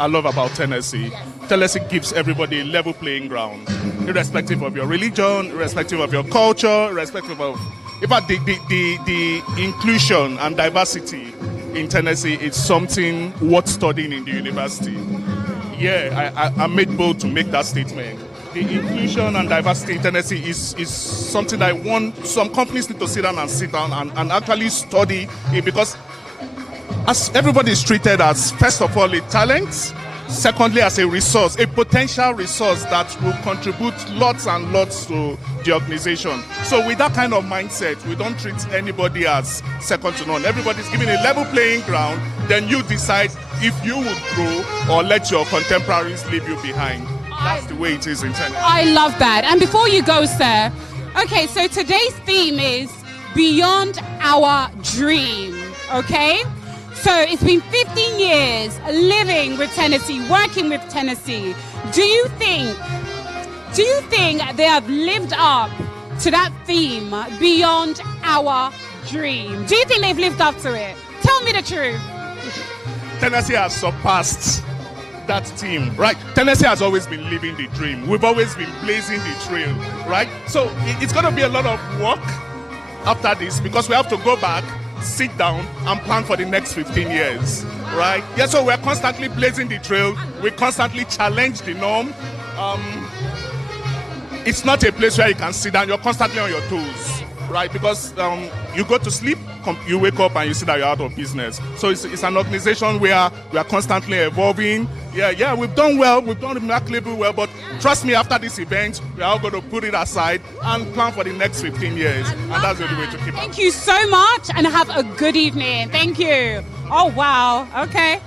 I love about Tennessee. Tennessee gives everybody a level playing ground, irrespective of your religion, irrespective of your culture, irrespective of... In fact, the inclusion and diversity in Tennessee is something worth studying in the university. Yeah, I made bold to make that statement. The inclusion and diversity in Tennessee is something that I want some companies need to sit down and actually study it, because as everybody is treated as, first of all, a talent, secondly, as a resource, a potential resource that will contribute lots and lots to the organization. So with that kind of mindset, we don't treat anybody as second to none. Everybody's given a level playing ground, then you decide if you would grow or let your contemporaries leave you behind. That's the way it is in Tennessee. I love that. And before you go, sir, okay, so today's theme is Beyond Our Dream, okay? So it's been 15 years living with Tennessee, working with Tennessee. Do you think they have lived up to that theme, Beyond Our Dream? Do you think they've lived up to it? Tell me the truth. Tennessee has surpassed that team, right? Tennessee has always been living the dream. We've always been blazing the trail, right? So it's going to be a lot of work after this, because we have to go back, sit down and plan for the next 15 years, right? Yeah, so we're constantly blazing the trail. We constantly challenge the norm. It's not a place where you can sit down. You're constantly on your toes, right? Because you go to sleep, you wake up and you see that you're out of business. So it's an organization where we are constantly evolving. Yeah, we've done well, we've done remarkably well, but trust me, after this event, we are all going to put it aside and plan for the next 15 years. And that's the only way to keep up. Thank you so much and have a good evening. Thank you. Oh, wow. Okay.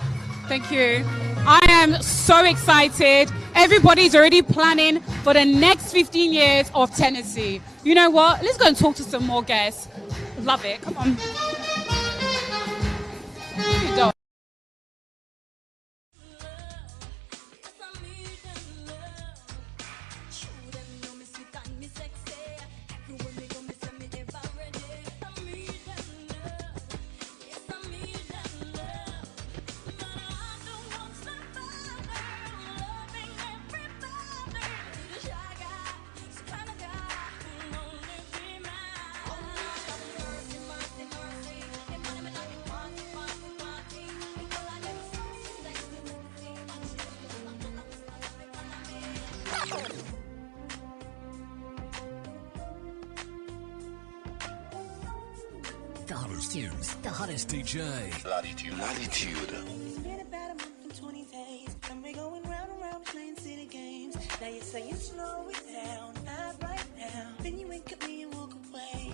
Thank you. I am so excited. Everybody's already planning for the next 15 years of Tennessee. You know what? Let's go and talk to some more guests. Love it. Come on. You don't. The hottest tunes, the hottest DJ. Latitude. It's been about a month and 20 days, and we're going round and round playing city games. Now you're saying slow it down, not right now. Then you wink at me and walk away.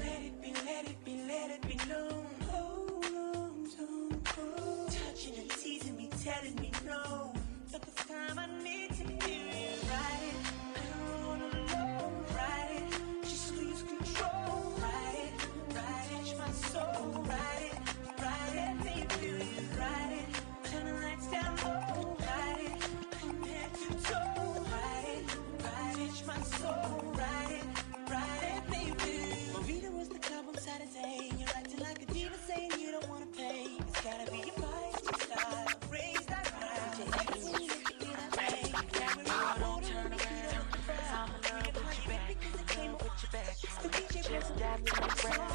Let it be, let it be, let it be known. Hold on, don't go. Touching and teasing me, telling me no. Took the time I need to do it right. I don't wanna know, right? Just lose control, right? Touch my soul, ride it, baby, do you ride it? Turn the lights down low, ride it, from head to toe, ride it, touch my soul, ride it, baby. Rita was the club on Saturday, you're acting like a diva saying you don't wanna pay. It's gotta be your vibe, style, raise that right. Everything you look at me that way, now we're all don't turn around, I'm in love with you back, because it came with your back. The DJ just got to the ground.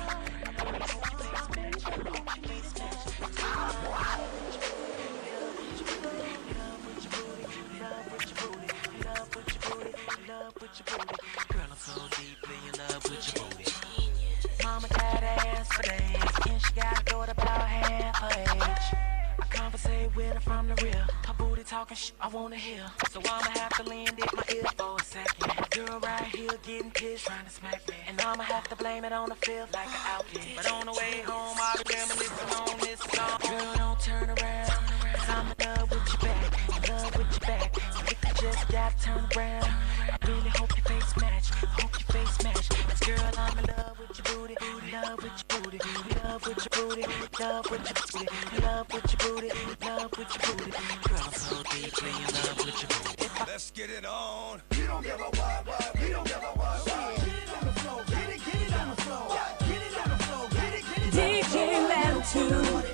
Mama got ass for days, and she got a daughter about half her age. I conversate with her from the real. Her booty talking shit I wanna hear. So I'ma have to lend it my ear for a second. Girl right here getting pissed, trying to smack me. And I'ma have to blame it on the filth like an outlet. But on the way home, I'll be reminiscing on this song. Girl, don't turn around, cause I'm in love with your back, in love with your back. So if you just gotta turn around, I really hope your face match, I hope your face match. Cause girl, I'm in love with your booty, love with your booty, love with your booty, love with your booty, love with your booty, love with your booty. Girl, I'm so deeply in love with your booty. Let's get it on. We don't give a what, we don't give a what. Get it on the floor, get it on the floor. Get it on the floor, get it. DJ Latitude.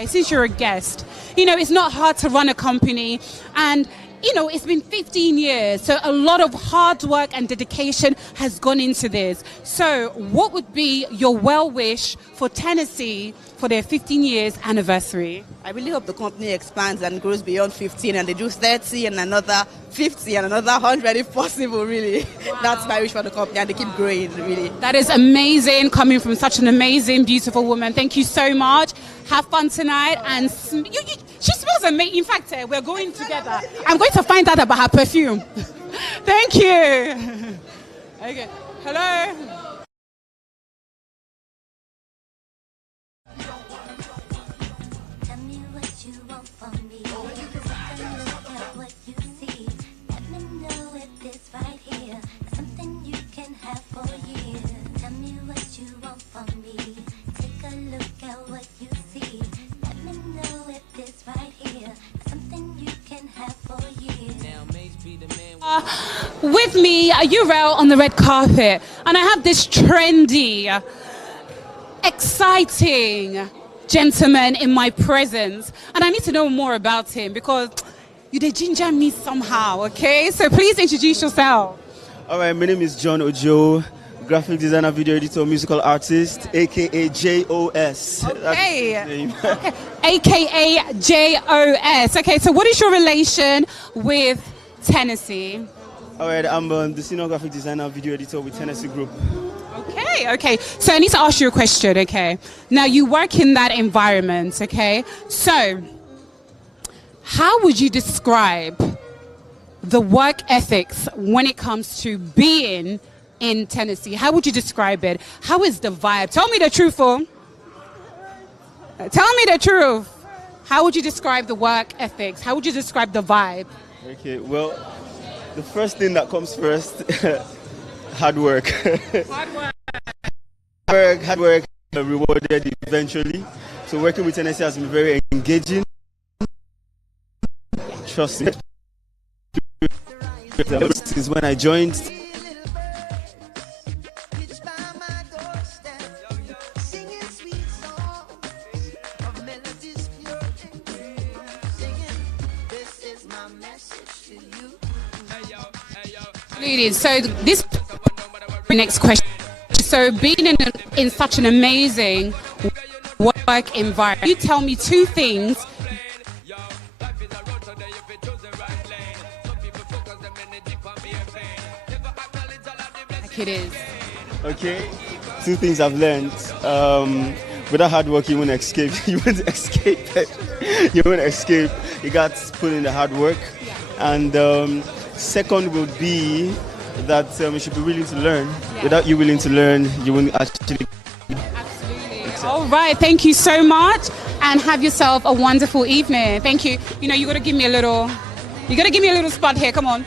Okay, since you're a guest, you know, it's not hard to run a company, and you know, it's been 15 years, so a lot of hard work and dedication has gone into this. So what would be your well wish for Tennessee for their 15 years anniversary? I really hope the company expands and grows beyond 15 and they do 30 and another 50 and another 100 if possible, really. Wow. That's my wish for the company, and they keep growing, really. That is amazing, coming from such an amazing, beautiful woman. Thank you so much. Have fun tonight. And she smells amazing. In fact, we're going together. I'm going to find out about her perfume. Thank you. Okay. Hello. Tell me what you want from me. Take a look at what you see. Let me know if this right here is something you can have for years. Tell me what you want from me. Take a look at what you see. Let me know if this right here is something you can have for years. With me, Urel on the red carpet, and I have this trendy, exciting gentleman in my presence, and I need to know more about him because you did ginger me somehow, okay? So please introduce yourself. All right, my name is John Ojo, graphic designer, video editor, musical artist, aka JOS. Okay. Okay. AKA JOS. Okay, so what is your relation with Tennessee? All right, I'm the senior graphic designer, video editor with Tennessee Group. Okay. So I need to ask you a question, okay? Now, you work in that environment, okay? So, how would you describe the work ethics when it comes to being in Tennessee? How would you describe it? How is the vibe? Tell me the truth, fool. Tell me the truth. How would you describe the work ethics? How would you describe the vibe? Okay, well, the first thing that comes first, hard work. Hard work, rewarded eventually. So working with Tennessee has been very engaging. Trust me. Since when I joined. So this next question. So being in such an amazing work environment, you tell me two things. Like it is. Okay, two things I've learned. Without hard work, you won't escape. You won't escape it. You won't escape. You got to put in the hard work. And second will be that you should be willing to learn. Yeah. Without you willing to learn, you won't actually. Absolutely. All right. Thank you so much, and have yourself a wonderful evening. Thank you. You know, you got to give me a little. You got to give me a little spot here. Come on.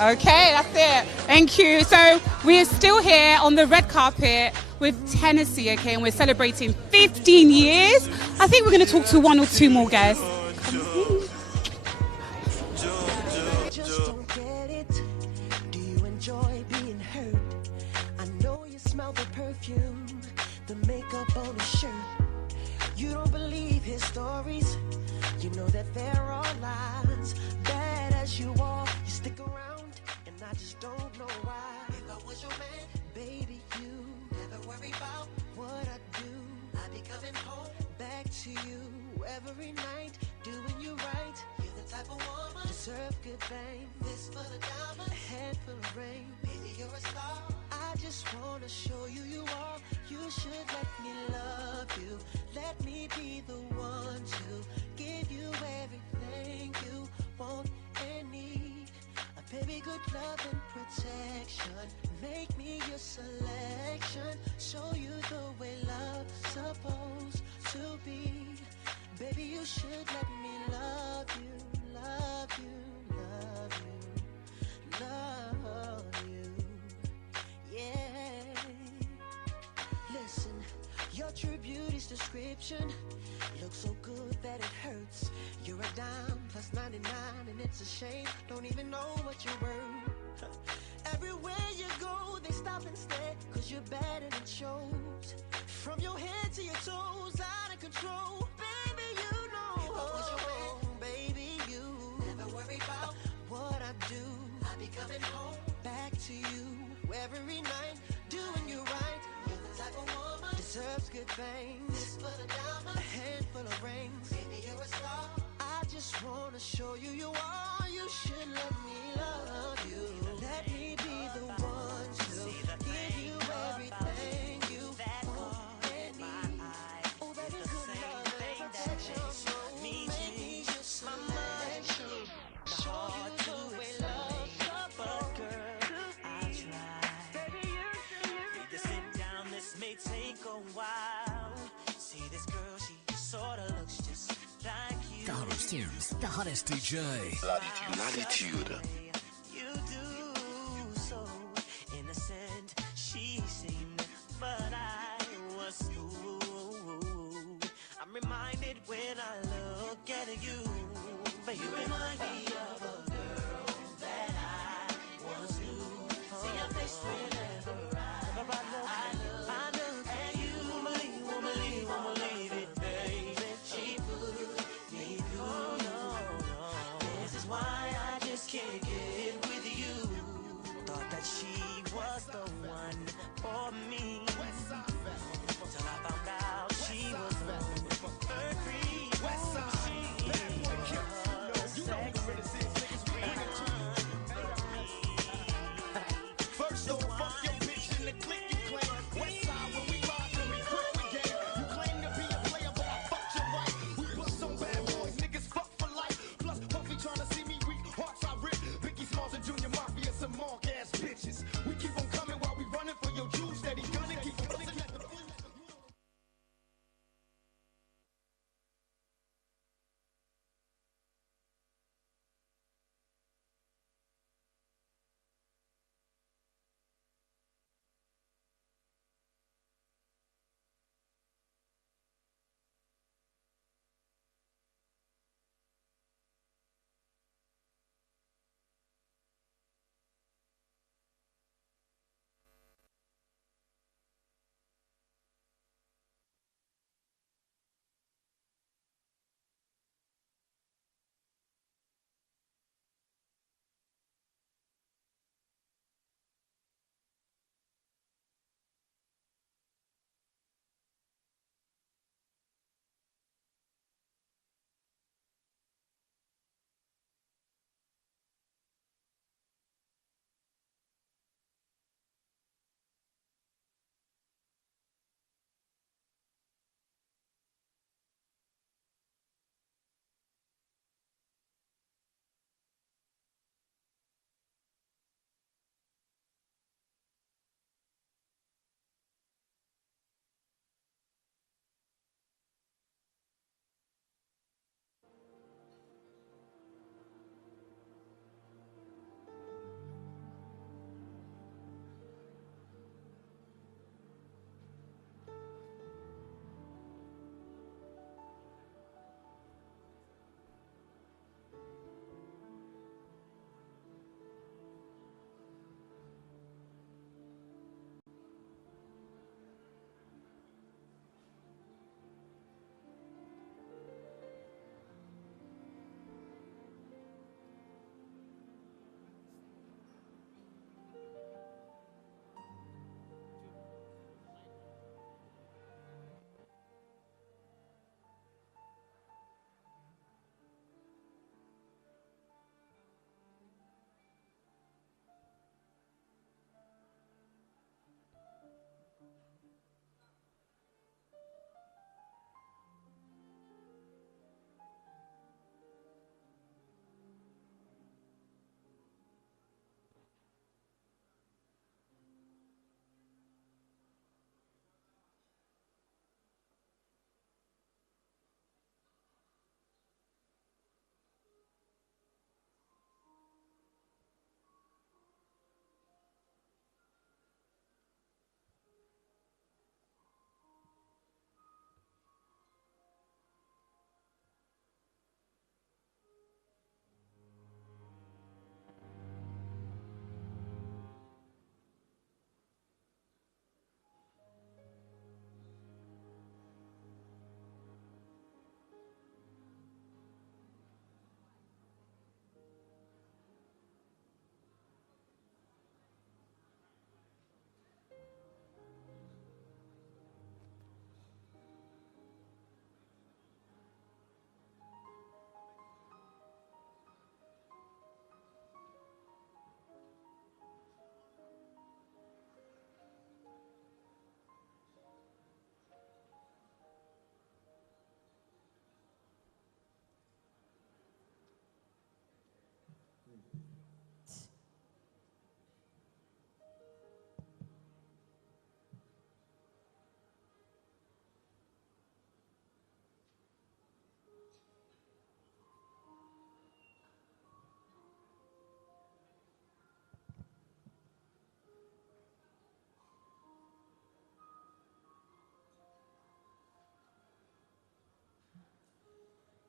Okay, that's it. Thank you. So we're still here on the red carpet with Tennessee, okay, and we're celebrating 15 years. I think we're going to talk to one or two more guys. Description looks so good that it hurts. You're a dime plus 99 and it's a shame. Don't even know what you're worth. Everywhere you go they stop and stare, cause you're bad and it shows. From your head to your toes, out of control. Baby, Oh, baby, you never worry about what I do. I be coming home back to you every night, doing you right. You're the type of woman deserves good things. Fistful of diamonds, a handful of rings. Baby, you're a star. I just wanna show you you are. You should let me love you. Let me be the one to give you everything you want and need. Oh, that is good love and protection. So make me your selection. Show you the way love's supposed to be. Need to sit down, this may take a while. See this girl, she sorta looks just like you. The hottest tunes, the hottest DJ. Latitude. You do so innocent, she seemed, but I was fooled. I'm reminded when I look at you, but you remind me of a girl that I once knew. See your face whenever I look at you. Won't believe it, baby. She put me through. This is why I just can't get with you. Thought that she was the one for me, till I found out she was the Mercury.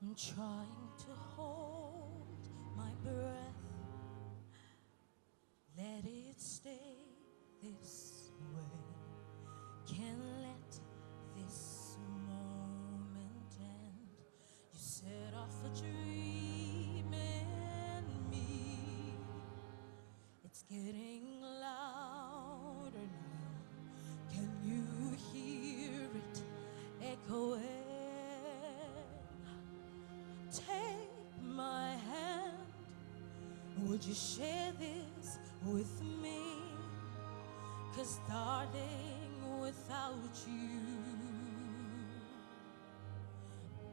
I'm trying to hold my breath. Let it stay this way. Can't let this moment end. You set off a dream in me. It's getting louder now. Can you hear it echoing? Take my hand. Would you share this with me? 'Cause darling, without you,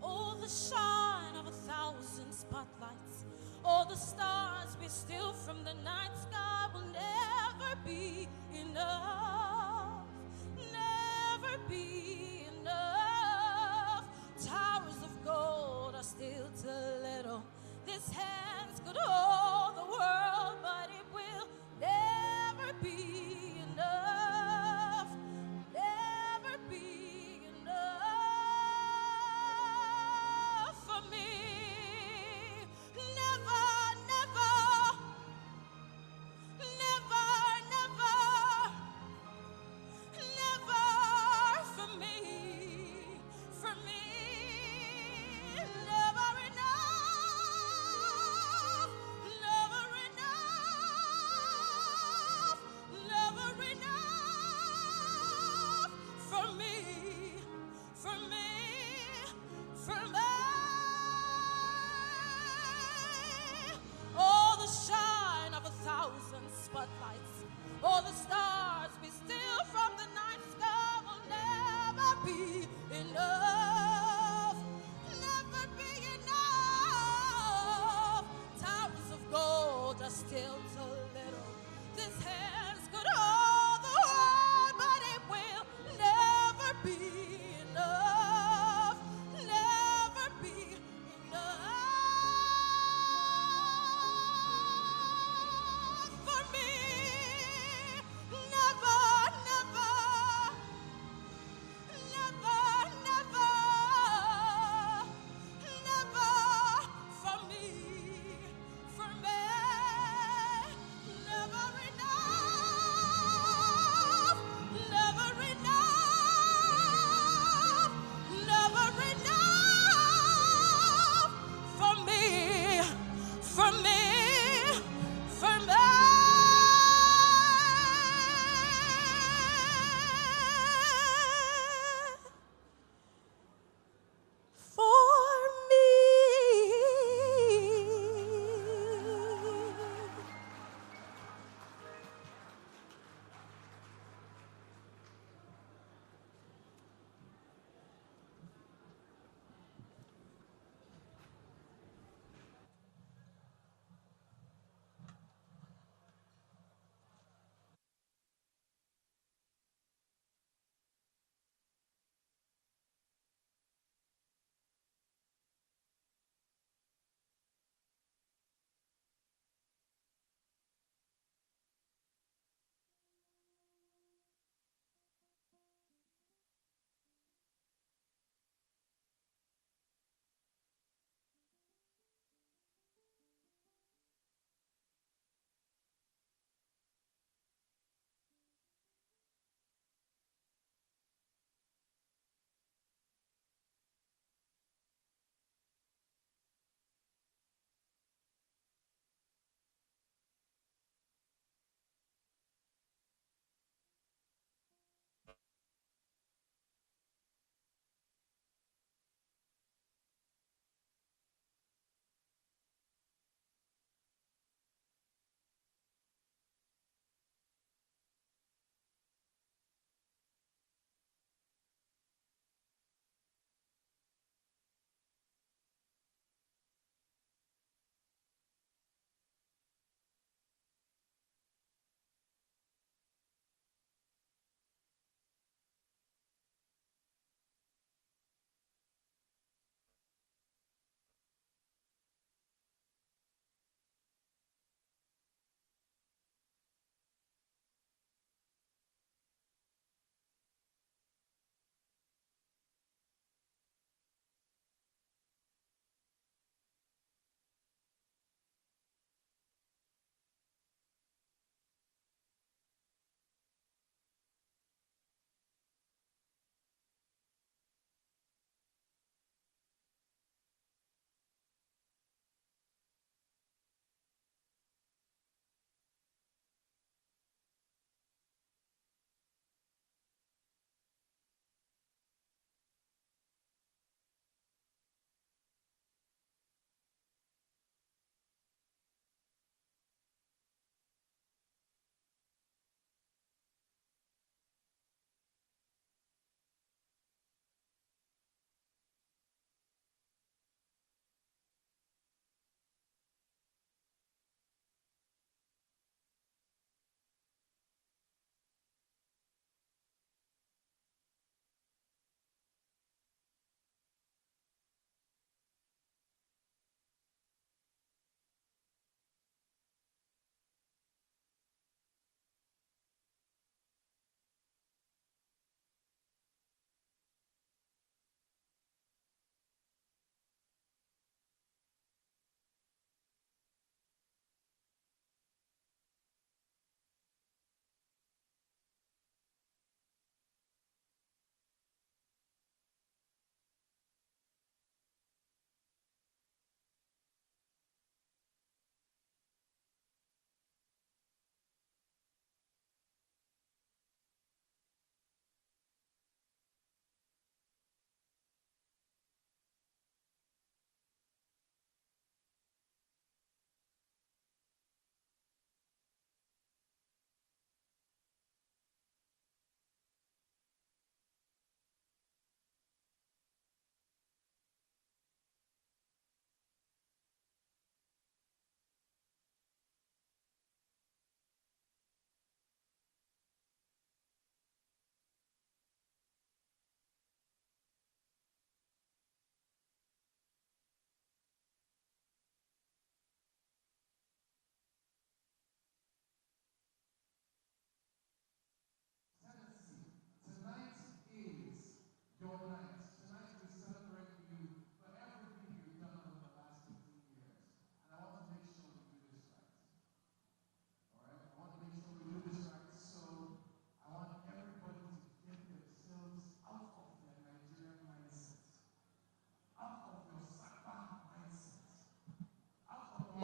all the shine of 1,000 spotlights, all the stars we steal from the night sky will never be enough, never be enough. Towers of gold are still too little. This hands could hold the world, but it will never be enough, never be enough for me. Never,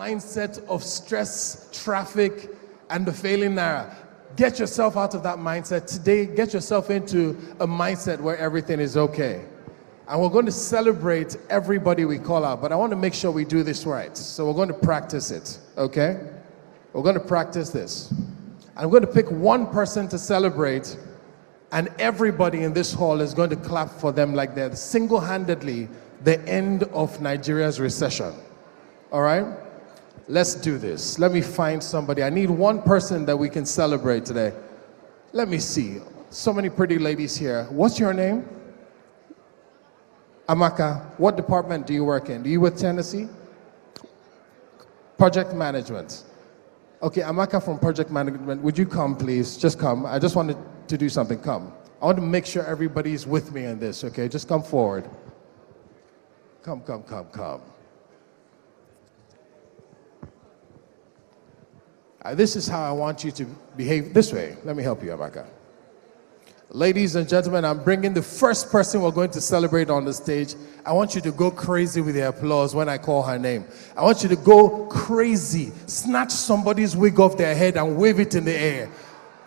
mindset of stress, traffic, and the failing naira. Get yourself out of that mindset today. Get yourself into a mindset where everything is okay. And we're going to celebrate everybody we call out, but I want to make sure we do this right. So we're going to practice it, okay? We're going to practice this. I'm going to pick one person to celebrate, and everybody in this hall is going to clap for them like they're single-handedly the end of Nigeria's recession. All right? Let's do this. Let me find somebody. I need one person that we can celebrate today. Let me see. So many pretty ladies here. What's your name? Amaka. What department do you work in? Do you with Tennessee? Project management. Okay, Amaka from project management, would you come, please? Just come. I just wanted to do something. Come. I want to make sure everybody's with me in this, okay? Just come forward. Come. This is how I want you to behave this way. Let me help you, Amaka. Ladies and gentlemen, I'm bringing the first person we're going to celebrate on the stage. I want you to go crazy with the applause when I call her name. I want you to go crazy. Snatch somebody's wig off their head and wave it in the air.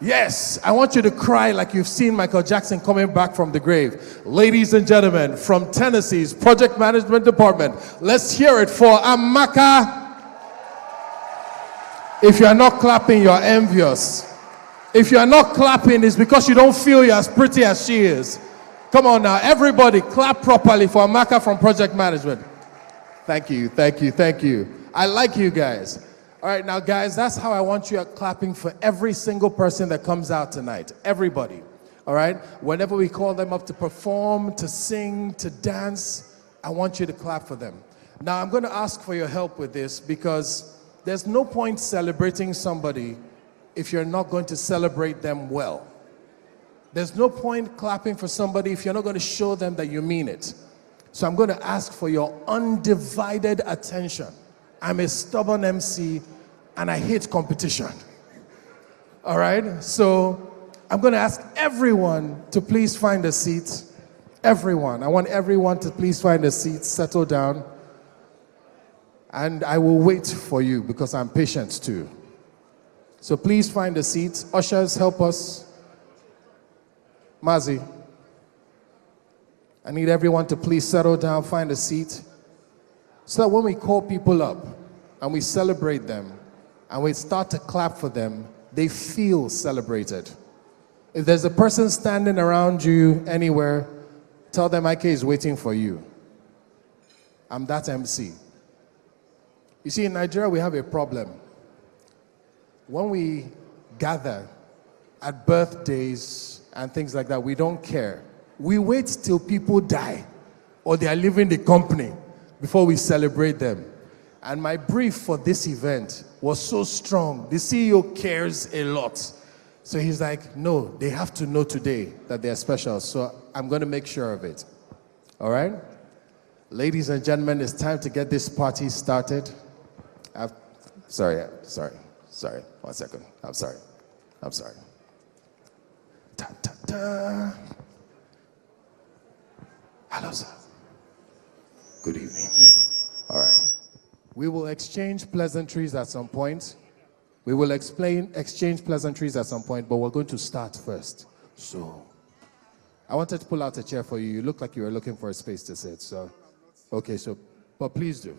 Yes, I want you to cry like you've seen Michael Jackson coming back from the grave. Ladies and gentlemen, from Tennessee's Project Management Department, let's hear it for Amaka. If you're not clapping, you're envious. If you're not clapping, it's because you don't feel you're as pretty as she is. Come on now, everybody clap properly for Amaka from Project Management. Thank you. I like you guys. All right, now guys, that's how I want you clapping for every single person that comes out tonight. Everybody, all right? Whenever we call them up to perform, to sing, to dance, I want you to clap for them. Now, I'm going to ask for your help with this because there's no point celebrating somebody if you're not going to celebrate them well. There's no point clapping for somebody if you're not going to show them that you mean it. So I'm going to ask for your undivided attention. I'm a stubborn MC and I hate competition. All right? So I'm going to ask everyone to please find a seat. Everyone. I want everyone to please find a seat, settle down. And I will wait for you because I'm patient too. So please find a seat. Ushers, help us. Mazi. I need everyone to please settle down, find a seat. So that when we call people up and we celebrate them and we start to clap for them, they feel celebrated. If there's a person standing around you anywhere, tell them Ike is waiting for you. I'm that MC. You see, in Nigeria, we have a problem. When we gather at birthdays and things like that, we don't care. We wait till people die or they are leaving the company before we celebrate them. And my brief for this event was so strong. The CEO cares a lot. So he's like, no, they have to know today that they're special. So I'm going to make sure of it. All right? Ladies and gentlemen, it's time to get this party started. Sorry. 1 second. I'm sorry. Hello, sir. Good evening. All right. We will exchange pleasantries at some point. We will exchange pleasantries at some point, but we're going to start first. So, I wanted to pull out a chair for you. You look like you were looking for a space to sit. So, okay, but please do.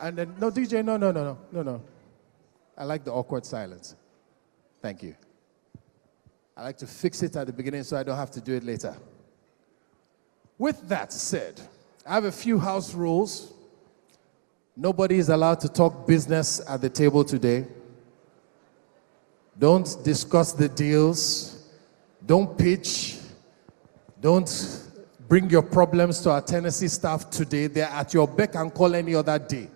And then, no, DJ, no. I like the awkward silence. Thank you. I like to fix it at the beginning so I don't have to do it later. With that said, I have a few house rules. Nobody is allowed to talk business at the table today. Don't discuss the deals. Don't pitch. Don't bring your problems to our Tennessee staff today. They're at your beck and call any other day.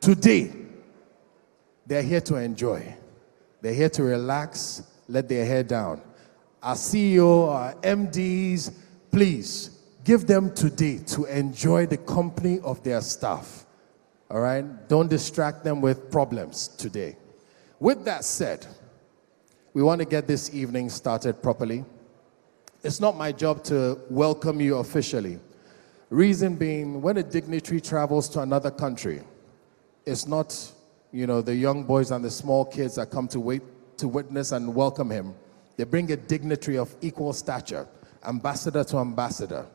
Today, they're here to enjoy. They're here to relax, let their hair down. Our CEO, our MDs, please give them today to enjoy the company of their staff. All right? Don't distract them with problems today. With that said, we want to get this evening started properly. It's not my job to welcome you officially, Reason being, when a dignitary travels to another country, it's not, the young boys and the small kids that come to witness and welcome him. They bring a dignitary of equal stature, ambassador to ambassador.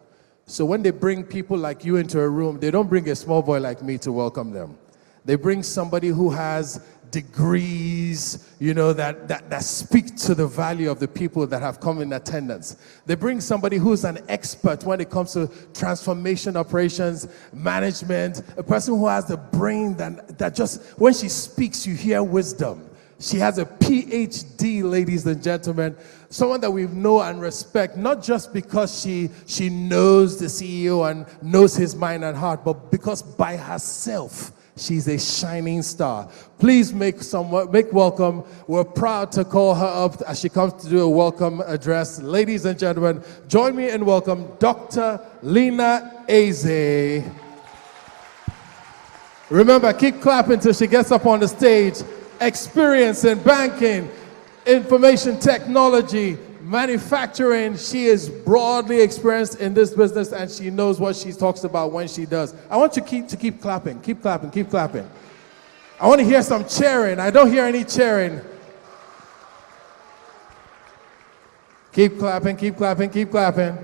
So when they bring people like you into a room, they don't bring a small boy like me to welcome them. They bring somebody who has degrees, that speak to the value of the people that have come in attendance. They bring somebody who's an expert when it comes to transformation operations, management, a person who has the brain that just, when she speaks, you hear wisdom. She has a PhD, ladies and gentlemen, someone that we know and respect, not just because she knows the CEO and knows his mind and heart, but because by herself, she's a shining star. Please make welcome. We're proud to call her up as she comes to do a welcome address. Ladies and gentlemen, join me in welcome Dr. Lena Eze. Remember, keep clapping till she gets up on the stage. Experience in banking, information technology, manufacturing. She is broadly experienced in this business and she knows what she talks about when she does. I want you to keep clapping, keep clapping, keep clapping. I want to hear some cheering. I don't hear any cheering. Keep clapping, keep clapping, keep clapping.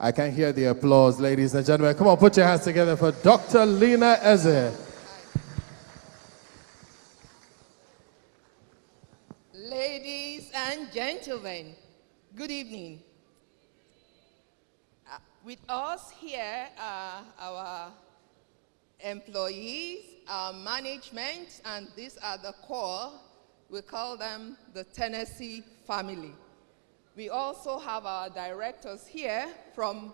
I can hear the applause, ladies and gentlemen. Come on, put your hands together for Dr. Lena Eze. Ladies and gentlemen, good evening. With us here are our employees, our management, and these are the core. We call them the Tennessee family. We also have our directors here from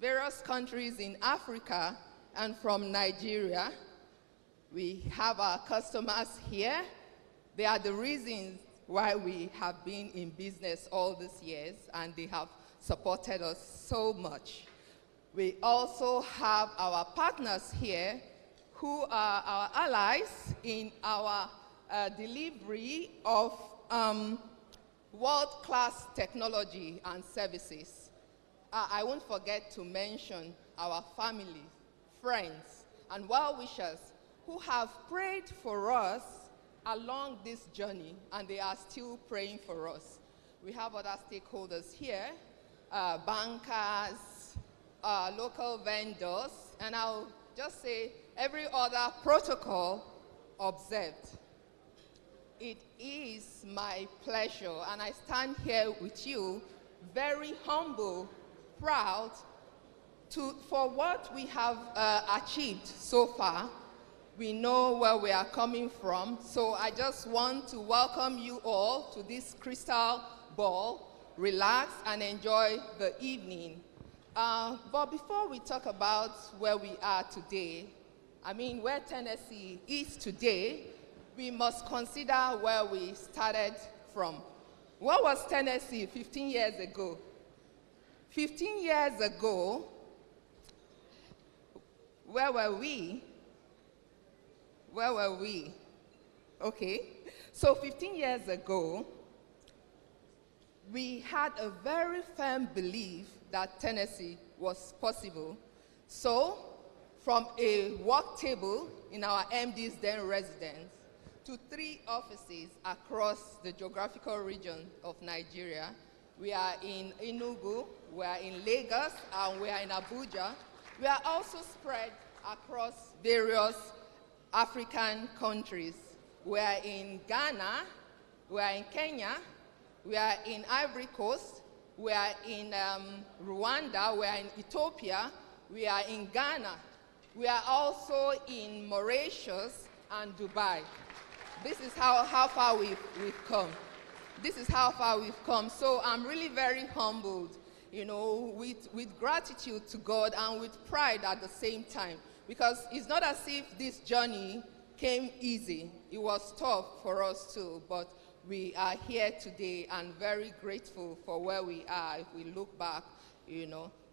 various countries in Africa and from Nigeria. We have our customers here. They are the reasons why we have been in business all these years, and they have supported us so much. We also have our partners here who are our allies in our delivery of world-class technology and services. I won't forget to mention our family, friends, and well-wishers who have prayed for us along this journey, and they are still praying for us. We have other stakeholders here, bankers, local vendors, and I'll just say every other protocol observed. It is my pleasure, and I stand here with you very humble, proud for what we have achieved so far. We know where we are coming from, so I just want to welcome you all to this crystal ball. Relax and enjoy the evening. But before we talk about where we are today, where Tennessee is today, we must consider where we started from. What was Tennessee 15 years ago? 15 years ago, where were we? Where were we? Okay, so 15 years ago, we had a very firm belief that Tennessee was possible. So, from a work table in our MD's then residence to 3 offices across the geographical region of Nigeria, we are in Enugu, we are in Lagos, and we are in Abuja. We are also spread across various African countries. We are in Ghana, we are in Kenya, we are in Ivory Coast, we are in Rwanda, we are in Ethiopia, we are in Ghana. We are also in Mauritius and Dubai. This is how far we've come. This is how far we've come. So I'm really very humbled, with gratitude to God and with pride at the same time. Because it's not as if this journey came easy. It was tough for us too, but we are here today and very grateful for where we are if we look back,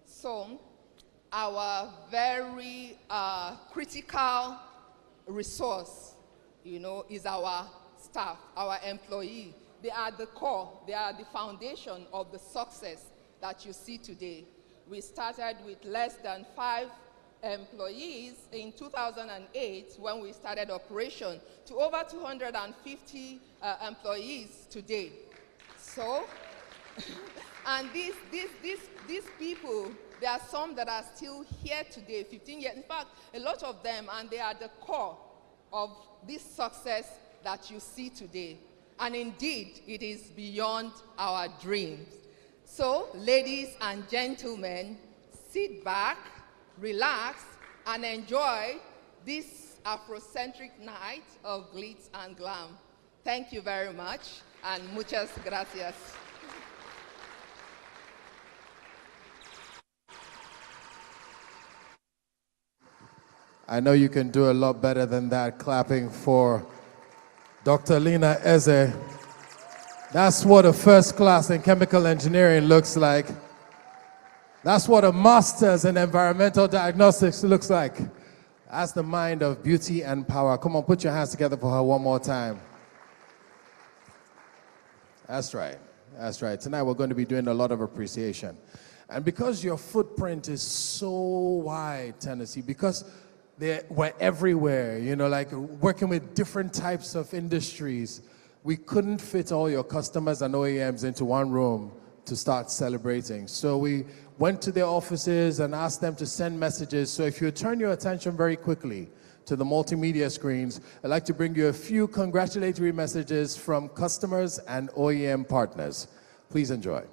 So our very critical resource, is our staff, our employee. They are the core, they are the foundation of the success that you see today. We started with less than 5 employees in 2008 when we started operation to over 250 employees today. So, and these people, there are some that are still here today, 15 years. In fact, a lot of them, and they are the core of this success that you see today. And indeed, it is beyond our dreams. So, ladies and gentlemen, sit back, relax, and enjoy this Afrocentric night of glitz and glam. Thank you very much, and muchas gracias. I know you can do a lot better than that, clapping for Dr. Lina Eze. That's what a first class in chemical engineering looks like. That's what a master's in environmental diagnostics looks like. That's the mind of beauty and power. Come on, put your hands together for her one more time. That's right. That's right. Tonight we're going to be doing a lot of appreciation. And because your footprint is so wide, Tennessee, because we're everywhere, you know, like working with different types of industries, we couldn't fit all your customers and OEMs into one room to start celebrating. So we went to their offices and asked them to send messages. So if you turn your attention very quickly to the multimedia screens, I'd like to bring you a few congratulatory messages from customers and OEM partners. Please enjoy.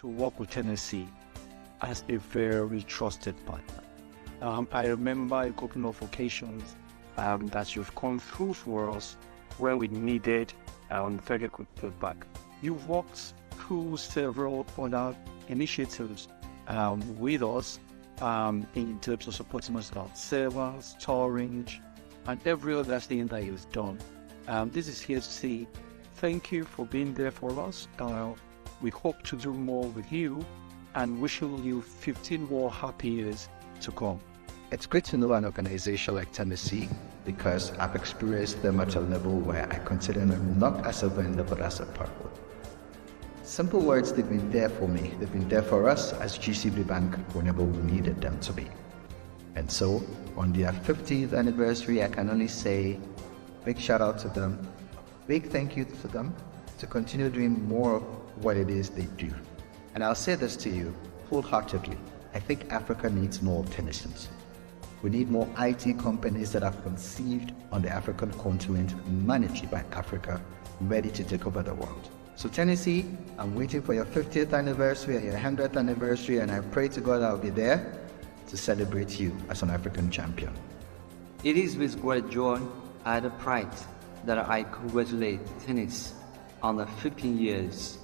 to work with Tennessee as a very trusted partner. I remember a couple of occasions that you've come through for us where we needed very good feedback. You've walked through several other initiatives with us in terms of supporting us about servers, storage, and every other thing that you've done. This is here to say thank you for being there for us. We hope to do more with you and wishing you 15 more happy years to come. It's great to know an organization like Tennessee because I've experienced them at a level where I consider them not as a vendor but as a partner. Simple words, they've been there for me. They've been there for us as GCB Bank whenever we needed them to be. And so, on their 50th anniversary, I can only say big shout out to them, big thank you to them to continue doing more of what it is they do. And I'll say this to you wholeheartedly, I think Africa needs more Tennesseans. We need more IT companies that are conceived on the African continent, managed by Africa, ready to take over the world. So Tennessee, I'm waiting for your 50th anniversary and your 100th anniversary, and I pray to God I'll be there to celebrate you as an African champion. It is with great joy and pride that I congratulate Tennis on the 15 years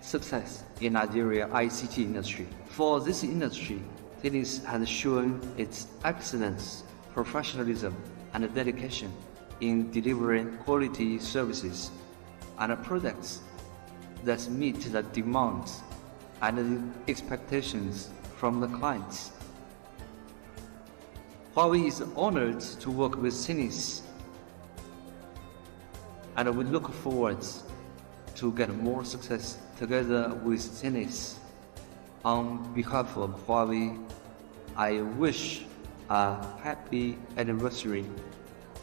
success in Nigeria ICT industry. For this industry, Tennis has shown its excellence, professionalism, and dedication in delivering quality services and products that meet the demands and the expectations from the clients. Huawei is honored to work with Tennis, and we look forward to get more success together with Tennis. On behalf of Huawei, I wish a happy anniversary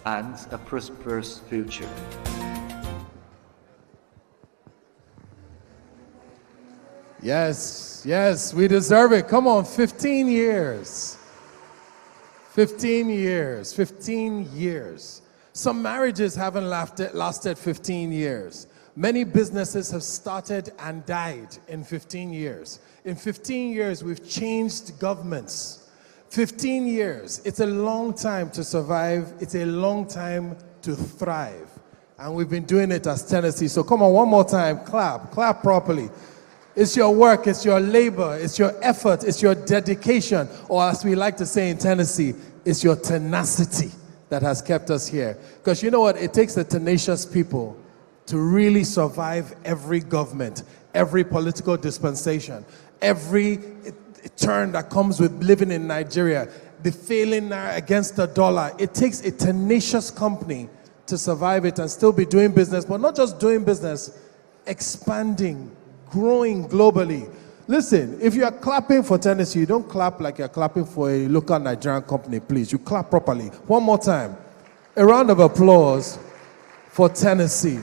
and a prosperous future. Yes, yes, we deserve it. Come on, 15 years. 15 years, 15 years. Some marriages haven't lasted 15 years. Many businesses have started and died in 15 years. In 15 years, we've changed governments. 15 years, it's a long time to survive. It's a long time to thrive. And we've been doing it as Tennessee. So come on, one more time, clap properly. It's your work, it's your labor, it's your effort, it's your dedication, or as we like to say in Tennessee, it's your tenacity that has kept us here. Because you know what? It takes the tenacious people to really survive every government, every political dispensation, every turn that comes with living in Nigeria, the failing against the dollar. It takes a tenacious company to survive it and still be doing business, but not just doing business, expanding, growing globally. Listen, if you are clapping for Tennessee, you don't clap like you're clapping for a local Nigerian company, please. You clap properly. One more time. A round of applause for Tennessee.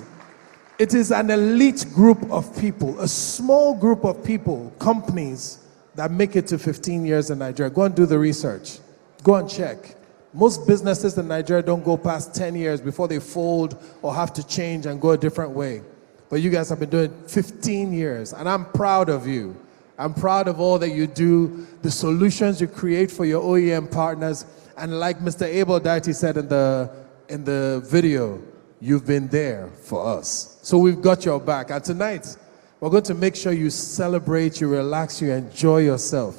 It is an elite group of people, a small group of people, companies that make it to 15 years in Nigeria. Go and do the research. Go and check. Most businesses in Nigeria don't go past 10 years before they fold or have to change and go a different way. But you guys have been doing 15 years, and I'm proud of you. I'm proud of all that you do, the solutions you create for your OEM partners, and like Mr. Abel Daiti said in the video, you've been there for us. So we've got your back. And tonight, we're going to make sure you celebrate, you relax, you enjoy yourself.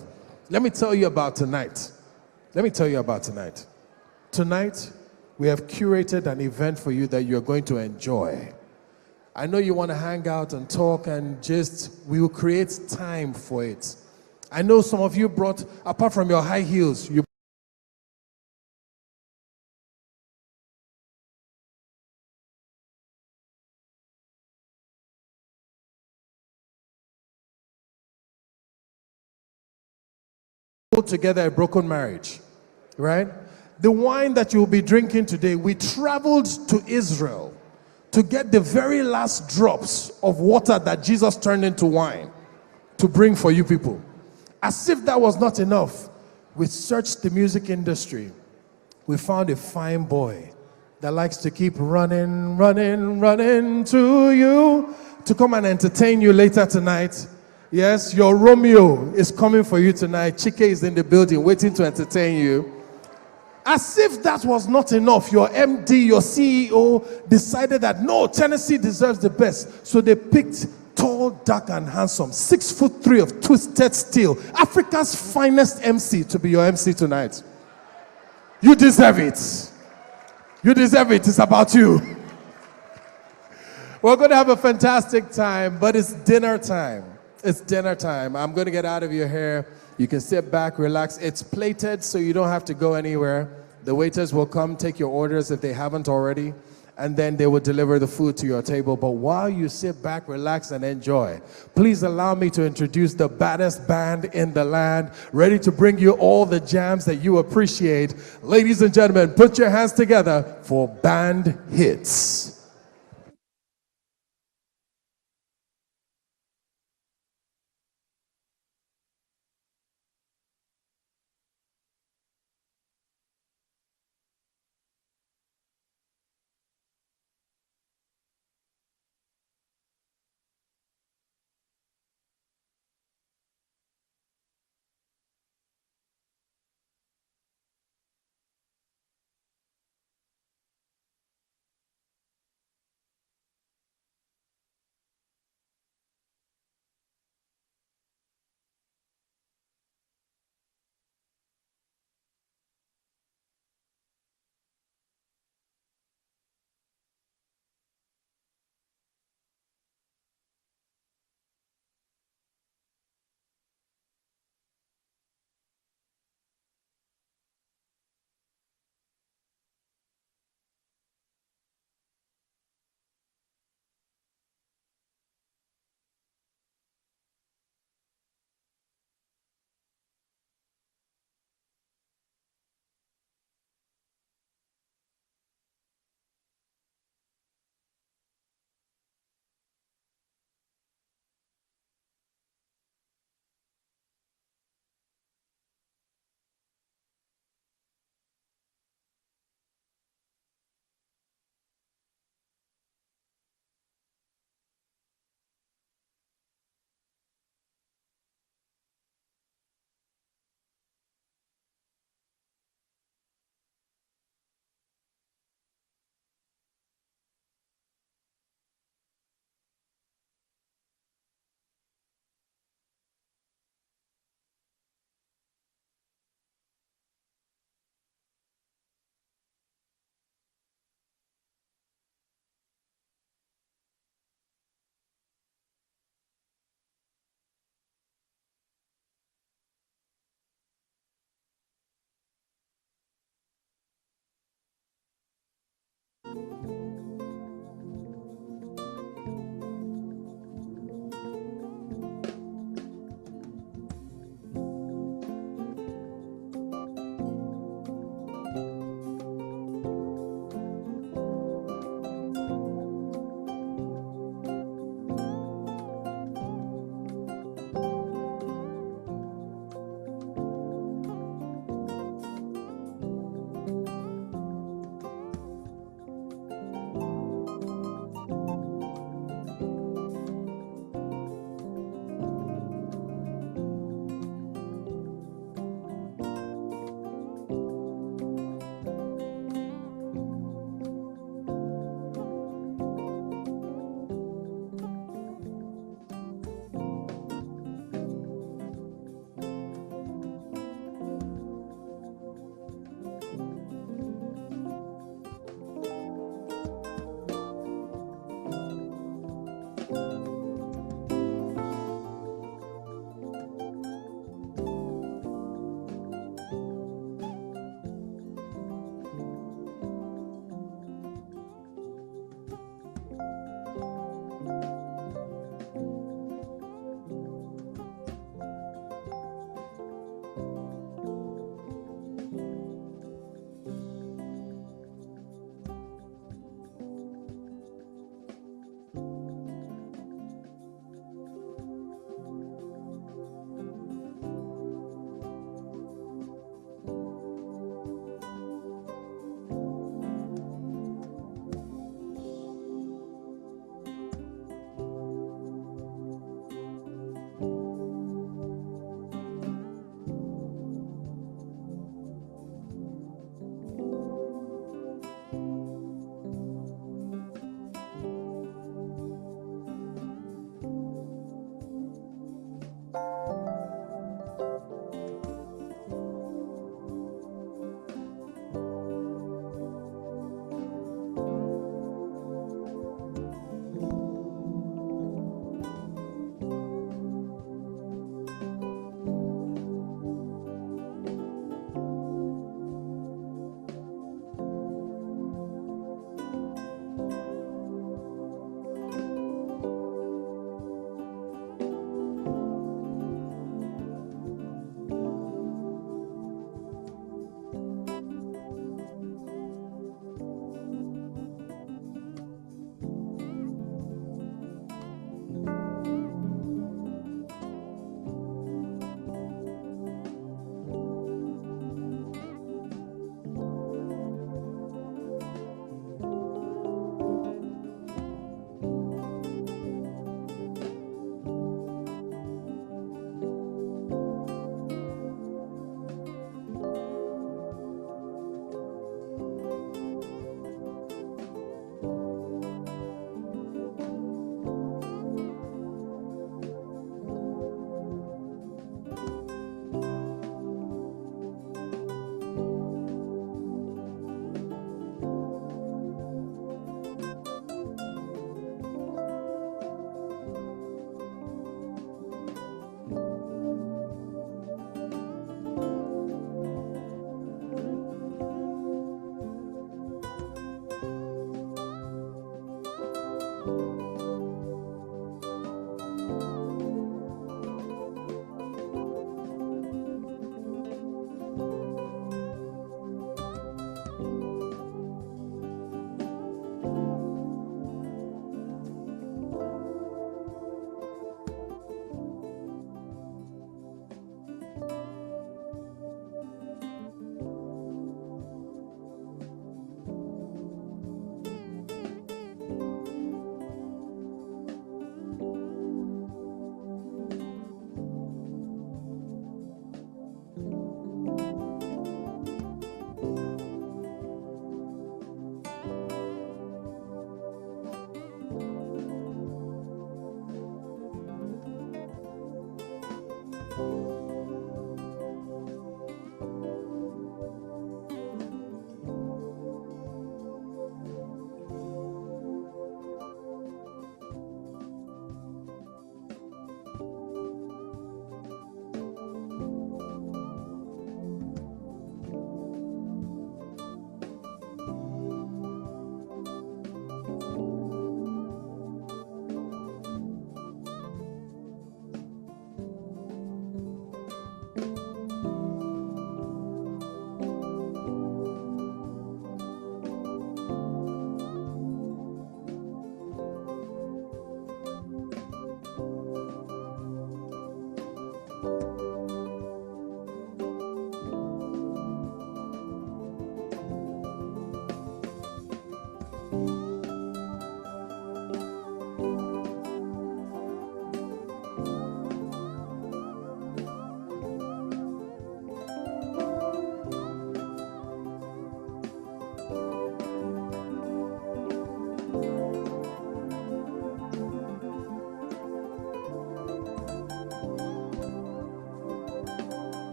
Let me tell you about tonight. Tonight, we have curated an event for you that you're going to enjoy. I know you want to hang out and talk and we will create time for it. I know some of you brought, apart from your high heels, you put together a broken marriage, right? The wine that you'll be drinking today, we traveled to Israel to get the very last drops of water that Jesus turned into wine to bring for you people. As if that was not enough, we searched the music industry. We found a fine boy that likes to keep running to you to come and entertain you later tonight. Yes, your Romeo is coming for you tonight. Chike is in the building waiting to entertain you. As if that was not enough, your MD, your CEO decided that no, Tennessee deserves the best. So they picked tall, dark, and handsome, 6'3" of twisted steel, Africa's finest MC to be your MC tonight. You deserve it. You deserve it. It's about you. We're going to have a fantastic time, but it's dinner time. It's dinner time. I'm going to get out of your hair. You can sit back, relax. It's plated, so you don't have to go anywhere. The waiters will come take your orders if they haven't already, and then they will deliver the food to your table. But while you sit back, relax, and enjoy, please allow me to introduce the baddest band in the land, ready to bring you all the jams that you appreciate. Ladies and gentlemen, put your hands together for Band Hits.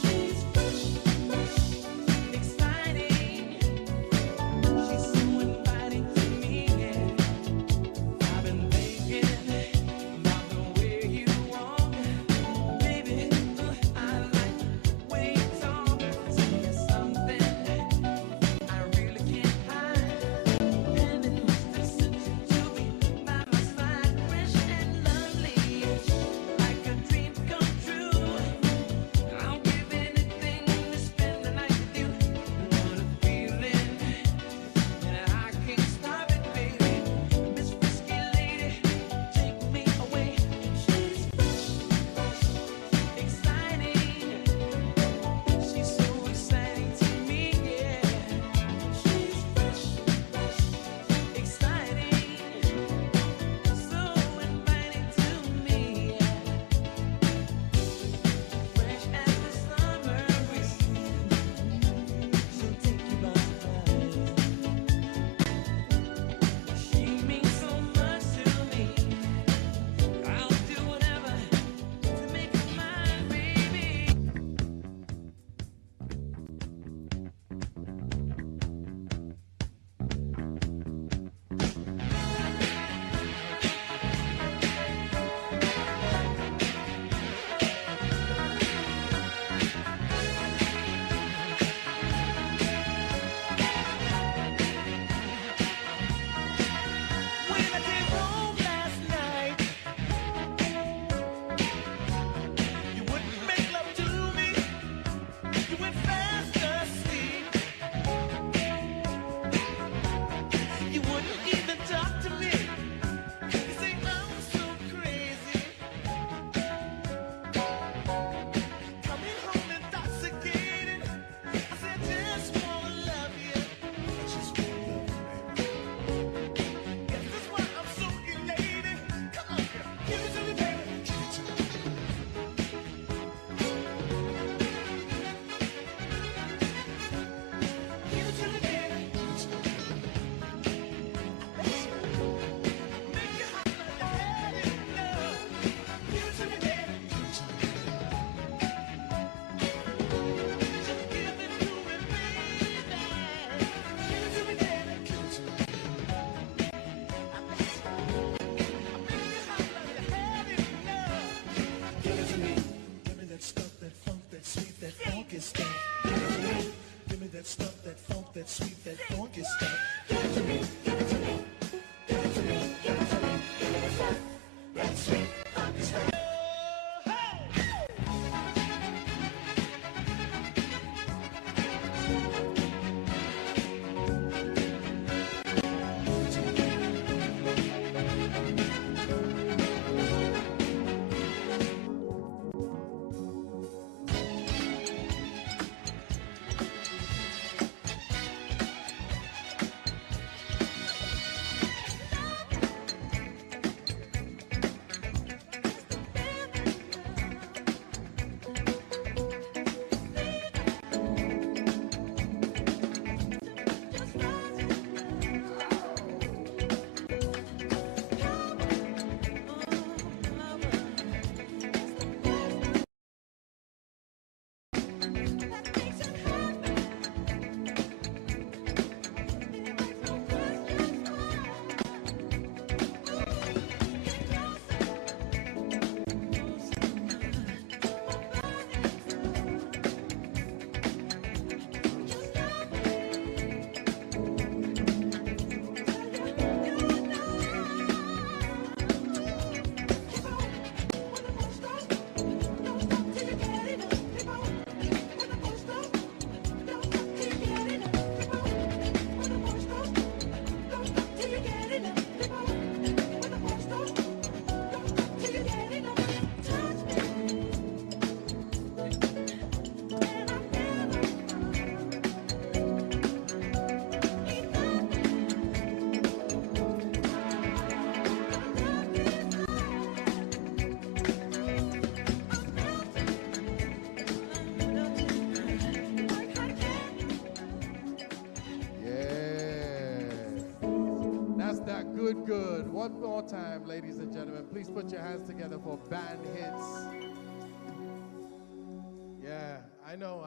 She's that sweet, that funky stuff. Give it to me, give it to me, give it to me, give it to me, give it to me. That sweet, funky stuff. Good. One more time, ladies and gentlemen. Please put your hands together for band hits. Yeah, I know.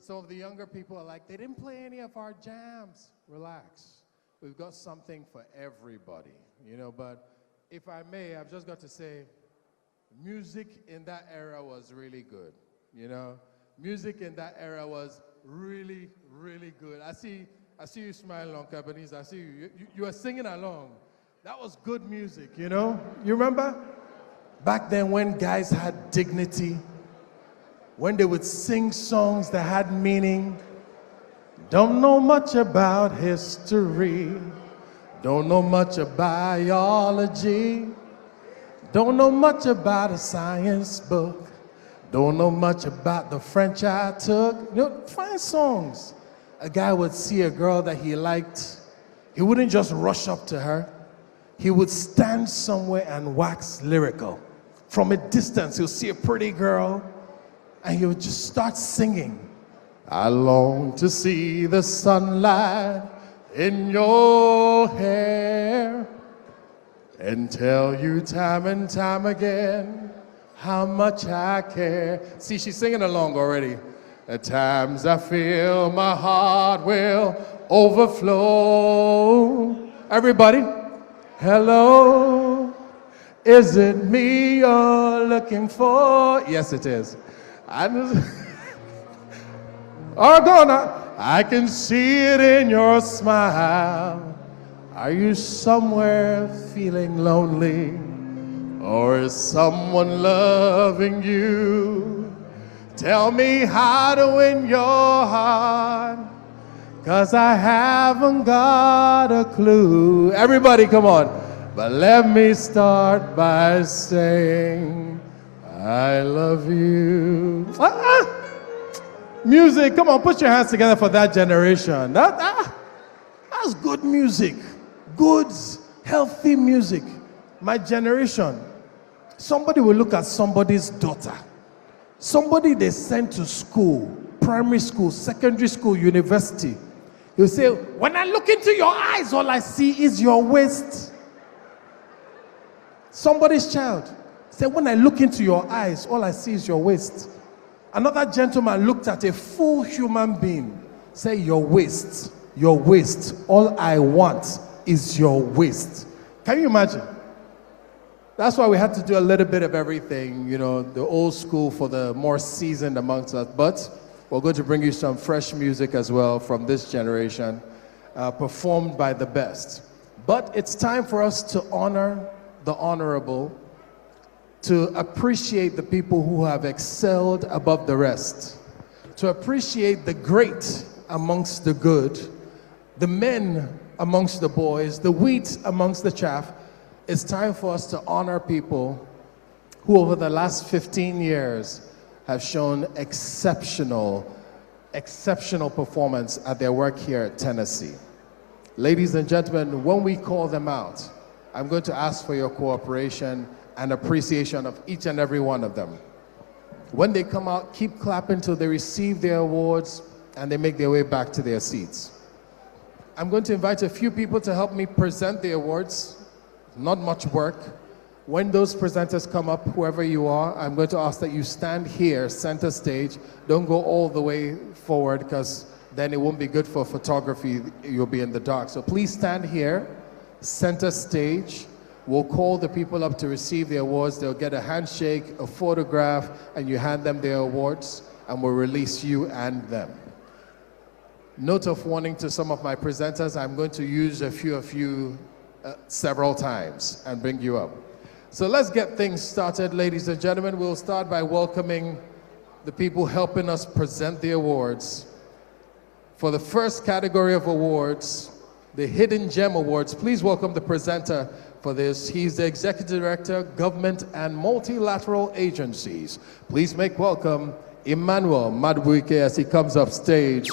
Some of the younger people are like, they didn't play any of our jams. Relax. We've got something for everybody, but if I may, I've just got to say, music in that era was really good, Music in that era was really, really good. I see you smiling on Cabanese. I see you. You are singing along. That was good music, You remember? Back then when guys had dignity, when they would sing songs that had meaning. Don't know much about history. Don't know much about biology. Don't know much about a science book. Don't know much about the French I took. Fine songs. A guy would see a girl that he liked, he wouldn't just rush up to her. He would stand somewhere and wax lyrical. From a distance, he'll see a pretty girl, and he would just start singing. I long to see the sunlight in your hair and tell you time and time again how much I care. See, she's singing along already. At times I feel my heart will overflow. Everybody, hello, is it me you're looking for? Yes, it is. Oh, go on now. I can see it in your smile. Are you somewhere feeling lonely? Or is someone loving you? Tell me how to win your heart, 'cause I haven't got a clue. Everybody, come on. But let me start by saying, I love you. Music, come on, put your hands together for that generation. That's good music. Good, healthy music. My generation. Somebody will look at somebody's daughter. Somebody they sent to school, primary school, secondary school, university. He'll say, when I look into your eyes, all I see is your waist. Somebody's child. Say, when I look into your eyes, all I see is your waist. Another gentleman looked at a full human being. Say, your waist, all I want is your waist. Can you imagine? That's why we had to do a little bit of everything, the old school for the more seasoned amongst us. But We're going to bring you some fresh music as well from this generation, performed by the best. But it's time for us to honor the honorable, to appreciate the people who have excelled above the rest, to appreciate the great amongst the good, the men amongst the boys, the wheat amongst the chaff. It's time for us to honor people who over the last 15 years have shown exceptional performance at their work here at Tennessee. Ladies and gentlemen, when we call them out, I'm going to ask for your cooperation and appreciation of each and every one of them. When they come out, keep clapping till they receive their awards and they make their way back to their seats. I'm going to invite a few people to help me present the awards. Not much work. When those presenters come up, whoever you are, I'm going to ask that you stand here, center stage. Don't go all the way forward because then it won't be good for photography. You'll be in the dark. So please stand here, center stage. We'll call the people up to receive the awards. They'll get a handshake, a photograph, and you hand them their awards, and we'll release you and them. Note of warning to some of my presenters, I'm going to use a few of you several times and bring you up. So let's get things started, ladies and gentlemen. We'll start by welcoming the people helping us present the awards. For the first category of awards, the Hidden Gem Awards, please welcome the presenter for this. He's the Executive Director, Government and Multilateral Agencies. Please make welcome Emmanuel Madubuike as he comes up stage.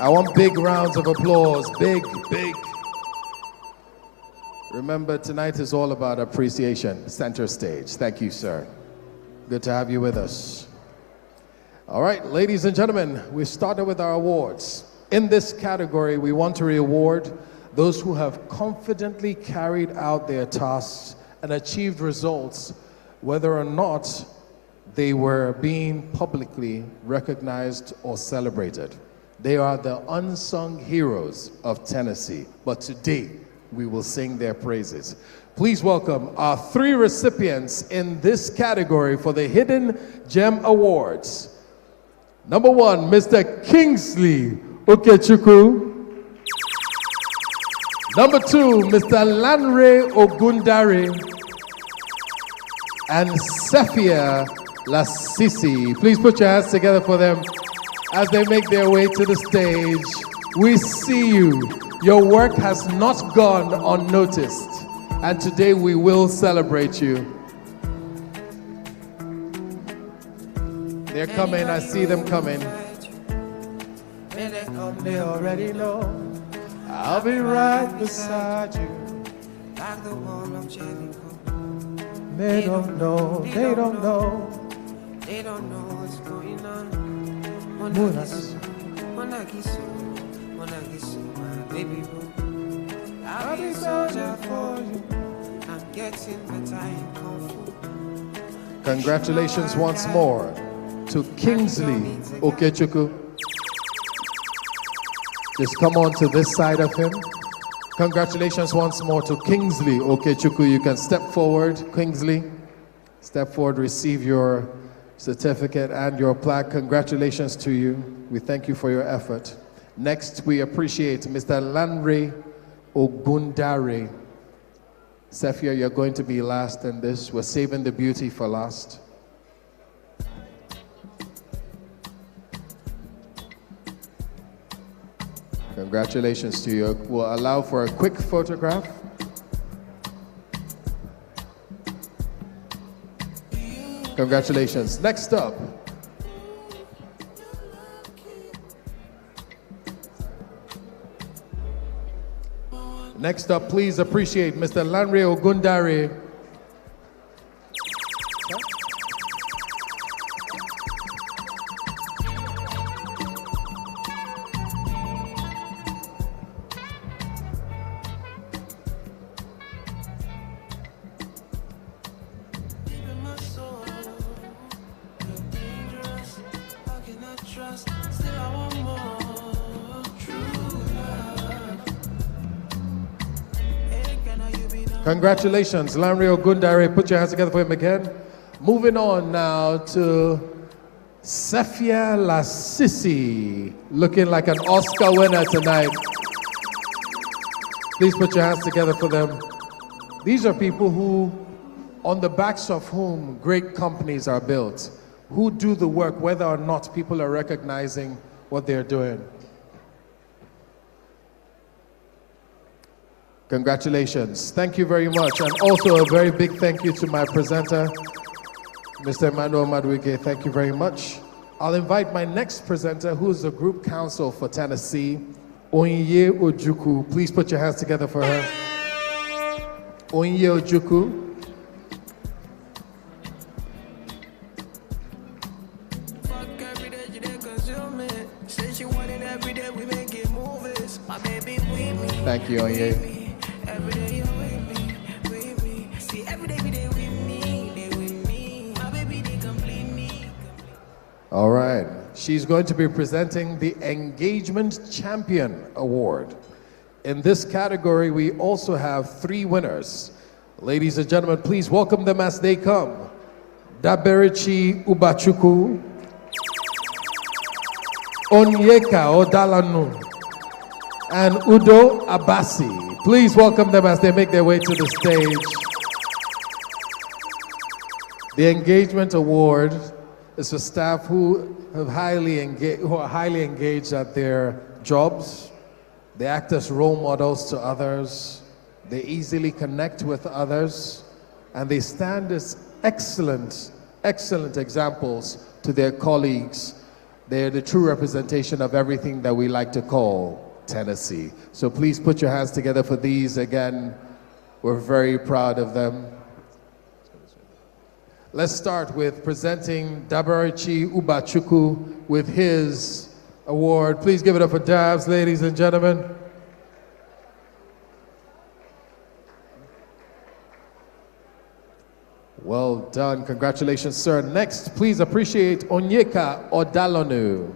I want big rounds of applause, big. Remember, tonight is all about appreciation. Center stage. Thank you, sir. Good to have you with us. All right, ladies and gentlemen, we started with our awards. In this category, we want to reward those who have confidently carried out their tasks and achieved results, whether or not they were being publicly recognized or celebrated. They are the unsung heroes of Tennessee, but today we will sing their praises. Please welcome our 3 recipients in this category for the Hidden Gem Awards. Number 1, Mr. Kingsley Okechukwu. Number 2, Mr. Lanre Ogundare and Sefia Lasisi. Please put your hands together for them as they make their way to the stage. We see you. Your work has not gone unnoticed, and today we will celebrate you. They're coming, I see them coming. They already know I'll be right beside you. Like the wall of Jericho. They don't know. They don't know what's going on. Baby boo, I'll be soldier for you. I'm getting better in Kung Fu. Congratulations once more to Kingsley Okechukwu. Just come on to this side of him. Congratulations once more to Kingsley Okechukwu. You can step forward, Kingsley. Step forward, receive your certificate and your plaque. Congratulations to you. We thank you for your effort. Next, we appreciate Mr. Lanre Ogundare. Sefia, you're going to be last in this. We're saving the beauty for last. Congratulations to you. We'll allow for a quick photograph. Congratulations. Next up, please appreciate Mr. Lanre Ogundare. Congratulations, Lanre Ogundare. Put your hands together for him again. Moving on now to Sefia Lassisi, looking like an Oscar winner tonight. Please put your hands together for them. These are people who, on the backs of whom great companies are built, who do the work whether or not people are recognizing what they're doing. Congratulations. Thank you very much. And also a very big thank you to my presenter, Mr. Emmanuel Maduike. Thank you very much. I'll invite my next presenter, who is the group counsel for Tennessee, Onye Ojuku. Please put your hands together for her. Onye Ojuku. Thank you, Onye. All right. She's going to be presenting the Engagement Champion Award. In this category, we also have 3 winners. Ladies and gentlemen, please welcome them as they come. Daberichi Ubachuku, Onyeka Odalanu, and Udo Abasi. Please welcome them as they make their way to the stage. The Engagement Award is for staff who are highly engaged at their jobs. They act as role models to others. They easily connect with others, and they stand as excellent examples to their colleagues. They're the true representation of everything that we like to call Tennessee. So please put your hands together for these. Again, we're very proud of them. Let's start with presenting Daberichi Ubachuku with his award. Please give it up for Dabs, ladies and gentlemen. Well done. Congratulations, sir. Next, please appreciate Onyeka Odalonu.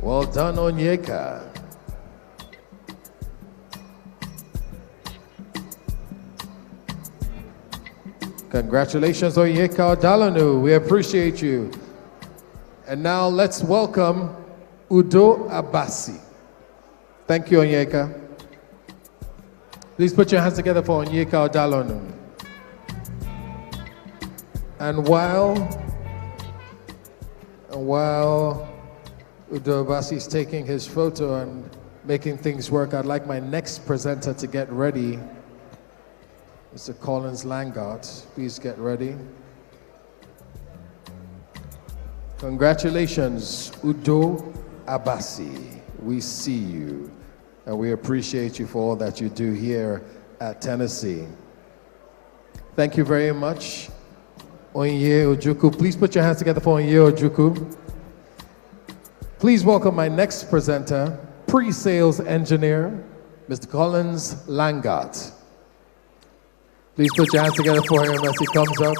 Well done, Onyeka. Congratulations, Onyeka Odalonu. We appreciate you. And now let's welcome Udo Abasi. Thank you, Onyeka. Please put your hands together for Onyeka Odalonu. And while Udo Abasi is taking his photo and making things work, I'd like my next presenter to get ready. Mr. Collins Langard, please get ready. Congratulations, Udo Abasi. We see you, and we appreciate you for all that you do here at Tennessee. Thank you very much, Onye Ojuku. Please put your hands together for Onye Ojuku. Please welcome my next presenter, pre-sales engineer, Mr. Collins Langard. Please put your hands together for him as he comes up.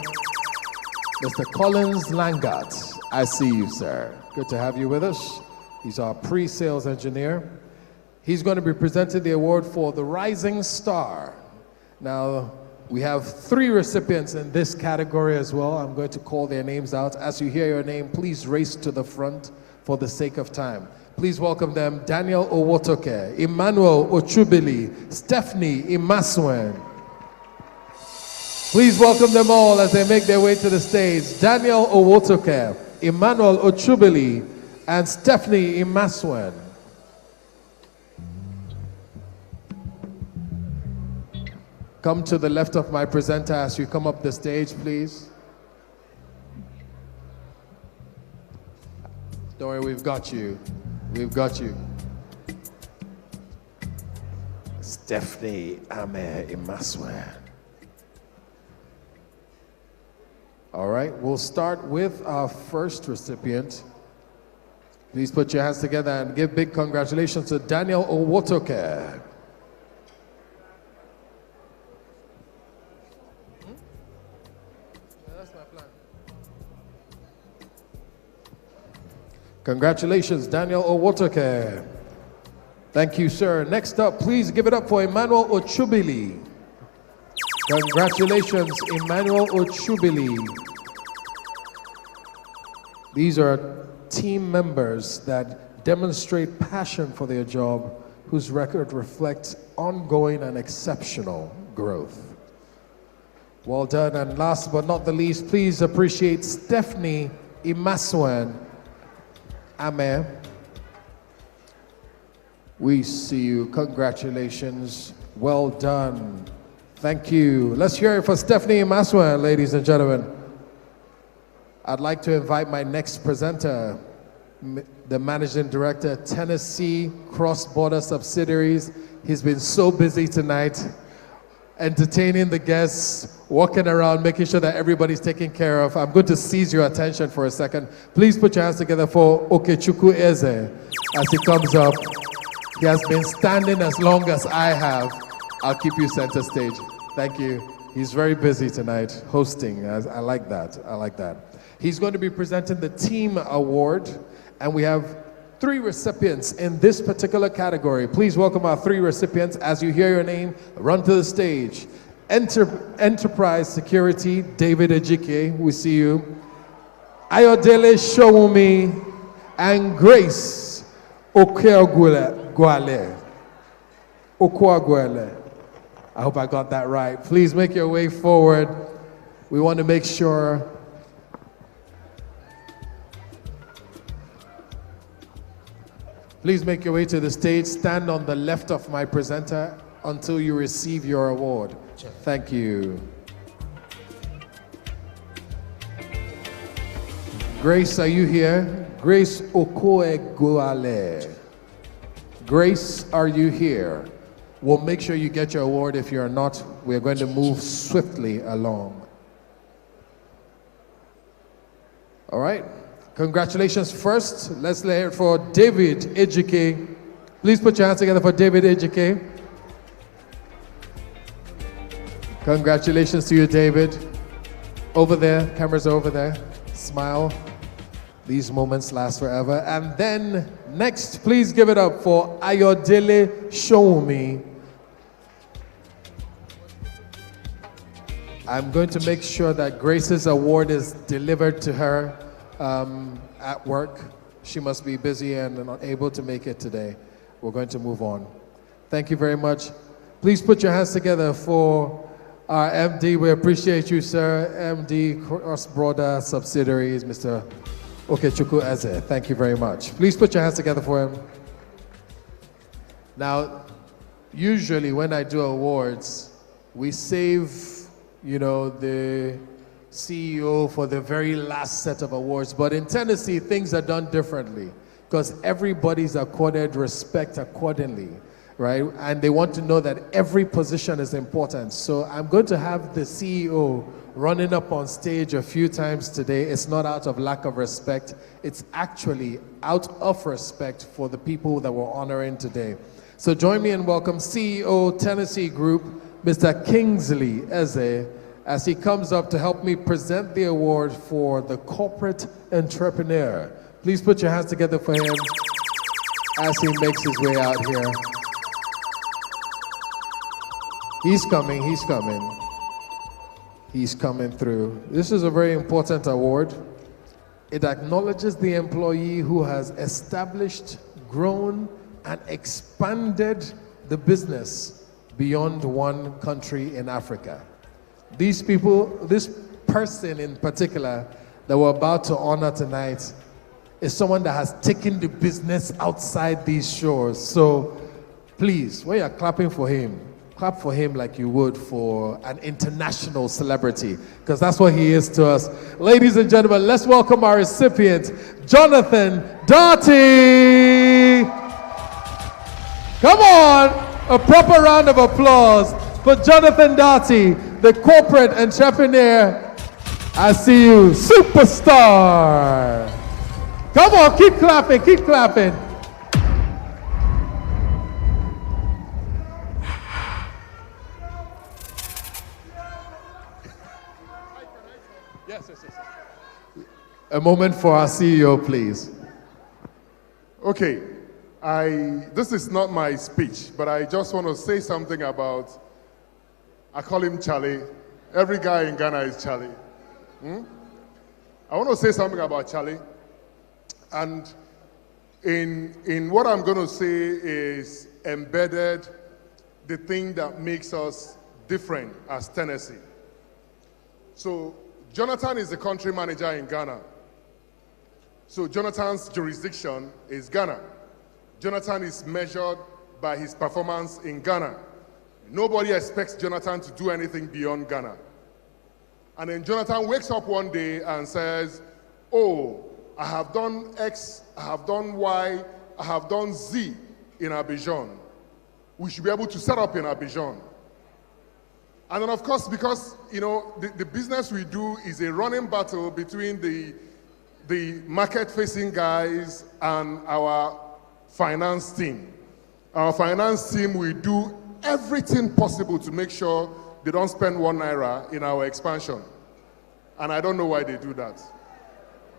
Mr. Collins Langard, I see you, sir. Good to have you with us. He's our pre-sales engineer. He's going to be presenting the award for the Rising Star. Now, we have 3 recipients in this category as well. I'm going to call their names out. As you hear your name, please race to the front for the sake of time. Please welcome them, Daniel Owotoke, Emmanuel Ochubili, Stephanie Imaswen. Please welcome them all as they make their way to the stage. Daniel Owotoke, Emmanuel Ochubili, and Stephanie Imaswen. Come to the left of my presenter as you come up the stage, please. Don't worry, we've got you. We've got you. Stephanie Ame Imaswen. All right, we'll start with our first recipient. Please put your hands together and give big congratulations to Daniel Owotoke. Congratulations, Daniel Owotoke. Thank you, sir. Next up, please give it up for Emmanuel Ochubili. Congratulations, Emmanuel Ochubili. These are team members that demonstrate passion for their job, whose record reflects ongoing and exceptional growth. Well done. And last but not the least, please appreciate Stephanie Imaswan Ame. We see you. Congratulations. Well done. Thank you. Let's hear it for Stephanie Imaswan, ladies and gentlemen. I'd like to invite my next presenter, the Managing Director, Tennessee Cross-Border Subsidiaries. He's been so busy tonight, entertaining the guests, walking around, making sure that everybody's taken care of. I'm going to seize your attention for a second. Please put your hands together for Okechukwu Eze as he comes up. He has been standing as long as I have. I'll keep you center stage. Thank you. He's very busy tonight, hosting. I like that. I like that. He's going to be presenting the Team Award, and we have 3 recipients in this particular category. Please welcome our 3 recipients. As you hear your name, run to the stage. Enterprise Security, David Ejike, we see you. Ayodele Showumi and Grace Okwagwele. I hope I got that right. Please make your way forward. We want to make sure please make your way to the stage. Stand on the left of my presenter until you receive your award. Thank you. Grace, are you here? Grace Okoeguale. Grace, are you here? We'll make sure you get your award. If you're not, we're going to move swiftly along. All right. Congratulations first. Let's hear it for David Ejike. Please put your hands together for David Ejike. Congratulations to you, David. Over there, cameras over there. Smile. These moments last forever. And then next, please give it up for Ayodele Showumi. I'm going to make sure that Grace's award is delivered to her at work. She must be busy and not able to make it today. We're going to move on. Thank you very much. Please put your hands together for our MD. We appreciate you, sir. MD Cross-Border Subsidiaries, Mr. Okechukwu Eze. Thank you very much. Please put your hands together for him. Now, usually when I do awards, we save, the CEO for the very last set of awards. But in Tennessee, things are done differently because everybody's accorded respect accordingly, right? And they want to know that every position is important. So I'm going to have the CEO running up on stage a few times today. It's not out of lack of respect. It's actually out of respect for the people that we're honoring today. So join me and welcome CEO Tennessee Group, Mr. Kingsley Eze, as he comes up to help me present the award for the corporate entrepreneur. Please put your hands together for him as he makes his way out here. He's coming, he's coming. He's coming through. This is a very important award. It acknowledges the employee who has established, grown, and expanded the business beyond one country in Africa. These people, this person in particular that we're about to honor tonight is someone that has taken the business outside these shores. So please, when you're clapping for him, clap for him like you would for an international celebrity, because that's what he is to us. Ladies and gentlemen, let's welcome our recipient, Jonathan Doughty. Come on, a proper round of applause for Jonathan Doughty, the corporate entrepreneur. I see you, superstar. Come on, keep clapping, keep clapping. A moment for our CEO, please. Okay, this is not my speech, but I just want to say something about I call him Charlie. Every guy in Ghana is Charlie. I want to say something about Charlie. And in what I'm going to say is embedded the thing that makes us different as Tennessee. So Jonathan is the country manager in Ghana. So Jonathan's jurisdiction is Ghana. Jonathan is measured by his performance in Ghana. Nobody expects Jonathan to do anything beyond Ghana. And then Jonathan wakes up one day and says, oh, I have done X, I have done Y, I have done Z in Abidjan. We should be able to set up in Abidjan. And then of course, because the business we do is a running battle between the market-facing guys and our finance team. Our finance team will do everything possible to make sure they don't spend 1 naira in our expansion. And I don't know why they do that.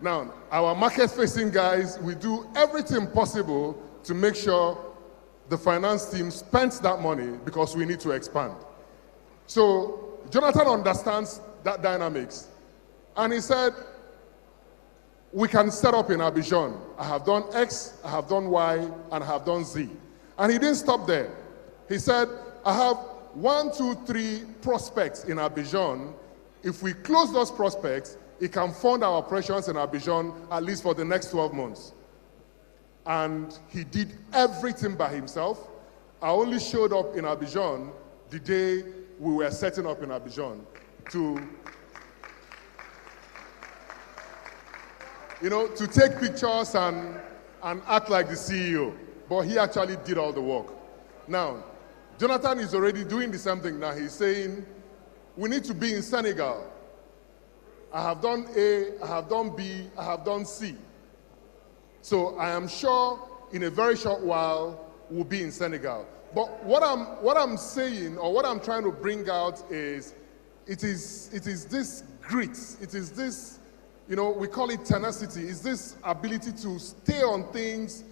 Now, our market-facing guys will do everything possible to make sure the finance team spends that money because we need to expand. So Jonathan understands that dynamics. And he said, we can set up in Abidjan. I have done X, I have done Y, and I have done Z. And he didn't stop there. He said, I have 1, 2, 3 prospects in Abidjan. If we close those prospects, it can fund our operations in Abidjan at least for the next 12 months. And he did everything by himself. I only showed up in Abidjan the day we were setting up in Abidjan to take pictures and act like the CEO. But he actually did all the work. Now, Jonathan is already doing the same thing now. He's saying, we need to be in Senegal. I have done A, I have done B, I have done C. So I am sure in a very short while we'll be in Senegal. But what I'm saying, or what I'm trying to bring out is, it is this grit, it is this, we call it tenacity, it's this ability to stay on things,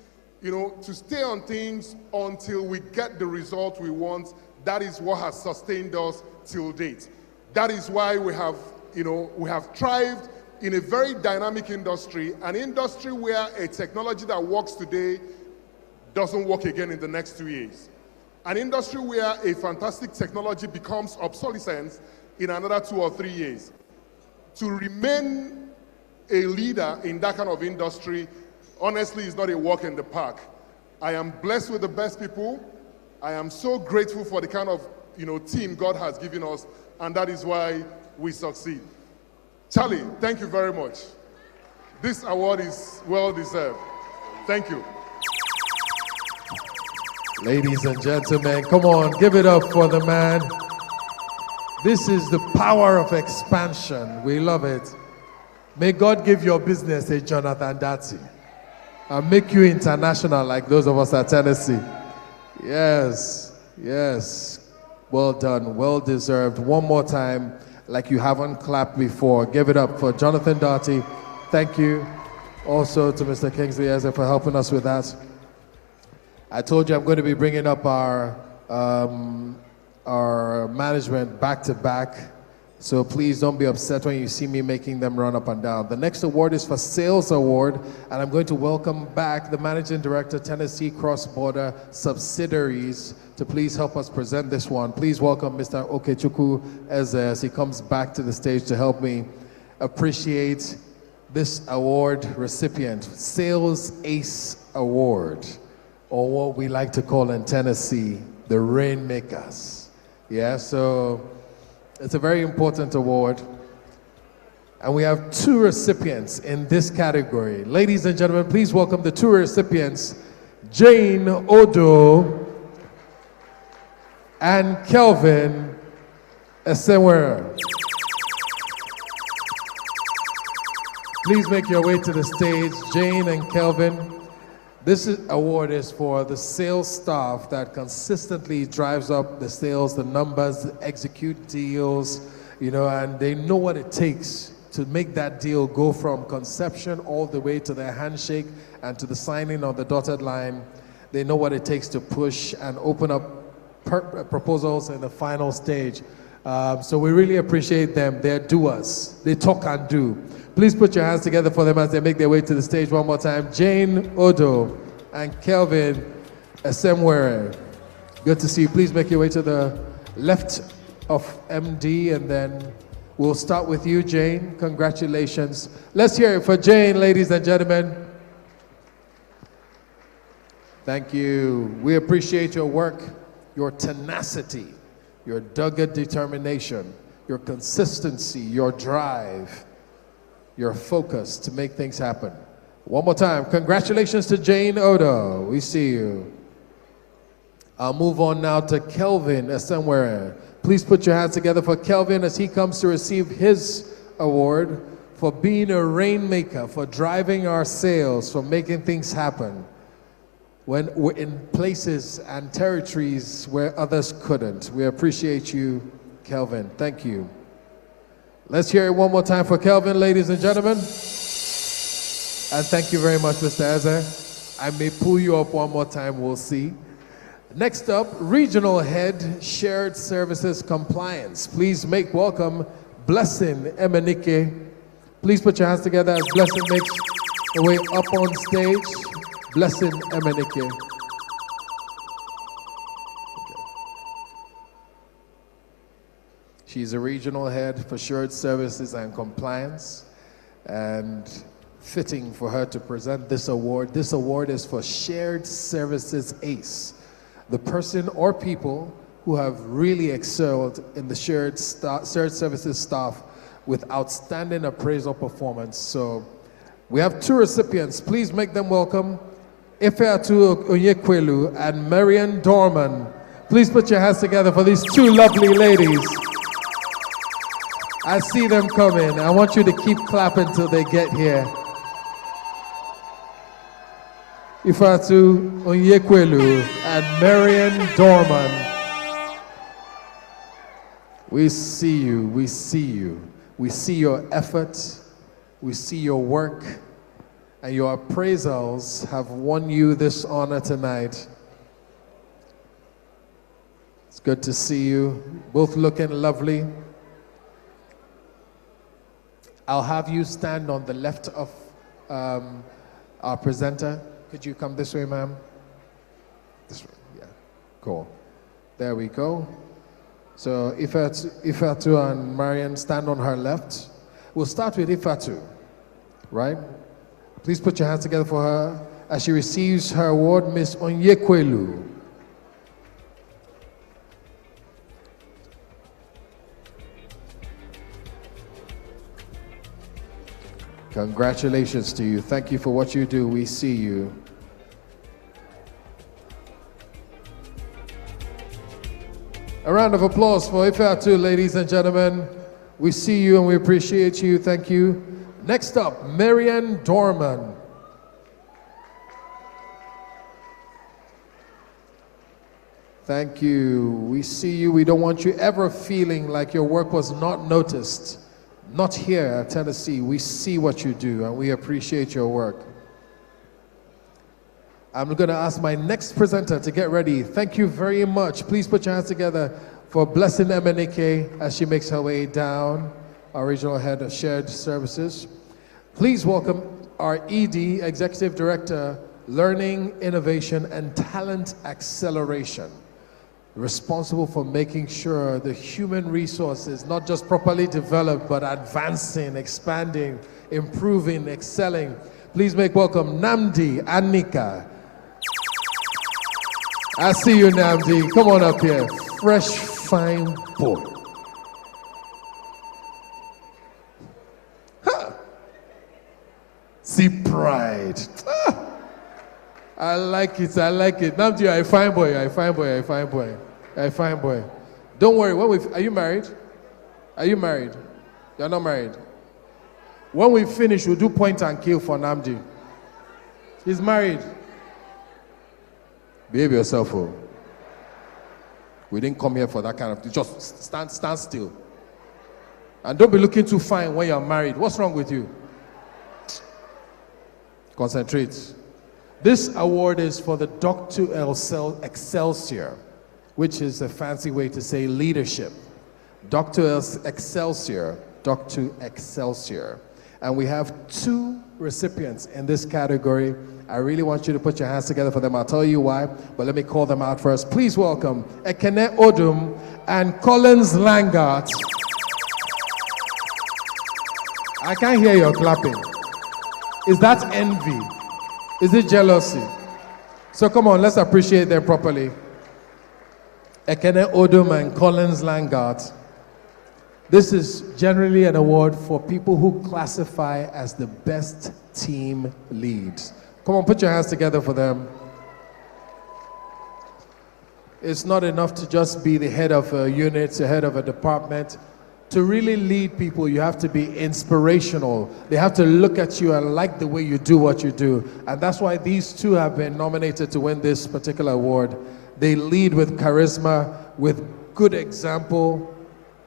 to stay on things until we get the result we want. That is what has sustained us till date. That is why we have thrived in a very dynamic industry, an industry where a technology that works today doesn't work again in the next 2 years. An industry where a fantastic technology becomes obsolescent in another 2 or 3 years. To remain a leader in that kind of industry, honestly, is not a walk in the park. I am blessed with the best people. I am so grateful for the kind of team God has given us, and that is why we succeed. Charlie, thank you very much. This award is well deserved. Thank you. Ladies and gentlemen, come on, give it up for the man. This is the power of expansion. We love it. May God give your business a Jonathan Dati and make you international like those of us at Tennessee. Yes, yes. Well done, well deserved. One more time, like you haven't clapped before. Give it up for Jonathan Dati. Thank you. Also to Mr. Kingsley Eze for helping us with that. I told you I'm going to be bringing up our management back to back. So please don't be upset when you see me making them run up and down. The next award is for Sales Award, and I'm going to welcome back the Managing Director, Tennessee Cross-Border Subsidiaries, to please help us present this one. Please welcome Mr. Okechukwu Eze as he comes back to the stage to help me appreciate this award recipient, Sales Ace Award, or what we like to call in Tennessee, the Rainmakers. Yeah, so it's a very important award. And we have 2 recipients in this category. Ladies and gentlemen, please welcome the 2 recipients, Jane Odo and Kelvin Esenwere. Please make your way to the stage, Jane and Kelvin. This award is for the sales staff that consistently drives up the sales, the numbers, execute deals, and they know what it takes to make that deal go from conception all the way to their handshake and to the signing on the dotted line. They know what it takes to push and open up proposals in the final stage. So we really appreciate them. They're doers. They talk and do. Please put your hands together for them as they make their way to the stage one more time. Jane Odo and Kelvin Esemwere. Good to see you. Please make your way to the left of MD, and then we'll start with you, Jane. Congratulations. Let's hear it for Jane, ladies and gentlemen. Thank you. We appreciate your work, your tenacity, your dogged determination, your consistency, your drive, your focus to make things happen. One more time, congratulations to Jane Odo. We see you. I'll move on now to Kelvin Esemwere. Please put your hands together for Kelvin as he comes to receive his award for being a rainmaker, for driving our sails, for making things happen when we're in places and territories where others couldn't. We appreciate you, Kelvin. Thank you. Let's hear it one more time for Kelvin, ladies and gentlemen. And thank you very much, Mr. Eze. I may pull you up one more time, we'll see. Next up, Regional Head, Shared Services Compliance. Please make welcome Blessing Emenike. Please put your hands together as Blessing makes her way up on stage. Blessing Emenike. She's a Regional Head for Shared Services and Compliance, and fitting for her to present this award. This award is for Shared Services Ace, the person or people who have really excelled in the shared services staff with outstanding appraisal performance. So we have two recipients. Please make them welcome. Ifeatu Onyekwelu and Marian Dorman. Please put your hands together for these two lovely ladies. I see them coming. I want you to keep clapping till they get here. Ifeatu Onyekwelu and Marian Dorman. We see you, we see you. We see your effort, we see your work, and your appraisals have won you this honor tonight. It's good to see you, both looking lovely. I'll have you stand on the left of our presenter. Could you come this way, ma'am? This way, yeah. Cool. There we go. So Ifeatu and Marian stand on her left. We'll start with Ifeatu, right? Please put your hands together for her as she receives her award, Miss Onyekwelu. Congratulations to you. Thank you for what you do. We see you. A round of applause for Ifeatu, ladies and gentlemen. We see you and we appreciate you. Thank you. Next up, Marian Dorman. Thank you. We see you. We don't want you ever feeling like your work was not noticed. Not here at Tennessee. We see what you do and we appreciate your work. I'm going to ask my next presenter to get ready. Thank you very much. Please put your hands together for Blessing Emenike as she makes her way down, our Regional Head of Shared Services. Please welcome our ED, Executive Director, Learning, Innovation, and Talent Acceleration, responsible for making sure the human resource is not just properly developed, but advancing, expanding, improving, excelling. Please make welcome Namdi Anika. I see you, Namdi. Come on up here. Fresh, fine boy. Huh. See pride. Ah. I like it, I like it. Namdi, you're a fine boy, you're a fine boy, you're a fine boy. You're a fine boy. Don't worry, are you married? Are you married? You're not married. When we finish, we'll do point and kill for Namdi. He's married. Behave yourself, oh. We didn't come here for that kind of thing. Just stand still. And don't be looking too fine when you're married. What's wrong with you? Concentrate. This award is for the Dr. Excelsior, which is a fancy way to say leadership. Dr. Excelsior, Dr. Excelsior. And we have 2 recipients in this category. I really want you to put your hands together for them. I'll tell you why, but let me call them out first. Please welcome Ekene Odum and Collins Langart. I can't hear your clapping. Is that envy? Is it jealousy? So come on, let's appreciate them properly. Ekene Odum and Collins Langart. This is generally an award for people who classify as the best team leads. Come on, put your hands together for them. It's not enough to just be the head of a unit, the head of a department. To really lead people, you have to be inspirational. They have to look at you and like the way you do what you do. And that's why these 2 have been nominated to win this particular award. They lead with charisma, with good example.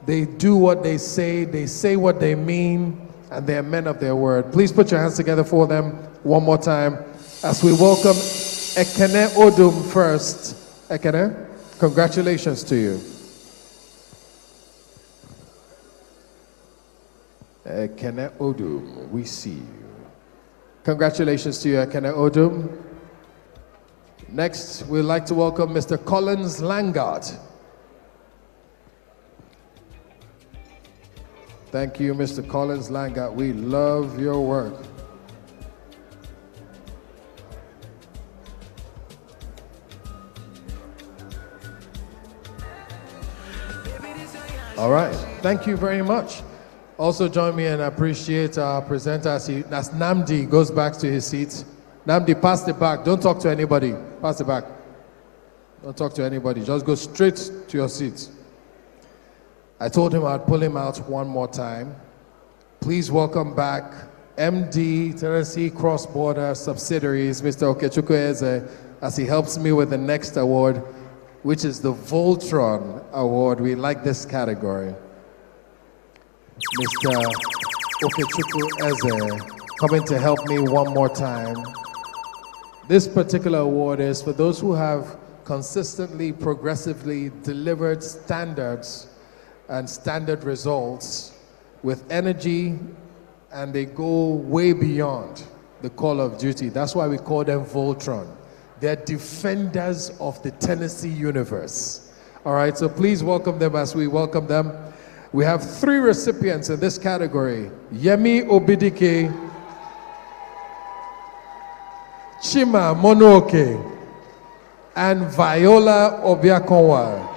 They do what they say what they mean, and they're men of their word. Please put your hands together for them one more time as we welcome Ekene Odum first. Ekene, congratulations to you. Ekene Odum, we see you. Congratulations to you, Ekene Odum. Next, we'd like to welcome Mr. Collins Langart. Thank you, Mr. Collins Langart. We love your work. All right, thank you very much. Also join me and appreciate our presenter as Namdi goes back to his seat. Namdi, pass the back. Don't talk to anybody. Pass the back. Don't talk to anybody. Just go straight to your seat. I told him I'd pull him out one more time. Please welcome back MD Tennessee Cross Border Subsidiaries, Mr. Okechukwu Eze, as he helps me with the next award, which is the Voltron Award. We like this category. Mr. Okechukwu Eze, coming to help me one more time. This particular award is for those who have consistently, progressively delivered standards and standard results with energy, and they go way beyond the call of duty. That's why we call them Voltron. They're defenders of the Tennessee universe. All right, so please welcome them as we welcome them. We have 3 recipients in this category: Yemi Obidike, Chima Monoke, and Viola Obiakonwa.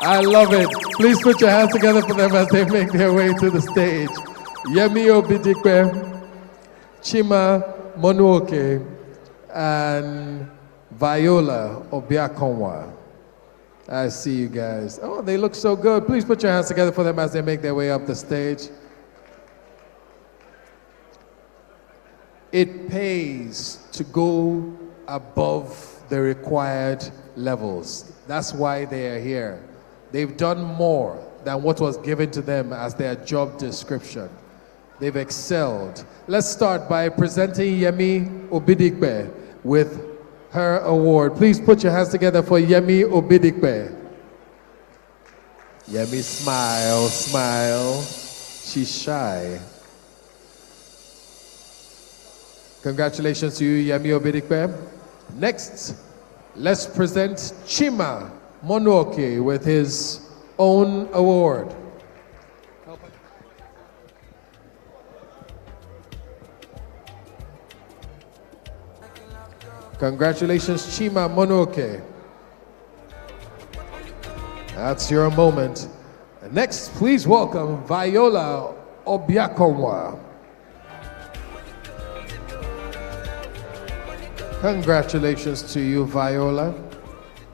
I love it. Please put your hands together for them as they make their way to the stage. Yemi Obidikwe, Chima Monuoke, and Viola Obiakonwa. I see you guys. Oh, they look so good. Please put your hands together for them as they make their way up the stage. It pays to go above the required levels. That's why they are here. They've done more than what was given to them as their job description. They've excelled. Let's start by presenting Yemi Obidikbe with her award. Please put your hands together for Yemi Obidikbe. Yemi, smile, smile. She's shy. Congratulations to you, Yemi Obidikbe. Next, let's present Chima Monoke with his own award. Congratulations, Chima Monoke. That's your moment. Next, please welcome Viola Obiakonwa. Congratulations to you, Viola.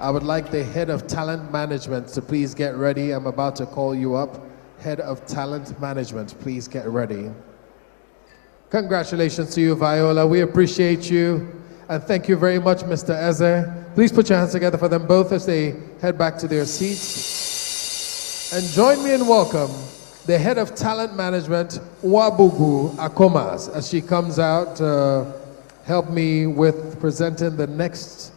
I would like the head of talent management to please get ready. I'm about to call you up. Head of talent management, please get ready. Congratulations to you, Viola. We appreciate you. And thank you very much, Mr. Eze. Please put your hands together for them both as they head back to their seats. And join me in welcome the head of talent management, Wabugu Akomas, as she comes out to help me with presenting the next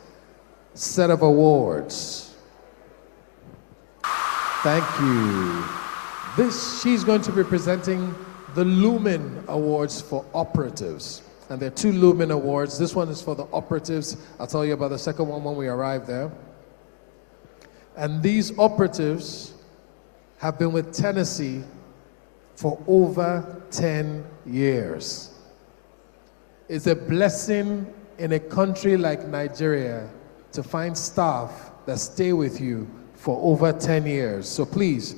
set of awards. Thank you. She's going to be presenting the Lumen Awards for operatives. And there are 2 Lumen Awards. This one is for the operatives. I'll tell you about the second one when we arrive there. And these operatives have been with Tennessee for over 10 years. It's a blessing in a country like Nigeria to find staff that stay with you for over 10 years. So please,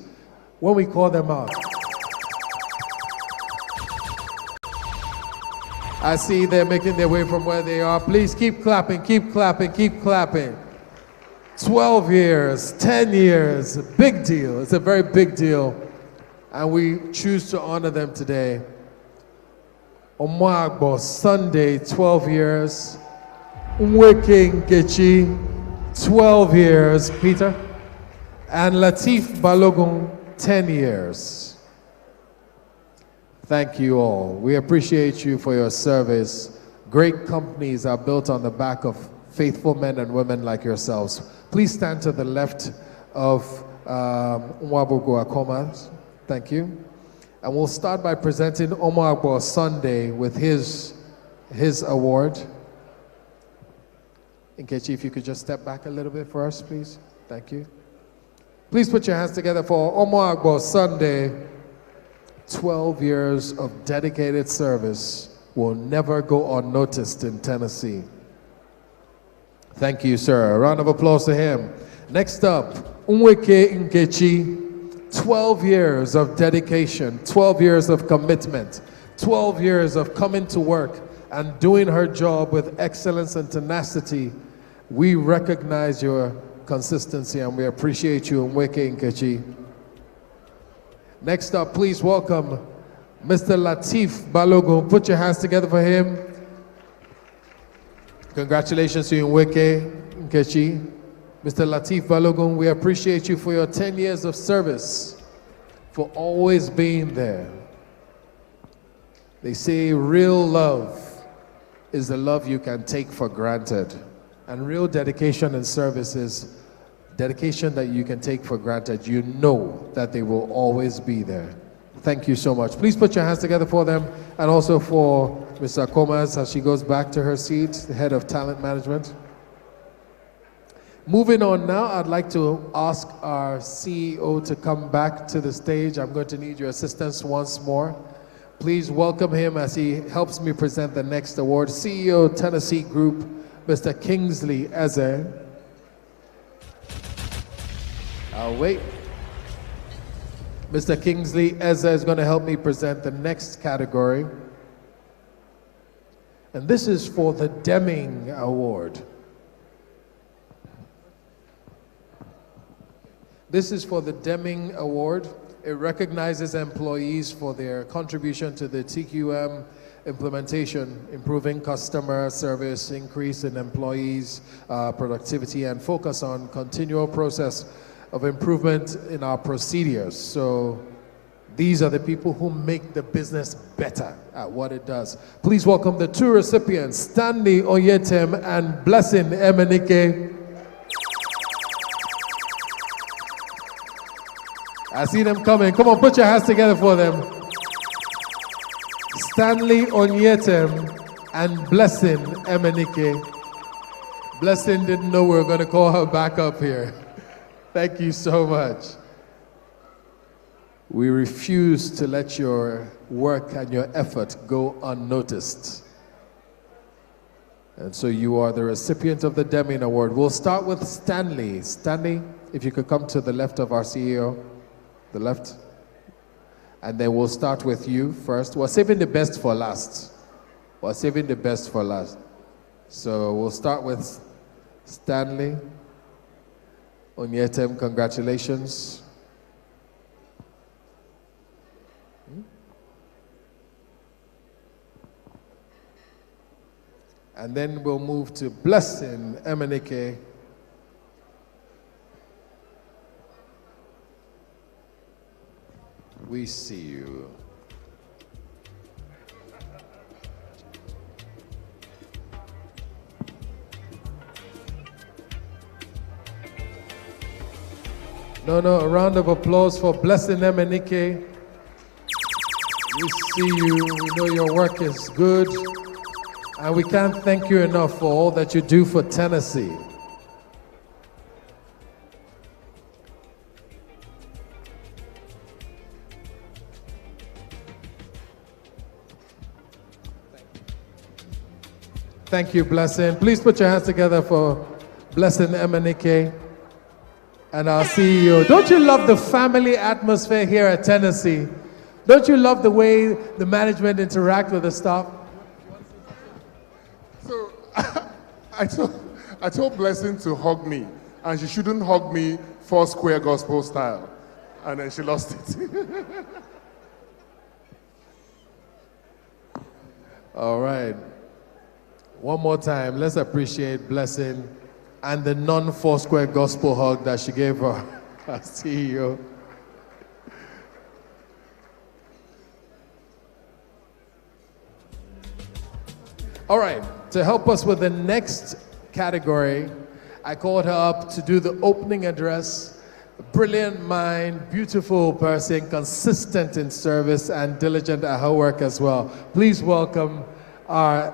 when we call them out, I see they're making their way from where they are. Please keep clapping, keep clapping, keep clapping. 12 years, 10 years, big deal. It's a very big deal. And we choose to honor them today. Omoagbo, Sunday, 12 years. Nweke Nkechi, 12 years. Peter? And Latif Balogun, 10 years. Thank you all. We appreciate you for your service. Great companies are built on the back of faithful men and women like yourselves. Please stand to the left of Nwabugo Akoma. Thank you. And we'll start by presenting Omoagbo Sunday with his award. Nkechi, if you could just step back a little bit for us, please. Thank you. Please put your hands together for Omoagbo Sunday. 12 years of dedicated service will never go unnoticed in Tennessee. Thank you, sir. A round of applause to him. Next up, Nweke Nkechi. 12 years of dedication, 12 years of commitment, 12 years of coming to work and doing her job with excellence and tenacity. We recognize your consistency and we appreciate you, Nweke Nkechi. Next up, please welcome Mr. Latif Balogun. Put your hands together for him. Congratulations to you, Nweke Nkechi. Mr. Latif Balogun, we appreciate you for your 10 years of service, for always being there. They say real love is the love you can take for granted. And real dedication and service is dedication that you can take for granted. You know that they will always be there. Thank you so much. Please put your hands together for them and also for Ms. Akomas as she goes back to her seat, the head of talent management. Moving on now, I'd like to ask our CEO to come back to the stage. I'm going to need your assistance once more. Please welcome him as he helps me present the next award. CEO Tennessee Group, Mr. Kingsley Eze. I'll wait. Mr. Kingsley Eze is going to help me present the next category. And this is for the Deming Award. This is for the Deming Award. It recognizes employees for their contribution to the TQM implementation, improving customer service, increase in employees' productivity, and focus on continual process of improvement in our procedures. So these are the people who make the business better at what it does. Please welcome the 2 recipients, Stanley Oyetem and Blessing Emenike. I see them coming. Come on, put your hands together for them. Stanley Onyetem and Blessing Emenike. Blessing didn't know we were going to call her back up here. Thank you so much. We refuse to let your work and your effort go unnoticed. And so you are the recipient of the Deming Award. We'll start with Stanley. Stanley, if you could come to the left of our CEO. The left. And then we'll start with you first. We're saving the best for last. We're saving the best for last. So we'll start with Stanley Onyetem. Congratulations. And then we'll move to Blessing Emenike. We see you. No, a round of applause for Blessing Emenike. We see you, we know your work is good, and we can't thank you enough for all that you do for Tennessee. Thank you, Blessing. Please put your hands together for Blessing Emenike and our CEO. Don't you love the family atmosphere here at Tennessee? Don't you love the way the management interact with the staff? So I told Blessing to hug me, and she shouldn't hug me four square gospel style. And then she lost it. All right. One more time, let's appreciate Blessing and the non-Foursquare gospel hug that she gave her CEO. All right, to help us with the next category, I called her up to do the opening address. Brilliant mind, beautiful person, consistent in service and diligent at her work as well. Please welcome our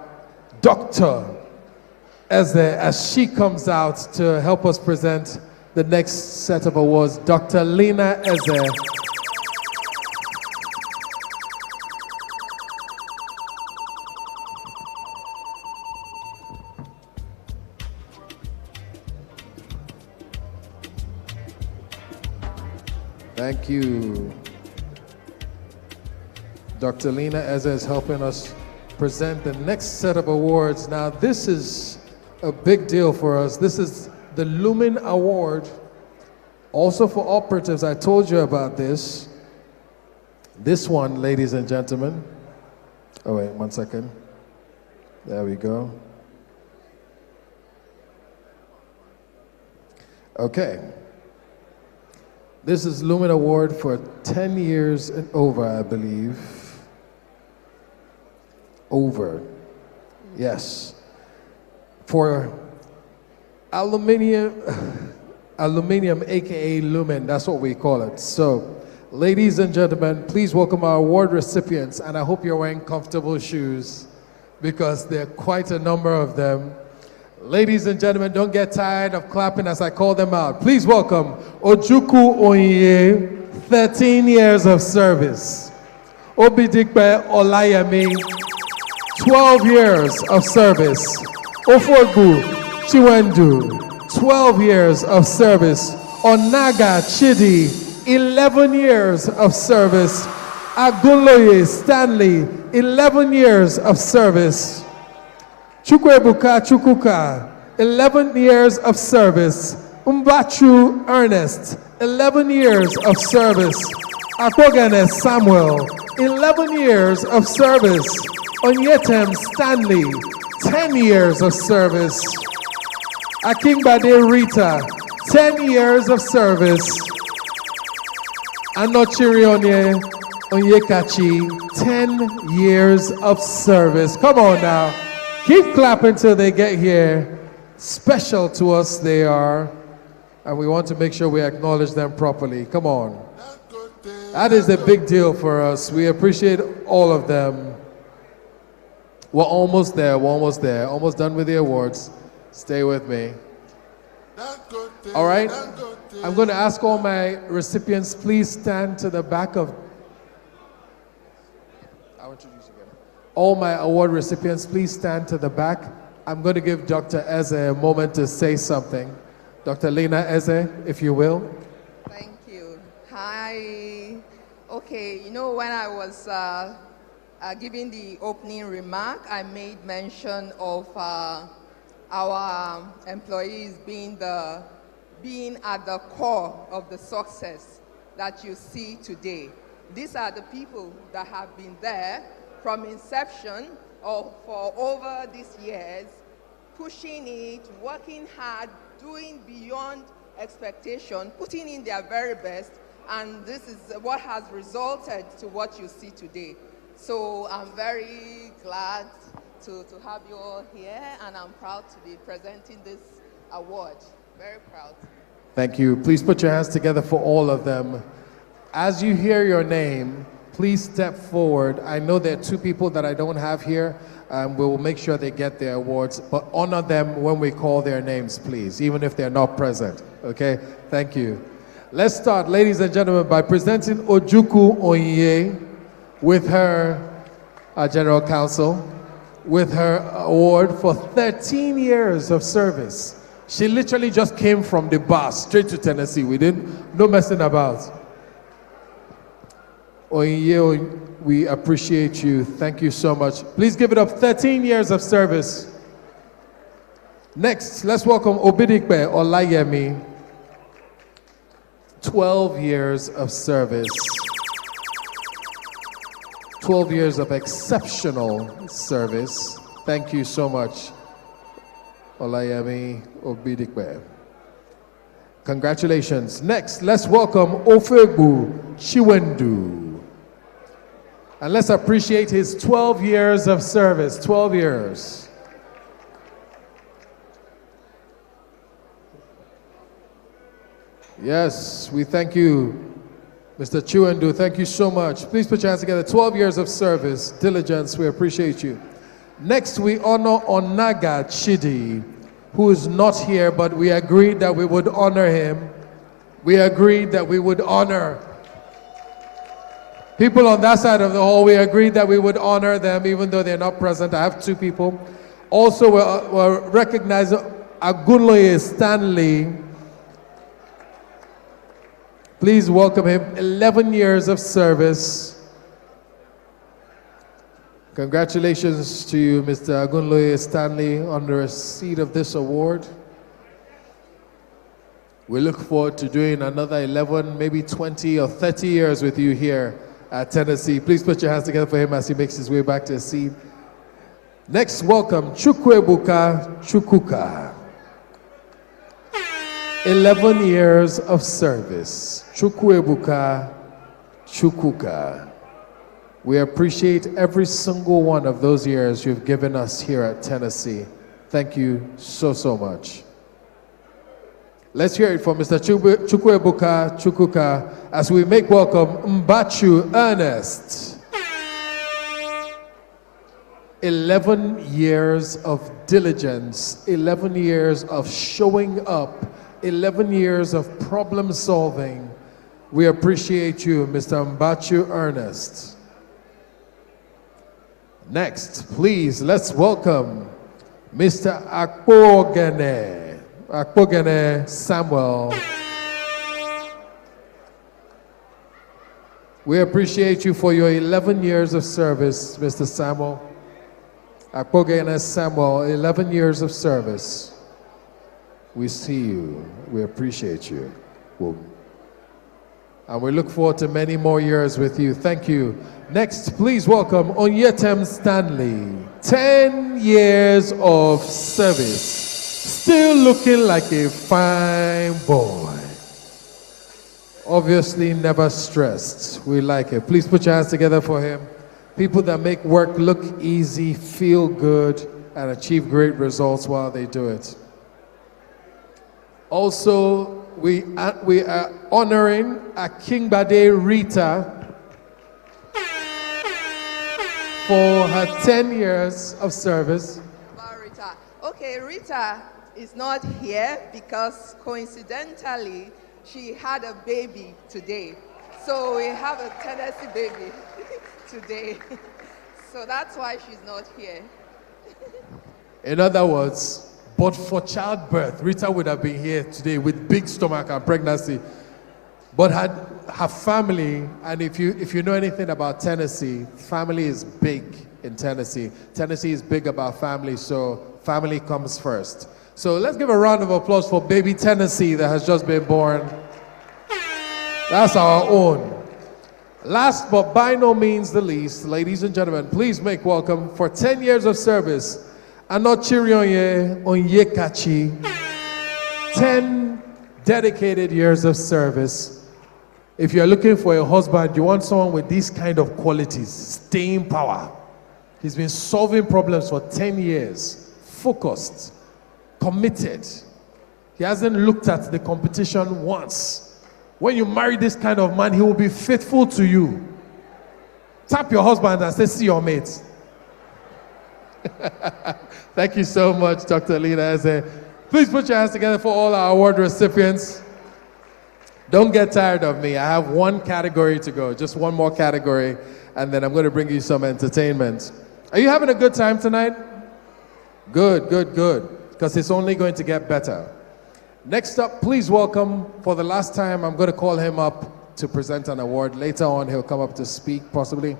Dr. Eze as she comes out to help us present the next set of awards. Dr. Lena Eze. Thank you. Dr. Lena Eze is helping us present the next set of awards. Now, this is a big deal for us. This is the Lumen Award, also for operatives. I told you about this. This one, ladies and gentlemen. Oh, wait, 1 second. There we go. Okay. This is Lumen Award for 10 years and over, I believe. Over. Yes. For aluminium, aka Lumen, that's what we call it. So, ladies and gentlemen, please welcome our award recipients, and I hope you're wearing comfortable shoes because there are quite a number of them. Ladies and gentlemen, don't get tired of clapping as I call them out. Please welcome Ojuku Onye, 13 years of service. Obidikpe Olayemi, 12 years of service. Ofogu Chiwendu, 12 years of service. Onaga Chidi, 11 years of service. Agunloye Stanley, 11 years of service. Chukwebuka Chukuka, 11 years of service. Umbachu Ernest, 11 years of service. Akogane Samuel, 11 years of service. Onyetem Stanley, 10 years of service. Akingbade Rita, 10 years of service. Anochiri Onyekachi, 10 years of service. Come on now. Keep clapping till they get here. Special to us they are, and we want to make sure we acknowledge them properly. Come on. That is a big deal for us. We appreciate all of them. We're almost there, almost done with the awards. Stay with me. All right, I'm going to ask all my recipients, please stand to the back of, all my award recipients, please stand to the back. I'm going to give Dr. Eze a moment to say something. Dr. Lena Eze, if you will. Thank you. Hi. Okay, you know, when I was giving the opening remark, I made mention of our employees being at the core of the success that you see today. These are the people that have been there from inception or for over these years, pushing it, working hard, doing beyond expectation, putting in their very best, and this is what has resulted to what you see today. So I'm very glad to have you all here, and I'm proud to be presenting this award. Very proud. Thank you. Please put your hands together for all of them. As you hear your name, please step forward. I know there are two people that I don't have here. We will make sure they get their awards, but honor them when we call their names, please, even if they're not present. Okay? Thank you. Let's start, ladies and gentlemen, by presenting Ojuku Onye with her General Counsel, with her award for 13 years of service. She literally just came from the bar straight to Tennessee. We didn't, no messing about. Onye, we appreciate you. Thank you so much. Please give it up. 13 years of service. Next, let's welcome Obidikpe Olayemi. 12 years of service. 12 years of exceptional service. Thank you so much, Olayemi Obidikpe. Congratulations. Next, let's welcome Ofegbu Chiwendu. And let's appreciate his 12 years of service. 12 years. Yes, we thank you, Mr. Chiwendu. Thank you so much. Please put your hands together. 12 years of service, diligence. We appreciate you. Next, we honor Onaga Chidi, who is not here, but we agreed that we would honor him. We agreed that we would honor people on that side of the hall. We agreed that we would honor them even though they're not present. I have two people. Also, we're recognizing Agunloye Stanley. Please welcome him. 11 years of service. Congratulations to you, Mr. Agunloye Stanley, on the receipt of this award. We look forward to doing another 11, maybe 20 or 30 years with you here at Tennessee. Please put your hands together for him as he makes his way back to his seat. Next, welcome Chukwebuka Chukuka. 11 years of service. Chukwebuka Chukuka. We appreciate every single one of those years you've given us here at Tennessee. Thank you so, so much. Let's hear it from Mr. Chukwebuka Chukuka as we make welcome Mbachu Ernest. 11 years of diligence, 11 years of showing up, 11 years of problem solving. We appreciate you, Mr. Mbachu Ernest. Next, please, let's welcome Mr. Akpogene Samuel. We appreciate you for your 11 years of service, Mr. Samuel. Akpogene Samuel, 11 years of service. We see you. We appreciate you. And we look forward to many more years with you. Thank you. Next, please welcome Onyetem Stanley. 10 years of service. Still looking like a fine boy. Obviously never stressed. We like it. Please put your hands together for him. People that make work look easy, feel good, and achieve great results while they do it. Also, we are honoring Akingbade Rita for her 10 years of service. Rita. Okay, Rita is not here because coincidentally, she had a baby today. So we have a Tennessee baby today. So that's why she's not here. In other words, but for childbirth, Rita would have been here today with big stomach and pregnancy. But her family, and if you know anything about Tennessee, family is big in Tennessee. Tennessee is big about family, so family comes first. So let's give a round of applause for baby Tennessee that has just been born. That's our own. Last but by no means the least, ladies and gentlemen, please make welcome for 10 years of service, Anochirionye Onyekachi. 10 dedicated years of service. If you're looking for a husband, you want someone with these kind of qualities, staying power. He's been solving problems for 10 years, focused, committed. He hasn't looked at the competition once. When you marry this kind of man, he will be faithful to you. Tap your husband and say, see your mates. Thank you so much, Dr. Lina Eze. Please put your hands together for all our award recipients. Don't get tired of me. I have one category to go, just one more category, and then I'm going to bring you some entertainment. Are you having a good time tonight? Good, good, good, because it's only going to get better. Next up, please welcome, for the last time, I'm going to call him up to present an award. Later on, he'll come up to speak, possibly.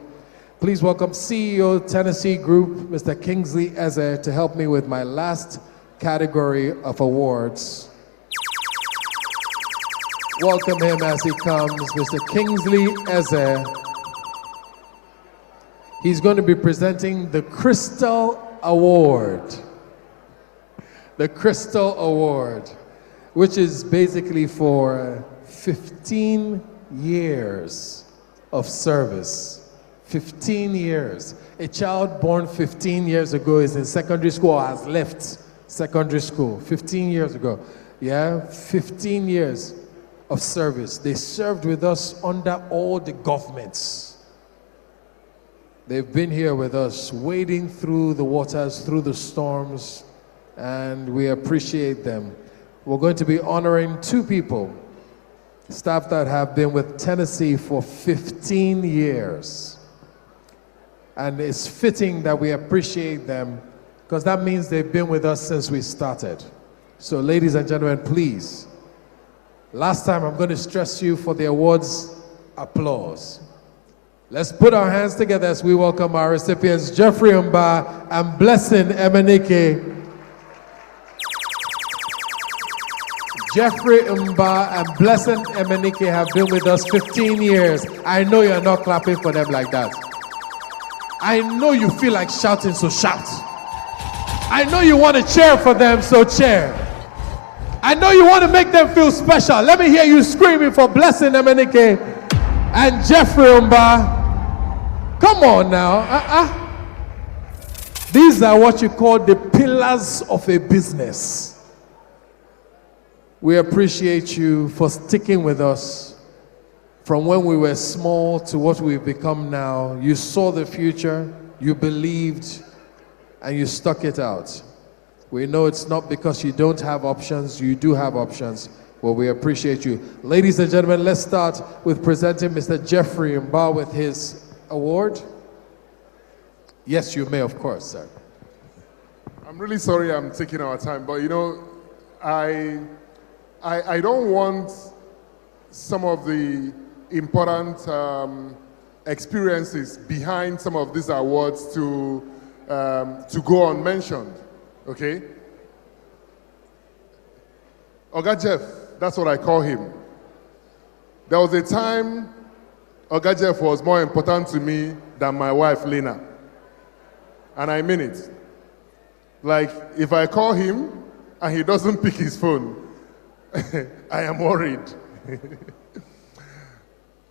Please welcome CEO Tennessee Group, Mr. Kingsley Eze, to help me with my last category of awards. Welcome him as he comes, Mr. Kingsley Eze. He's going to be presenting the Crystal Award. The Crystal Award, which is basically for 15 years of service. 15 years. A child born 15 years ago is in secondary school or has left secondary school 15 years ago. Yeah, 15 years of service. They served with us under all the governments. They've been here with us, wading through the waters, through the storms, and we appreciate them. We're going to be honoring two people, staff that have been with Tennessee for 15 years. And it's fitting that we appreciate them because that means they've been with us since we started. So ladies and gentlemen, please, last time I'm going to stress you for the awards applause. Let's put our hands together as we welcome our recipients, Jeffrey Mba and Blessing Emenike. Jeffrey Mba and Blessing Emenike have been with us 15 years. I know you're not clapping for them like that. I know you feel like shouting, so shout. I know you want to cheer for them, so cheer. I know you want to make them feel special. Let me hear you screaming for Blessing Emenike and Jeffrey Mba. Come on now. These are what you call the pillars of a business. We appreciate you for sticking with us. From when we were small to what we've become now, you saw the future, you believed, and you stuck it out. We know it's not because you don't have options, you do have options, but we appreciate you. Ladies and gentlemen, let's start with presenting Mr. Jeffrey Mba with his award. Yes, you may, of course, sir. I'm really sorry I'm taking our time, but you know, I don't want some of the important experiences behind some of these awards to go unmentioned, okay? Oga Jeff, that's what I call him. There was a time Oga Jeff was more important to me than my wife, Lena. And I mean it. Like, if I call him and he doesn't pick his phone, I am worried.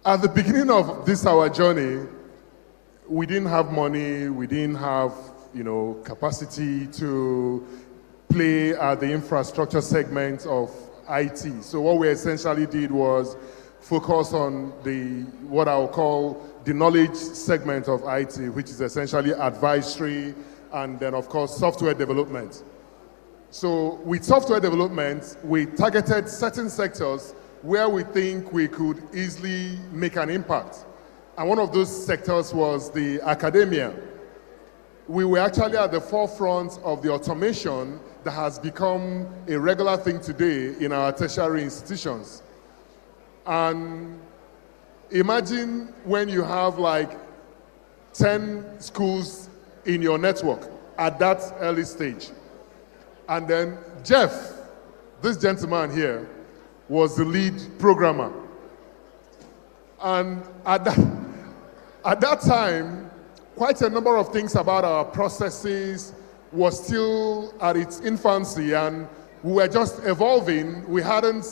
At the beginning of this, our journey, we didn't have money, we didn't have, capacity to play at the infrastructure segment of IT. So what we essentially did was focus on what I'll call the knowledge segment of IT, which is essentially advisory and then, of course, software development. So with software development, we targeted certain sectors where we think we could easily make an impact. And one of those sectors was the academia. We were actually at the forefront of the automation that has become a regular thing today in our tertiary institutions. And imagine when you have like 10 schools in your network at that early stage. And then Jeff, this gentleman here, was the lead programmer. And at that time, quite a number of things about our processes was still at its infancy, and we were just evolving. We hadn't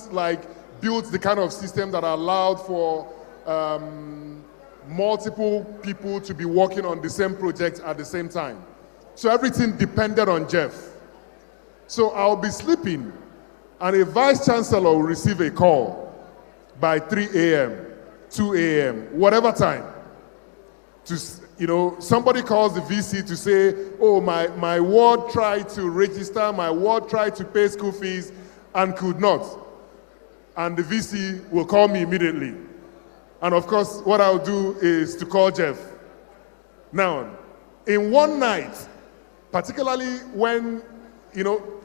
built the kind of system that allowed for multiple people to be working on the same project at the same time. So everything depended on Jeff. So I'll be sleeping And a vice chancellor will receive a call by 3 a.m., 2 a.m., whatever time. Somebody calls the VC to say, oh, my ward tried to register, my ward tried to pay school fees and could not. And the VC will call me immediately. And of course, what I'll do is to call Jeff. Now, in one night, particularly when,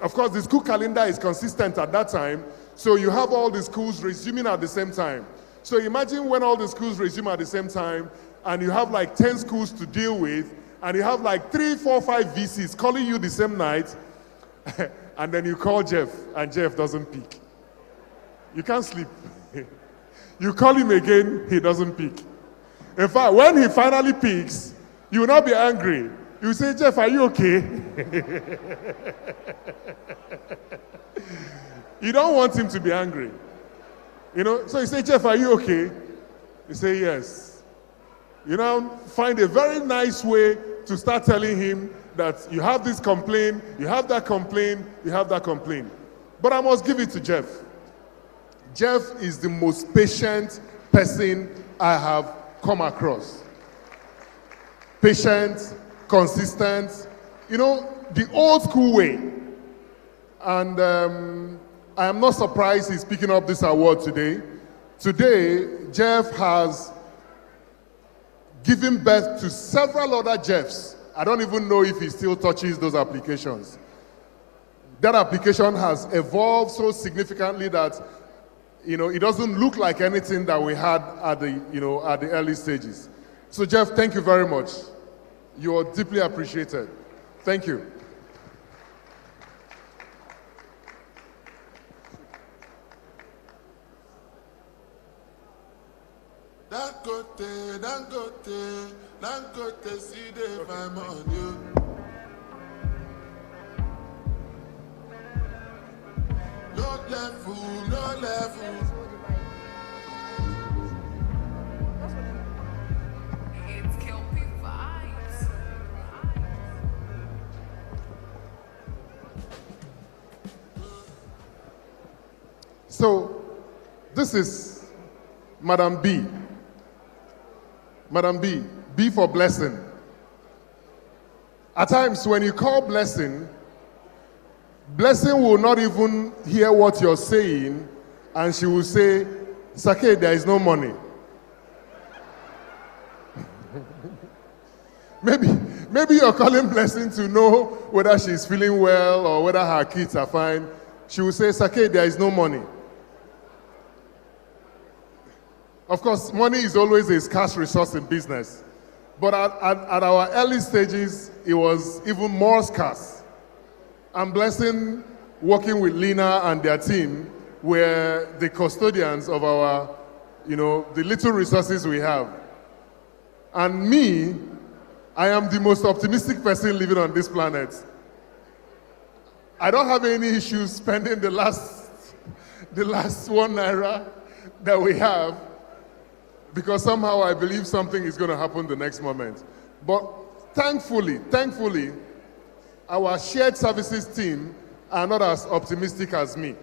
of course, the school calendar is consistent at that time, so you have all the schools resuming at the same time. So imagine when all the schools resume at the same time, and you have like 10 schools to deal with, and you have like 3, 4, 5 VCs calling you the same night, and then you call Jeff, and Jeff doesn't pick. You can't sleep. You call him again, he doesn't pick. In fact, when he finally picks, you will not be angry. You say, Jeff, are you okay? You don't want him to be angry. So you say, Jeff, are you okay? You say, yes. Find a very nice way to start telling him that you have this complaint, you have that complaint, you have that complaint. But I must give it to Jeff. Jeff is the most patient person I have come across. Patient, consistent, the old school way. And I am not surprised he's picking up this award today. Today, Jeff has given birth to several other Jeffs. I don't even know if he still touches those applications. That application has evolved so significantly that it doesn't look like anything that we had at the early stages. So Jeff, thank you very much. You are deeply appreciated. Thank you. Dangote, see the vibe on you. No level. It's Kelpie vibes. So, this is Madam B. Madam B. B for blessing. At times, when you call blessing, blessing will not even hear what you're saying, and she will say, Sake, there is no money. Maybe you're calling blessing to know whether she's feeling well or whether her kids are fine. She will say, Sake, there is no money. Of course, money is always a scarce resource in business. But at our early stages, it was even more scarce. I'm blessing working with Lena and their team were the custodians of our, the little resources we have. And me, I am the most optimistic person living on this planet. I don't have any issues spending the last ₦1 that we have, because somehow I believe something is going to happen the next moment. But thankfully, our shared services team are not as optimistic as me.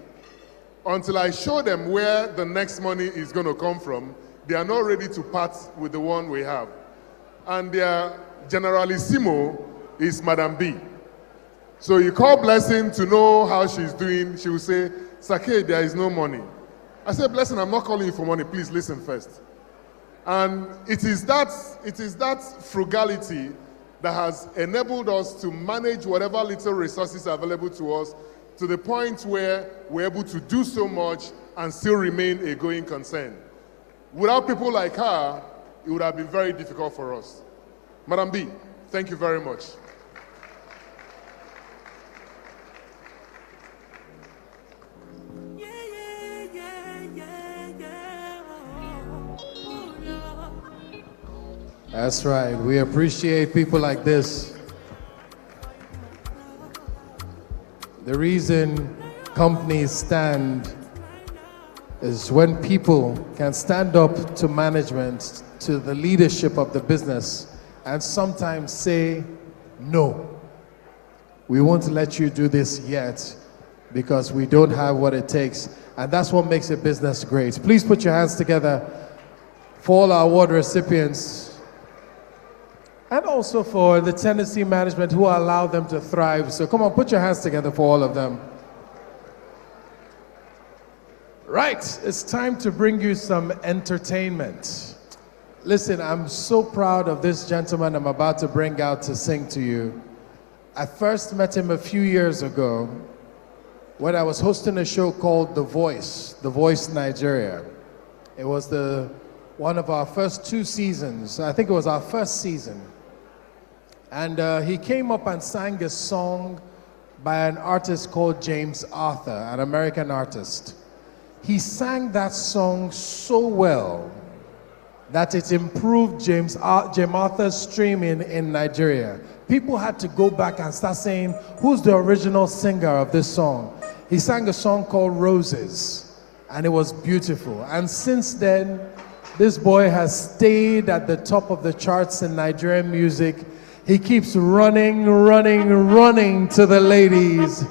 Until I show them where the next money is going to come from, they are not ready to part with the one we have. And their generalissimo is Madam B. So you call Blessing to know how she's doing. She will say, Sake, there is no money. I said, Blessing, I'm not calling you for money. Please listen first. And it is that frugality that has enabled us to manage whatever little resources are available to us to the point where we're able to do so much and still remain a going concern. Without people like her, it would have been very difficult for us. Madam B, thank you very much. That's right. We appreciate people like this. The reason companies stand is when people can stand up to management, to the leadership of the business, and sometimes say, no, we won't let you do this yet. because we don't have what it takes. And that's what makes a business great. Please put your hands together for all our award recipients and also for the Tennessee management who allowed them to thrive. So come on, put your hands together for all of them. Right, it's time to bring you some entertainment. Listen, I'm so proud of this gentleman I'm about to bring out to sing to you. I first met him a few years ago when I was hosting a show called The Voice Nigeria. It was one of our first 2 seasons. I think it was our first season. And he came up and sang a song by an artist called James Arthur, an American artist. He sang that song so well that it improved James Arthur's streaming in Nigeria. People had to go back and start saying, who's the original singer of this song? He sang a song called Roses, and it was beautiful. And since then, this boy has stayed at the top of the charts in Nigerian music. He keeps running to the ladies.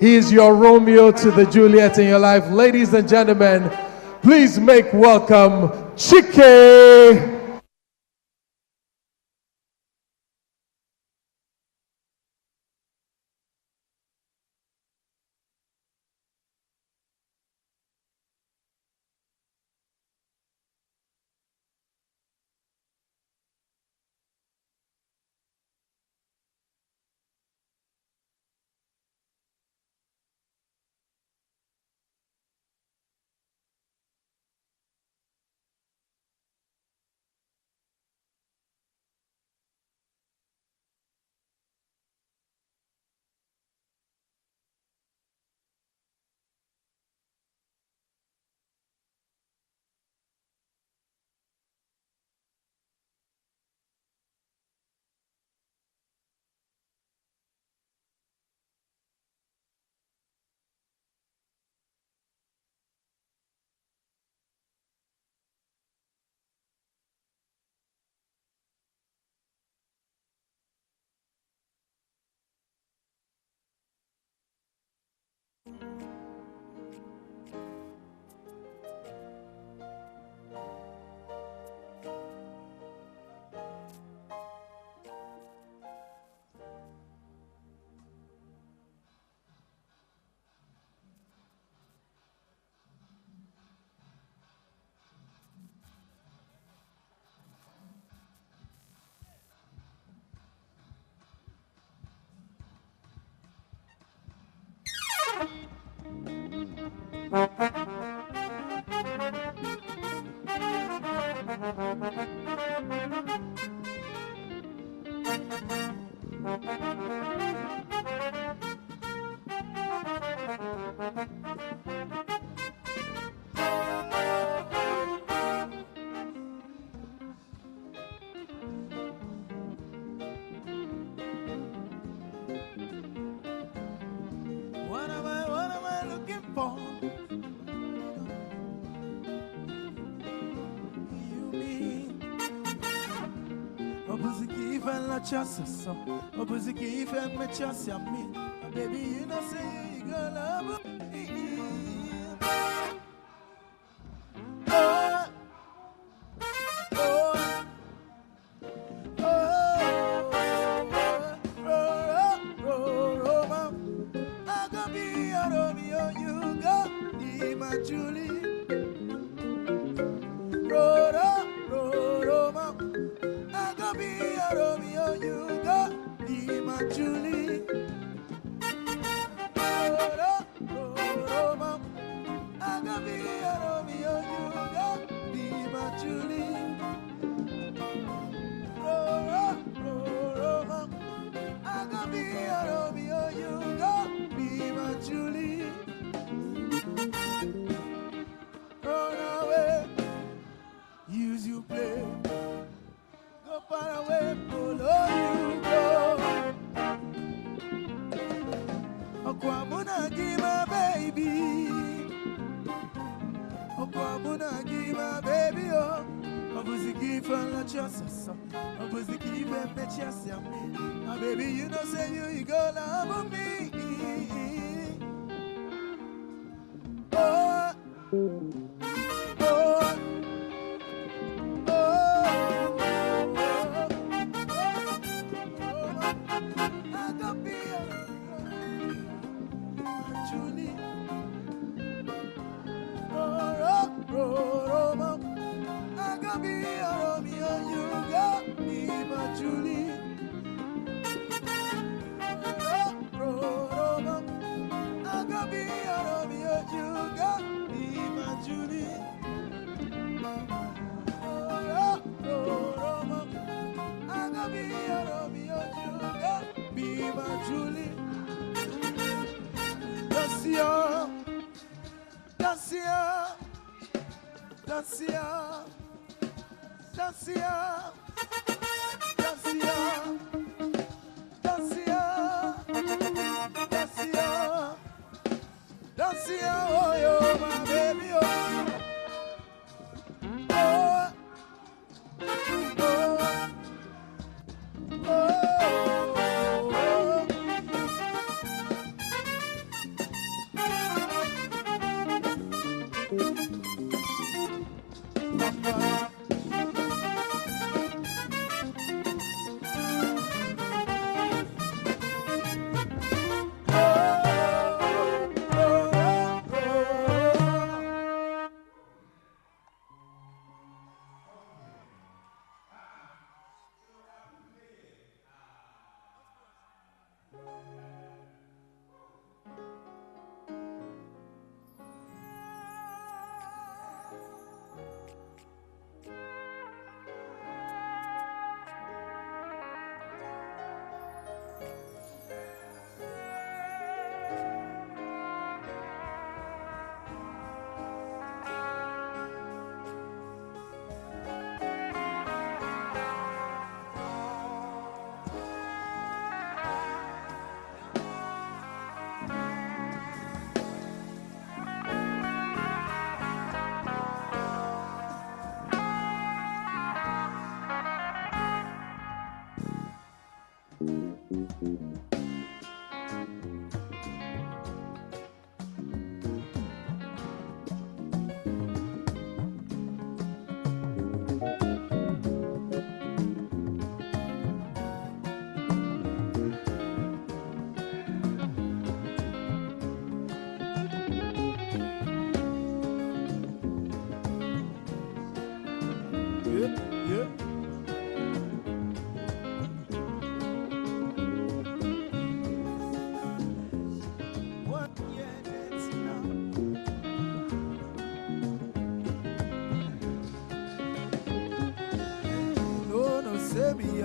He's your Romeo to the Juliet in your life. Ladies and gentlemen, please make welcome Chike. What am I looking for? You mean Opposite if I not just so Opposite if I met just me. Baby, you know say you gonna love me. Oh, oh, I gotta be a Romeo, you got be my Julie. Roma, I gotta be a Romeo, you got be my Julie. Roma, I gotta be a Romeo, you got be my Julie. Roma, I gotta be a Romeo, you got be my Julie. Run away, use you play, go far away, follow you go. Okwamuna give my baby, Okwamuna give my baby, oh. Obuziki for la chasa, Obuziki for the chasa, my baby, you know say you go love me.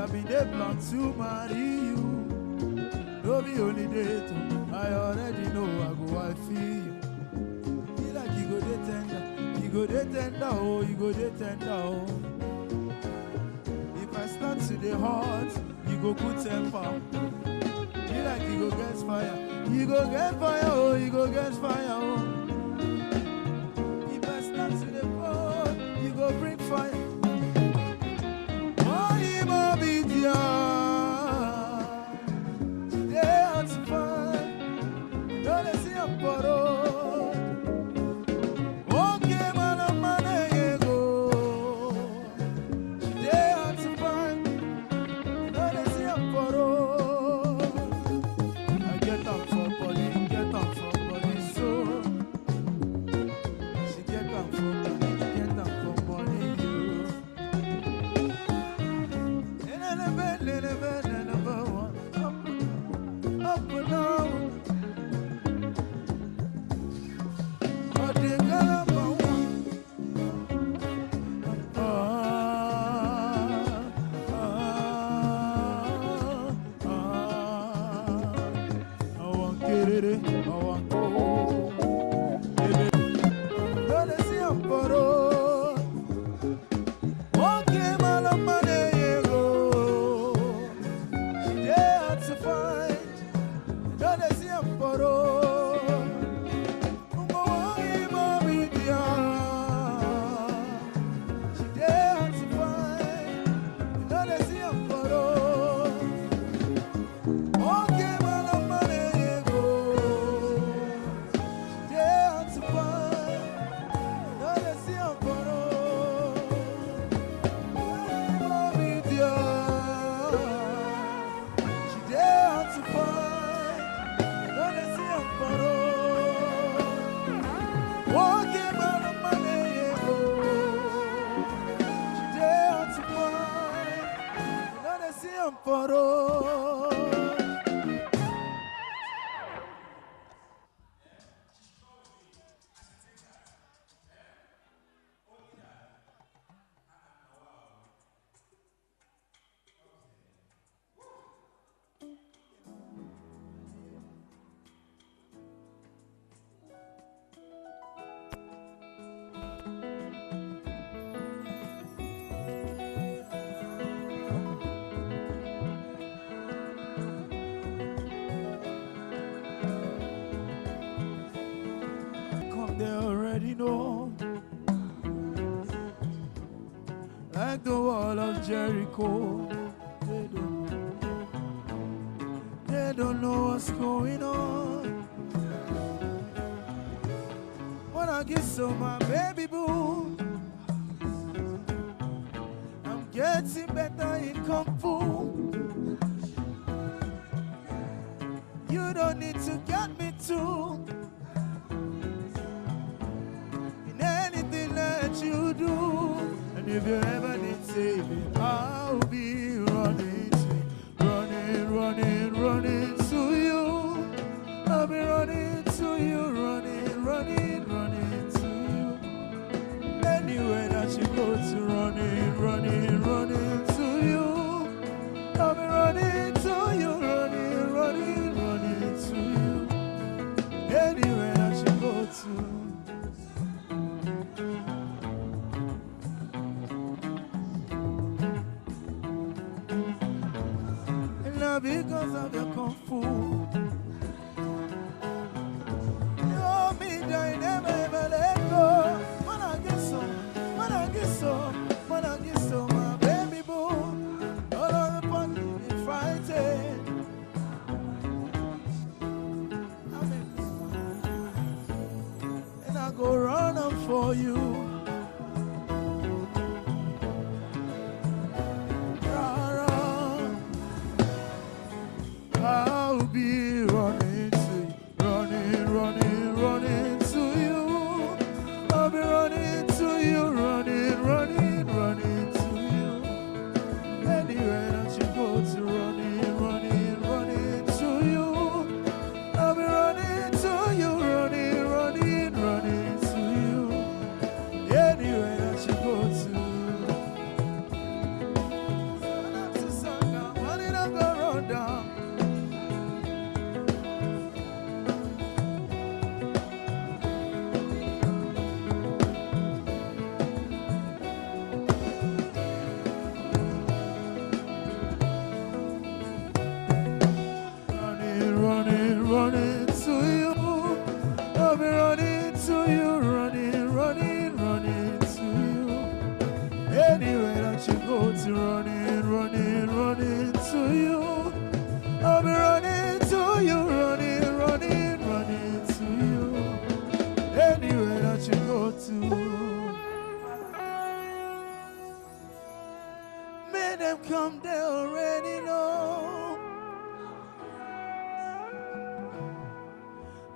I be the plan to marry you. No be only date, I already know I go I feel you. Be like you go dey tender, you go dey tender, oh, you go dey tender, oh. If I start to the heart, you go put temper. Be like you go get fire, you go get fire, oh, you go get fire, oh. If I start to the heart, you go bring fire. Amparo. They already know, like the wall of Jericho. They don't know what's going on. When I get so my baby boo, I'm getting better in Kung Fu. You don't need to get me too. Anything that you do, and if you ever need saving, I'll be running to you. I'll be running to you, running to you. Anywhere that you go to, running to you. I'll be running to you, running to you. Anywhere that you go to. Because of your Kung Fu, you hold me down, never ever let go. When I get so, my baby boo, all of the party be frightened. And I go run up for you. I'll be running to you, running to you. I'll be running to you, running to you. Anywhere that you go to, running to you. I'll be running to you, running to you. Anywhere that you go to. Money don't go run down. Running to you. I'll be running to you, running to you. Anywhere that you go to, running to you. I'll be running to you, running to you. Anywhere that you go to. Make them come, they already know.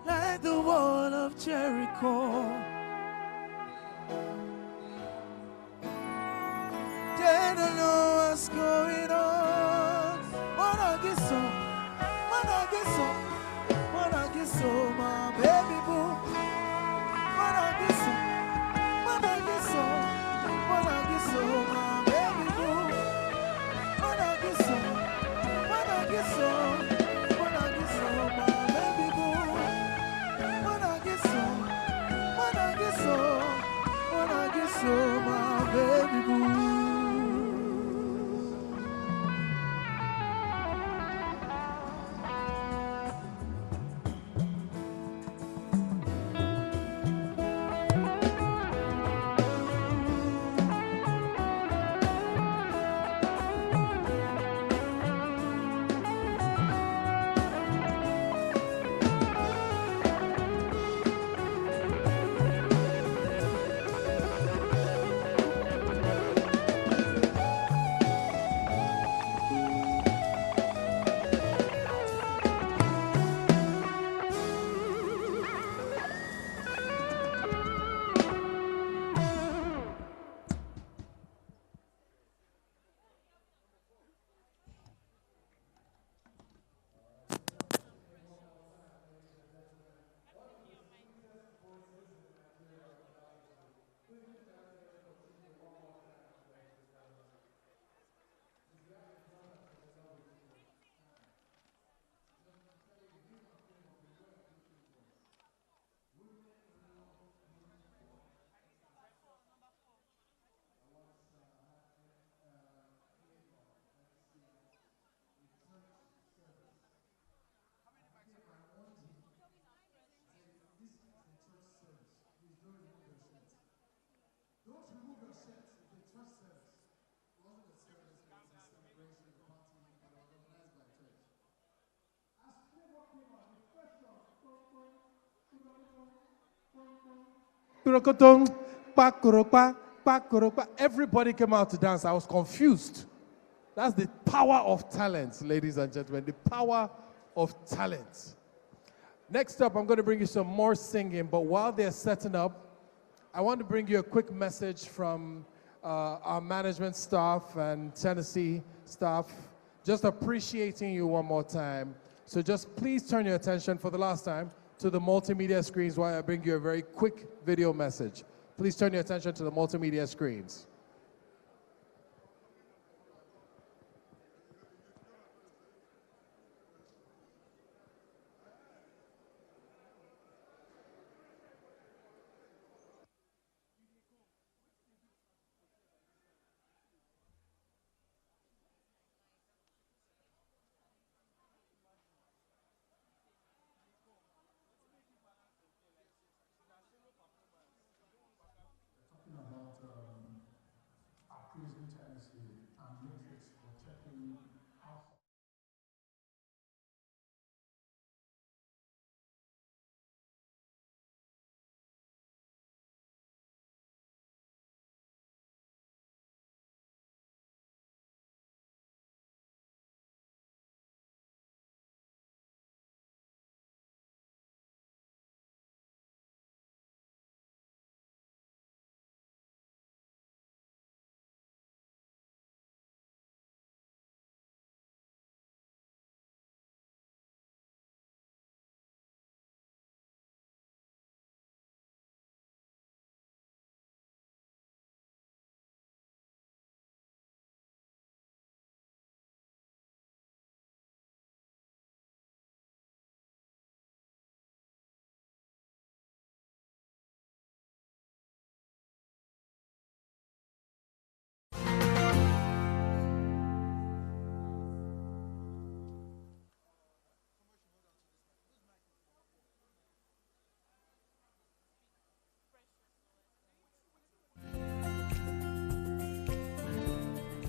Like the wall of Jericho. They don't know what's going on. When I get so, my baby boo. When I get so, my baby boo. When I get so, my baby boo. When I get so, my baby boo. When I Everybody came out to dance. I was confused. That's the power of talent, ladies and gentlemen. The power of talent. Next up, I'm going to bring you some more singing, but while they're setting up, I want to bring you a quick message from our management staff and Tennessee staff, just appreciating you one more time. So just please turn your attention for the last time to the multimedia screens while I bring you a very quick video message. Please turn your attention to the multimedia screens.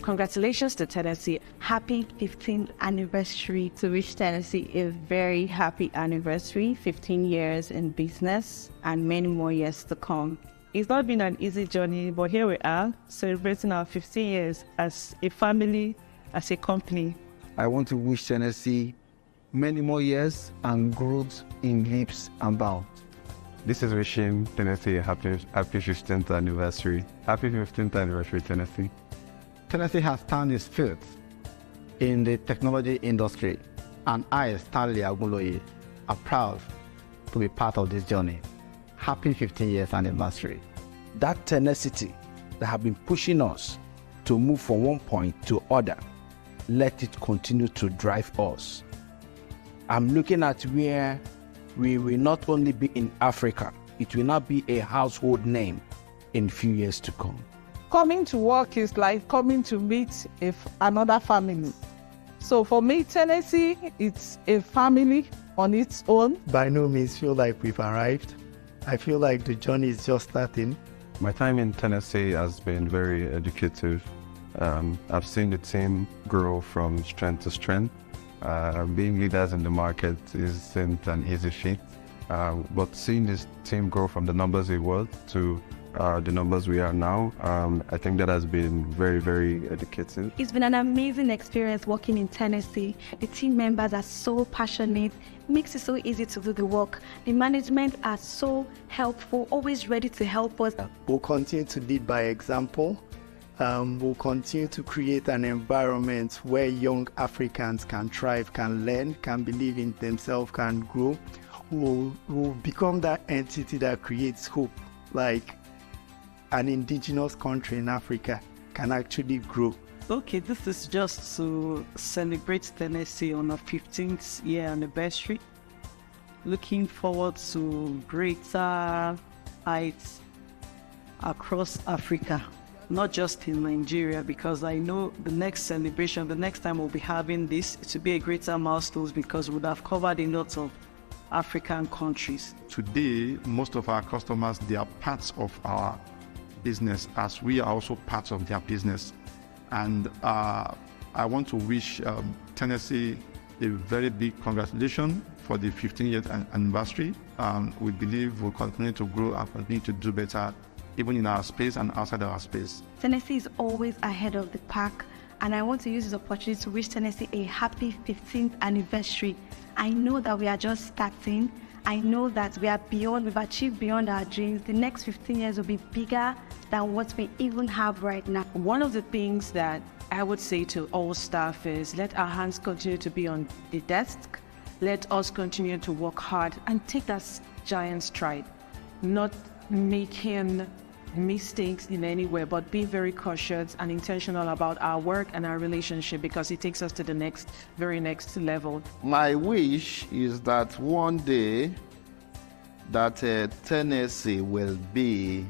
Congratulations to Tennessee. Happy 15th anniversary. To wish Tennessee a very happy anniversary, 15 years in business and many more years to come. It's not been an easy journey, but here we are, celebrating our 15 years as a family, as a company. I want to wish Tennessee many more years and growth in leaps and bounds. This is wishing Tennessee a happy 15th anniversary. Happy 15th anniversary, Tennessee. Tennessee has found its feet in the technology industry, and I, Stanley Aguloye, are proud to be part of this journey. Happy 15 years anniversary. That tenacity that have been pushing us to move from one point to other, let it continue to drive us. I'm looking at where we will not only be in Africa, it will not be a household name in few years to come. Coming to work is like coming to meet another family. So for me, Tennessee, it's a family on its own. By no means feel like we've arrived. I feel like the journey is just starting. My time in Tennessee has been very educative. I've seen the team grow from strength to strength. Being leaders in the market isn't an easy feat, but seeing this team grow from the numbers it was to the numbers we are now, I think that has been very, very educative. It's been an amazing experience working in Tennessee. The team members are so passionate, makes it so easy to do the work. The management are so helpful, always ready to help us. We'll continue to lead by example. We'll continue to create an environment where young Africans can thrive, can learn, can believe in themselves, can grow. We'll become that entity that creates hope, like an indigenous country in Africa can actually grow. Okay, this is just to celebrate Tennessee on our 15th year anniversary. Looking forward to greater heights across Africa, not just in Nigeria, because I know the next celebration, the next time we'll be having this, it will be a greater milestone because we would have covered a lot of African countries. Today, most of our customers, they are parts of our business as we are also parts of their business. And I want to wish Tennessee a very big congratulations for the 15th anniversary. We believe we'll continue to grow and continue to do better, even in our space and outside our space. Tennessee is always ahead of the pack, and I want to use this opportunity to wish Tennessee a happy 15th anniversary. I know that we are just starting. I know that we've achieved beyond our dreams. The next 15 years will be bigger than what we even have right now. One of the things that I would say to all staff is let our hands continue to be on the desk. Let us continue to work hard and take that giant stride, not making mistakes in any way, but be very cautious and intentional about our work and our relationship, because it takes us to the very next level. My wish is that one day that Tennessee will be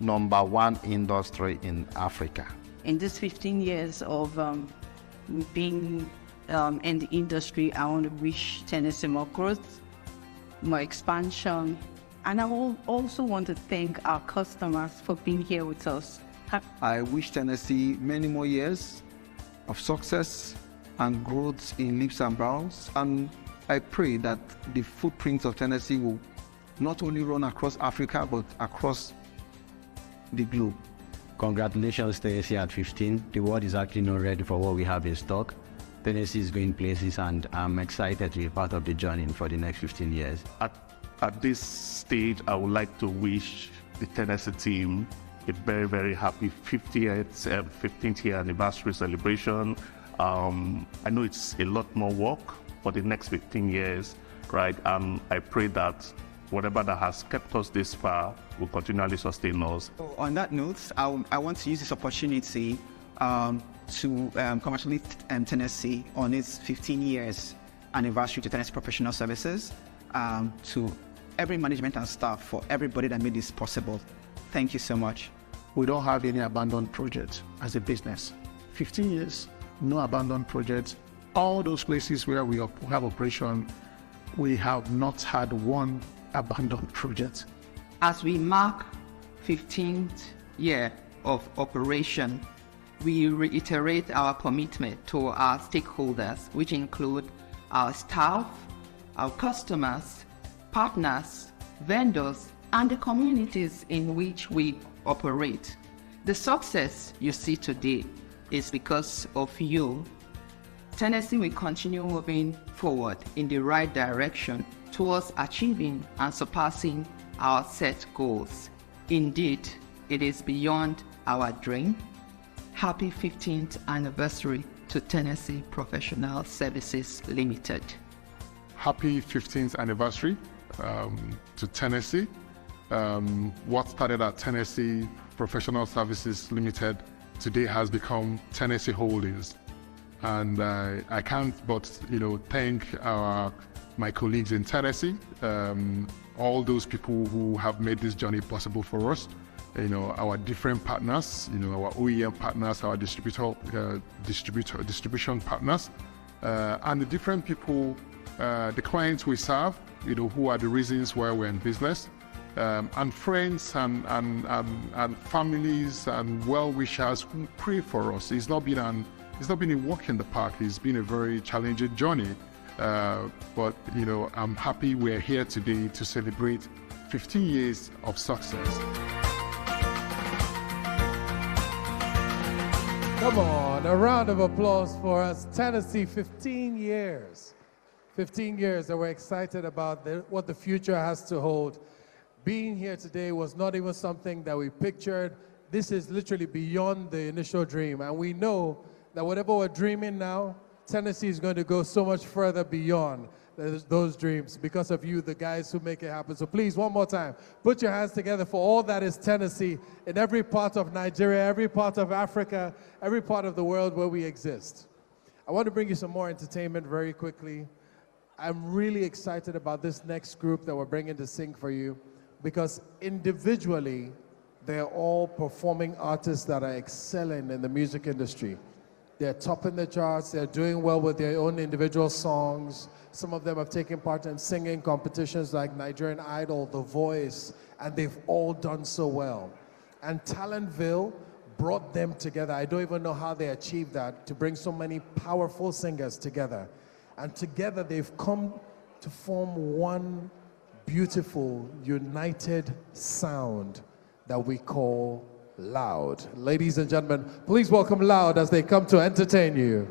#1 industry in Africa. In this 15 years of being in the industry, I want to wish Tennessee more growth, more expansion, and I also want to thank our customers for being here with us. I wish Tennessee many more years of success and growth in leaps and bounds, and I pray that the footprints of Tennessee will not only run across Africa but across the globe. Congratulations, Tennessee at 15. The world is actually not ready for what we have in stock. Tennessee is going places, and I'm excited to be part of the journey for the next 15 years. At this stage, I would like to wish the Tennessee team a very, very happy 15th year anniversary celebration. I know it's a lot more work for the next 15 years, right? I pray that whatever that has kept us this far will continually sustain us. On that note, I want to use this opportunity to congratulate Tennessee on its 15 years anniversary to Tennessee Professional Services, to every management and staff, for everybody that made this possible. Thank you so much. We don't have any abandoned projects as a business. 15 years, no abandoned projects. All those places where we have operation, we have not had one abandoned project. As we mark 15th year of operation, we reiterate our commitment to our stakeholders, which include our staff, our customers, partners, vendors, and the communities in which we operate. The success you see today is because of you. Tennessee will continue moving forward in the right direction towards achieving and surpassing our set goals. Indeed, it is beyond our dream. Happy 15th anniversary to Tennessee Professional Services Limited. Happy 15th anniversary to Tennessee. What started at Tennessee Professional Services Limited today has become Tennessee Holdings. And I can't but thank my colleagues in Tennessee, all those people who have made this journey possible for us. Our different partners, our OEM partners, our distribution partners, and the different people, the clients we serve, who are the reasons why we're in business, and friends and families and well-wishers who pray for us. It's not been a walk in the park. It's been a very challenging journey. But I'm happy we're here today to celebrate 15 years of success. Come on, a round of applause for us. Tennessee, 15 years. 15 years that we're excited about what the future has to hold. Being here today was not even something that we pictured. This is literally beyond the initial dream. And we know that whatever we're dreaming now, Tennessee is going to go so much further beyond those dreams because of you, the guys who make it happen. So please, one more time, put your hands together for all that is Tennessee in every part of Nigeria, every part of Africa, every part of the world where we exist. I want to bring you some more entertainment very quickly. I'm really excited about this next group that we're bringing to sing for you because individually, they're all performing artists that are excelling in the music industry. They're topping the charts, they're doing well with their own individual songs. Some of them have taken part in singing competitions like Nigerian Idol, The Voice, and they've all done so well. And Talentville brought them together. I don't even know how they achieved that, to bring so many powerful singers together. And together they've come to form one beautiful, united sound that we call Loud. Ladies and gentlemen, please welcome Loud as they come to entertain you.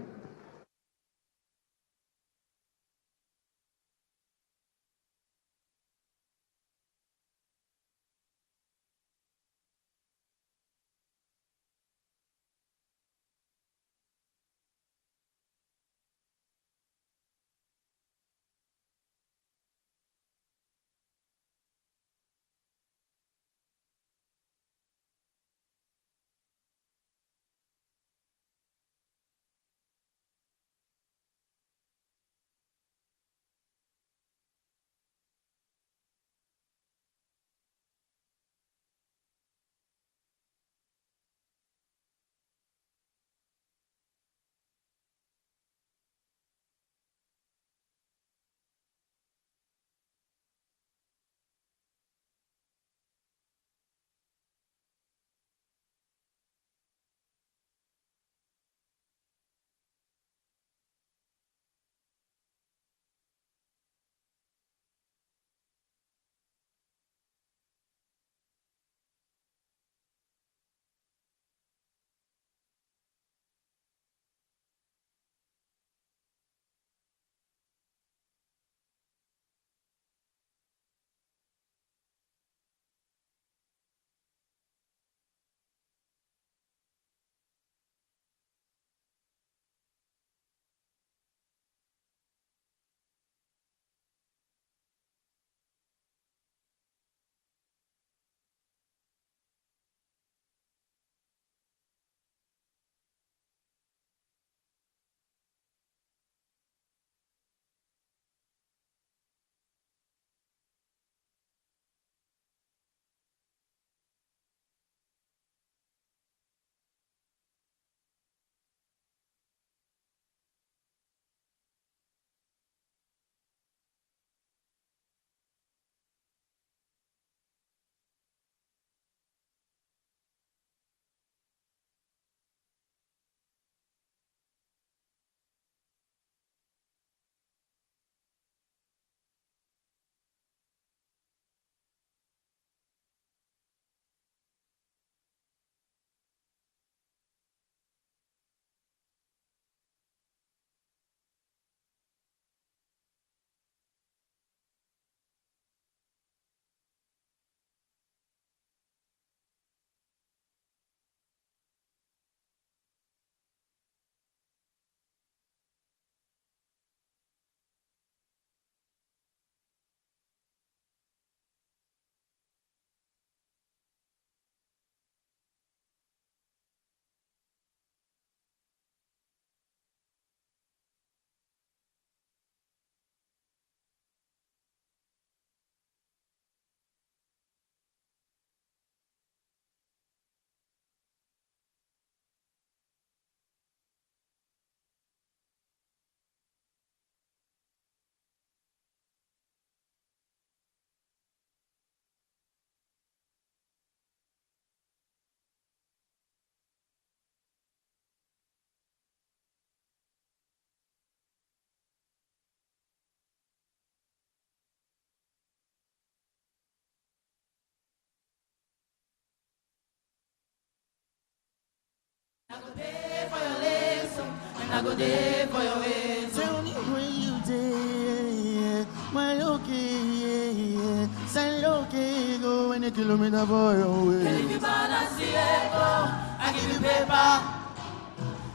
I go there for your ways. Tell me where you day, my okay, say okay, go any kilometer for your way. If you balance the echo, I give you paper.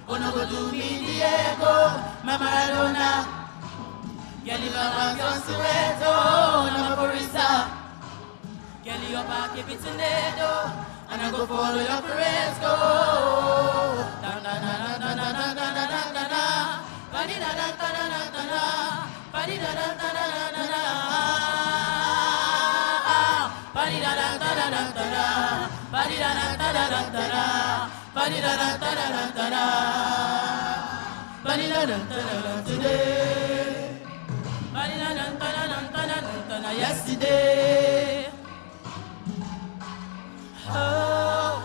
Oh no go to me the echo, my Maradona. Get you back on Soweto, I'm a barista. Get you back if it's in the and I go follow your friends go. Da da da da da da da da da da da. Ba di da da da da da da. Ba di da da da da da da. Ba di da da da da da da. Ba di da da da da da da. Ba di da da da da da da. Ba di da da da da today. Ba di da da da da da da yesterday. Oh,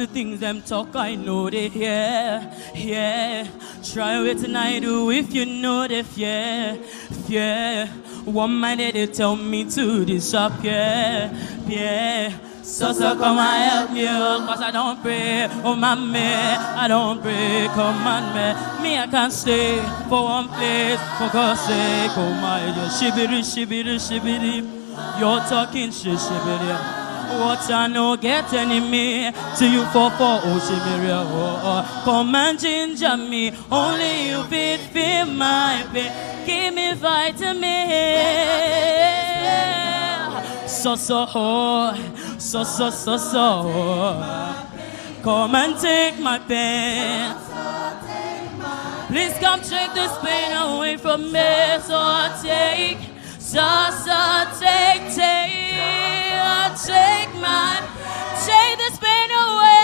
the things them talk, I know they hear, yeah. Try wait and I do if you know they fear, yeah. One minded they tell me to disappear, yeah. So come and help me, oh, cause I don't pray, oh my man, I don't pray, come on man. Me I can't stay for one place, for God's sake, oh my, just shibiri, shibiri, shibiri. You're talking shit, shibiri. What I know get enemy to you for oh shibiri, oh. Come and ginger me, only you feel my pain. Keep me fighting me. So, come and take my pain. Please come take this pain away from me. So take this pain away.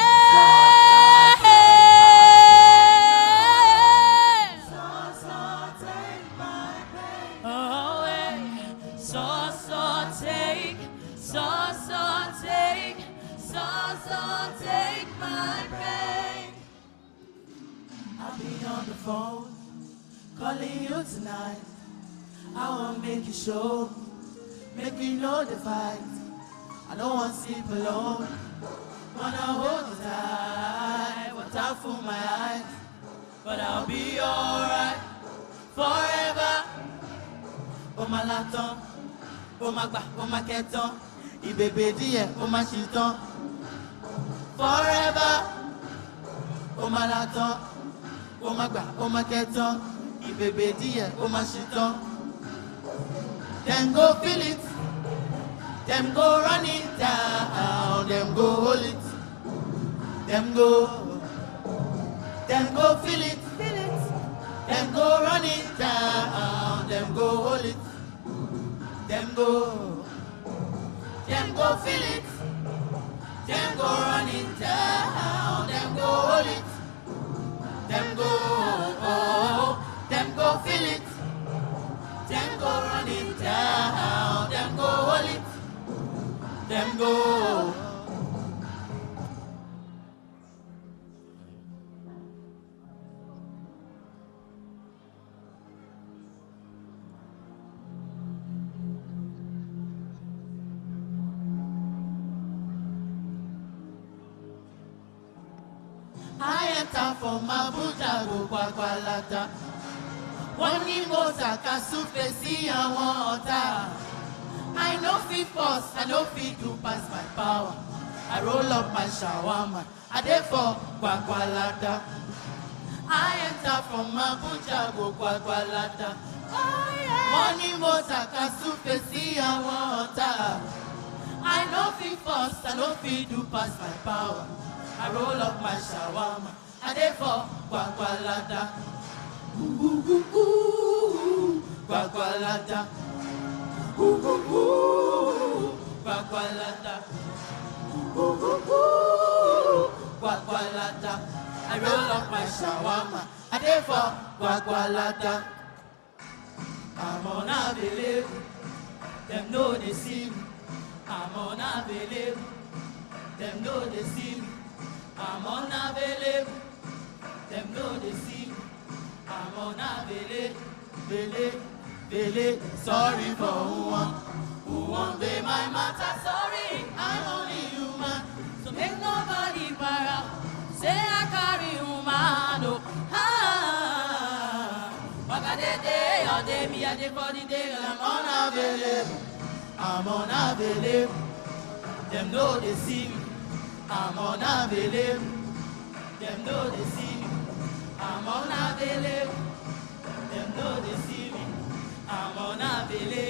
Take my pain. I'll be on the phone, calling you tonight. I won't make you show, make me know the fight. I don't want to sleep alone, wanna hold you tight. But I'll fool my eyes, but I'll be alright forever. Oh my laton, oh my keton, ibebe diye, oh my shiton. Forever, oh my laton, oh my keton, ibebe diye, oh my shiton. Them go feel it, them go run it down, them go hold it, them go feel it, them go run it down, them go hold it, them go feel it, them go run it down, them go hold it, them go feel it. Them go run it down, them go hold it, them go. I enter from Abuja, go Kwakwalata. One more Saka see I want. I know fit force, I know fit to pass my power. I roll up my shawarma, I therefore Kwakwalata. I enter from Abuja, go Kwakwalata. One more Saka see I want. I know fit force, I know fit to pass my power. I roll up my shawarma, I therefore Kwakwalata. Kwakwalata, Kwakwalata, Kwakwalata. I roll up my shawarma, I therefore Kwakwalata. I'm unavailable, them know they see me. I'm unavailable, them know they see me. I'm unavailable, them know they see me. I'm on a vele, sorry for who won't be my matter, sorry, I'm only human, so make nobody para, say I carry human, Wakadede, or day, me a day for the day, I'm unavailable, them know they see me, I'm unavailable, them know they see me. I'm on a vele, them know they see me. I'm on a vele.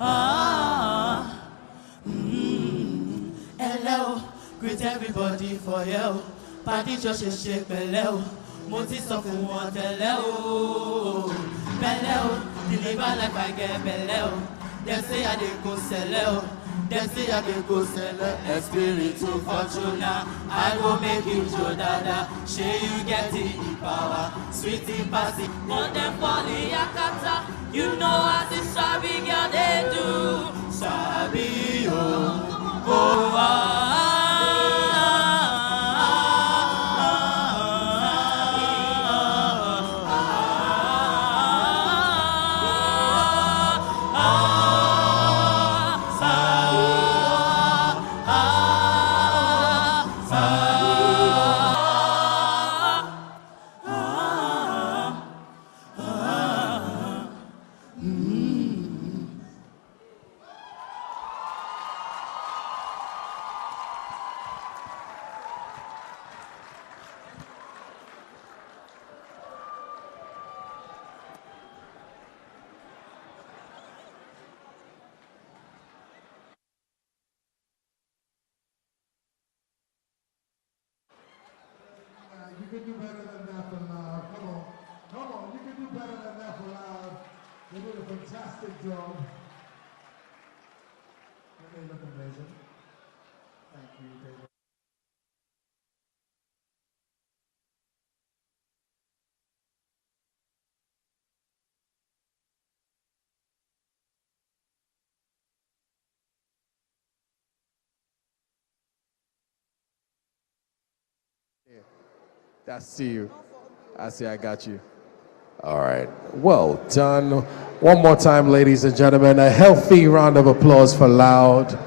Ah everybody for you. Party just a shake below. Moti sọ fún wọn tẹ́lẹ̀ o. Bẹ̀lẹ̀ o, deliver like I get bẹ̀lẹ̀ o. Dem say I dey go sẹ̀lẹ̀ o. Dem say I dey go sẹ̀lẹ̀. Espiritu Fortuna, I go make you show dada. Shey you get the power, sweetie passy. On them falling yakata, you know as the sabi girl they do. Sabi oh. You can do better than that for Loud. Come on. Come on. You can do better than that for Loud. They did a fantastic job. And they look amazing. Thank you, David. I see you. I see I got you. All right. Well done. One more time, ladies and gentlemen. A healthy round of applause for Loud.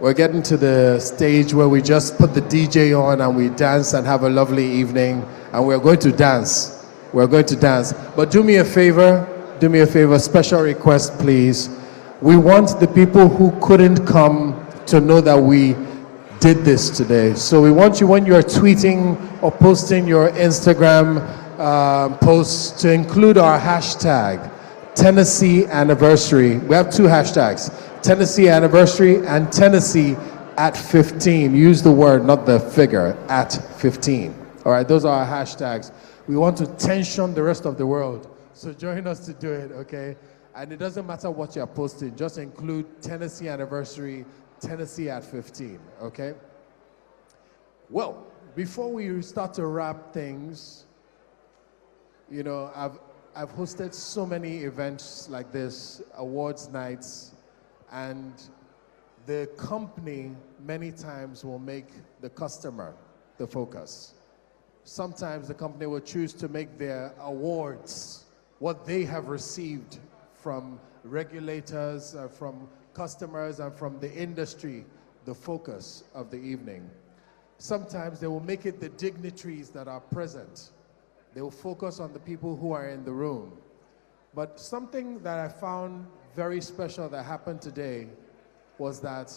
We're getting to the stage where we just put the DJ on and we dance and have a lovely evening. And we're going to dance. We're going to dance. But do me a favor. Do me a favor. Special request, please. We want the people who couldn't come to know that we did this today. So we want you, when you're tweeting or posting your Instagram posts, to include our hashtag, Tennessee Anniversary. We have two hashtags, Tennessee Anniversary and Tennessee at 15. Use the word, not the figure, at 15. All right, those are our hashtags. We want to tension the rest of the world. So join us to do it, okay? And it doesn't matter what you're posting, just include Tennessee Anniversary, Tennessee at 15, okay? Well, before we start to wrap things, you know, I've hosted so many events like this, awards nights, and the company many times will make the customer the focus. Sometimes the company will choose to make their awards what they have received from regulators, from customers, and from the industry, the focus of the evening. Sometimes they will make it the dignitaries that are present. They will focus on the people who are in the room. But something that I found very special that happened today was that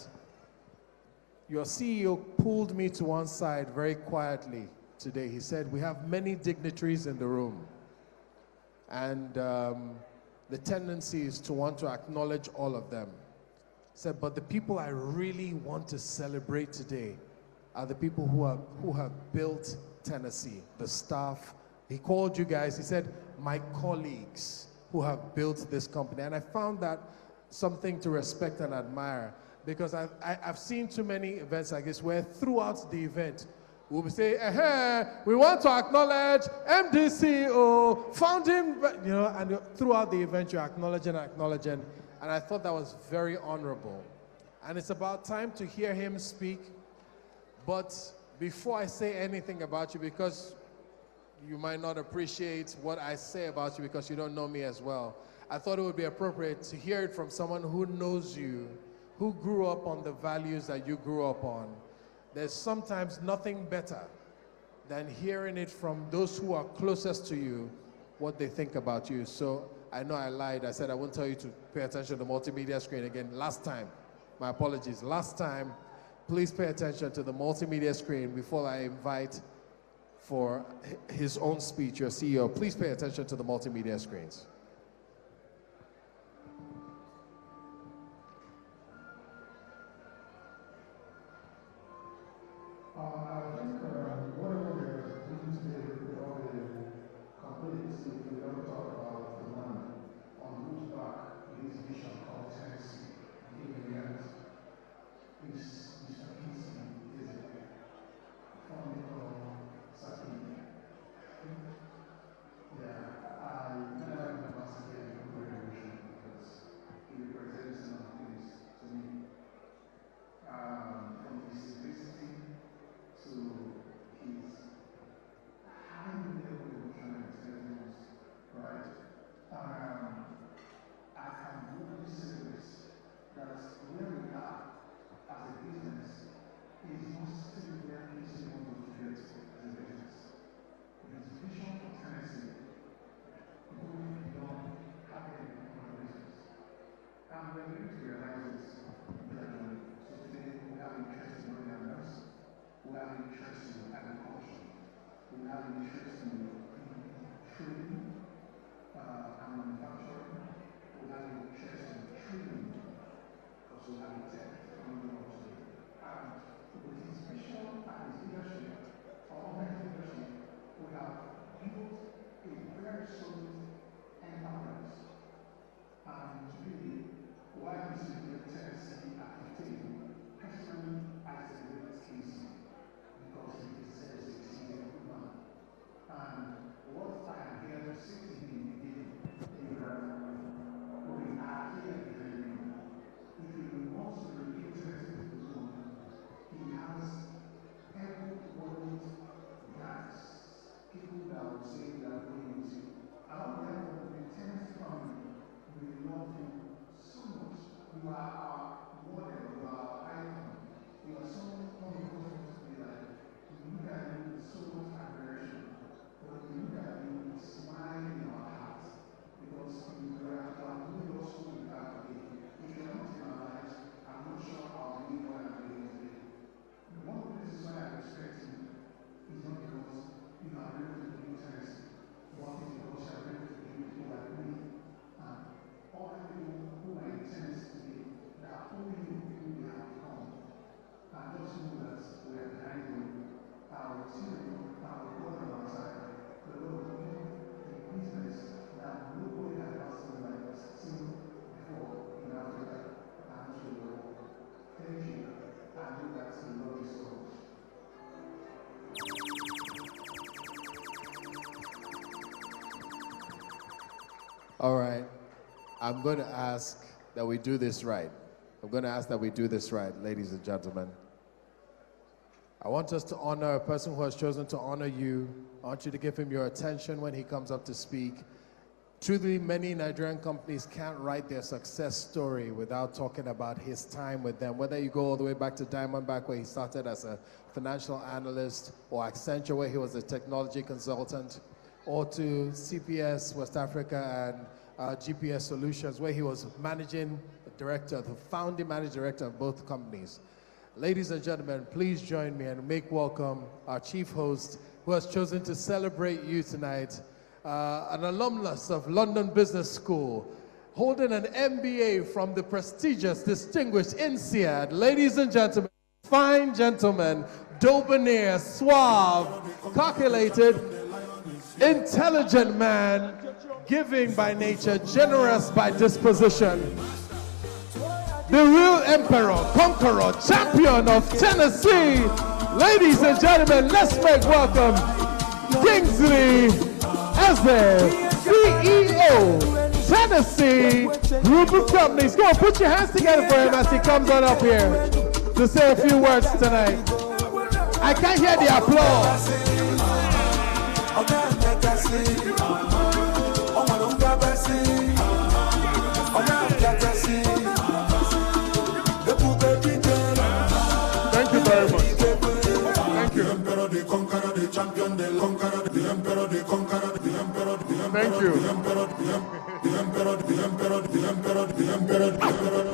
your CEO pulled me to one side very quietly today. He said, we have many dignitaries in the room. And the tendency is to want to acknowledge all of them. Said, but the people I really want to celebrate today are the people who have built Tennessee, the staff. He called you guys, he said, my colleagues who have built this company. And I found that something to respect and admire, because I've seen too many events like this where throughout the event, we'll be saying, we want to acknowledge MDCO, founding, you know, and throughout the event you're acknowledging. And I thought that was very honorable. And it's about time to hear him speak. But before I say anything about you, because you might not appreciate what I say about you because you don't know me as well, I thought it would be appropriate to hear it from someone who knows you, who grew up on the values that you grew up on. There's sometimes nothing better than hearing it from those who are closest to you, what they think about you. So I know I lied. I said I won't tell you to pay attention to the multimedia screen again. Last time, my apologies. Last time, please pay attention to the multimedia screen before I invite for his own speech, your CEO. Please pay attention to the multimedia screens. All right. I'm going to ask that we do this right. Ladies and gentlemen. I want us to honor a person who has chosen to honor you. I want you to give him your attention when he comes up to speak. Truly, many Nigerian companies can't write their success story without talking about his time with them. Whether you go all the way back to Diamondback, where he started as a financial analyst, or Accenture, where he was a technology consultant, or to CPS West Africa and GPS Solutions, where he was managing director, the founding managing director of both companies. Ladies and gentlemen, please join me and make welcome our chief host, who has chosen to celebrate you tonight, an alumnus of London Business School, holding an MBA from the prestigious, distinguished INSEAD. Ladies and gentlemen, fine gentleman, debonair, suave, calculated, intelligent man, giving by nature, generous by disposition. The real emperor, conqueror, champion of Tennessee. Ladies and gentlemen, let's make welcome Kingsley Eze, CEO, Tennessee Group of Companies. Go on, put your hands together for him as he comes on up here to say a few words tonight. I can't hear the applause. Thank you very much. Thank you. Thank you.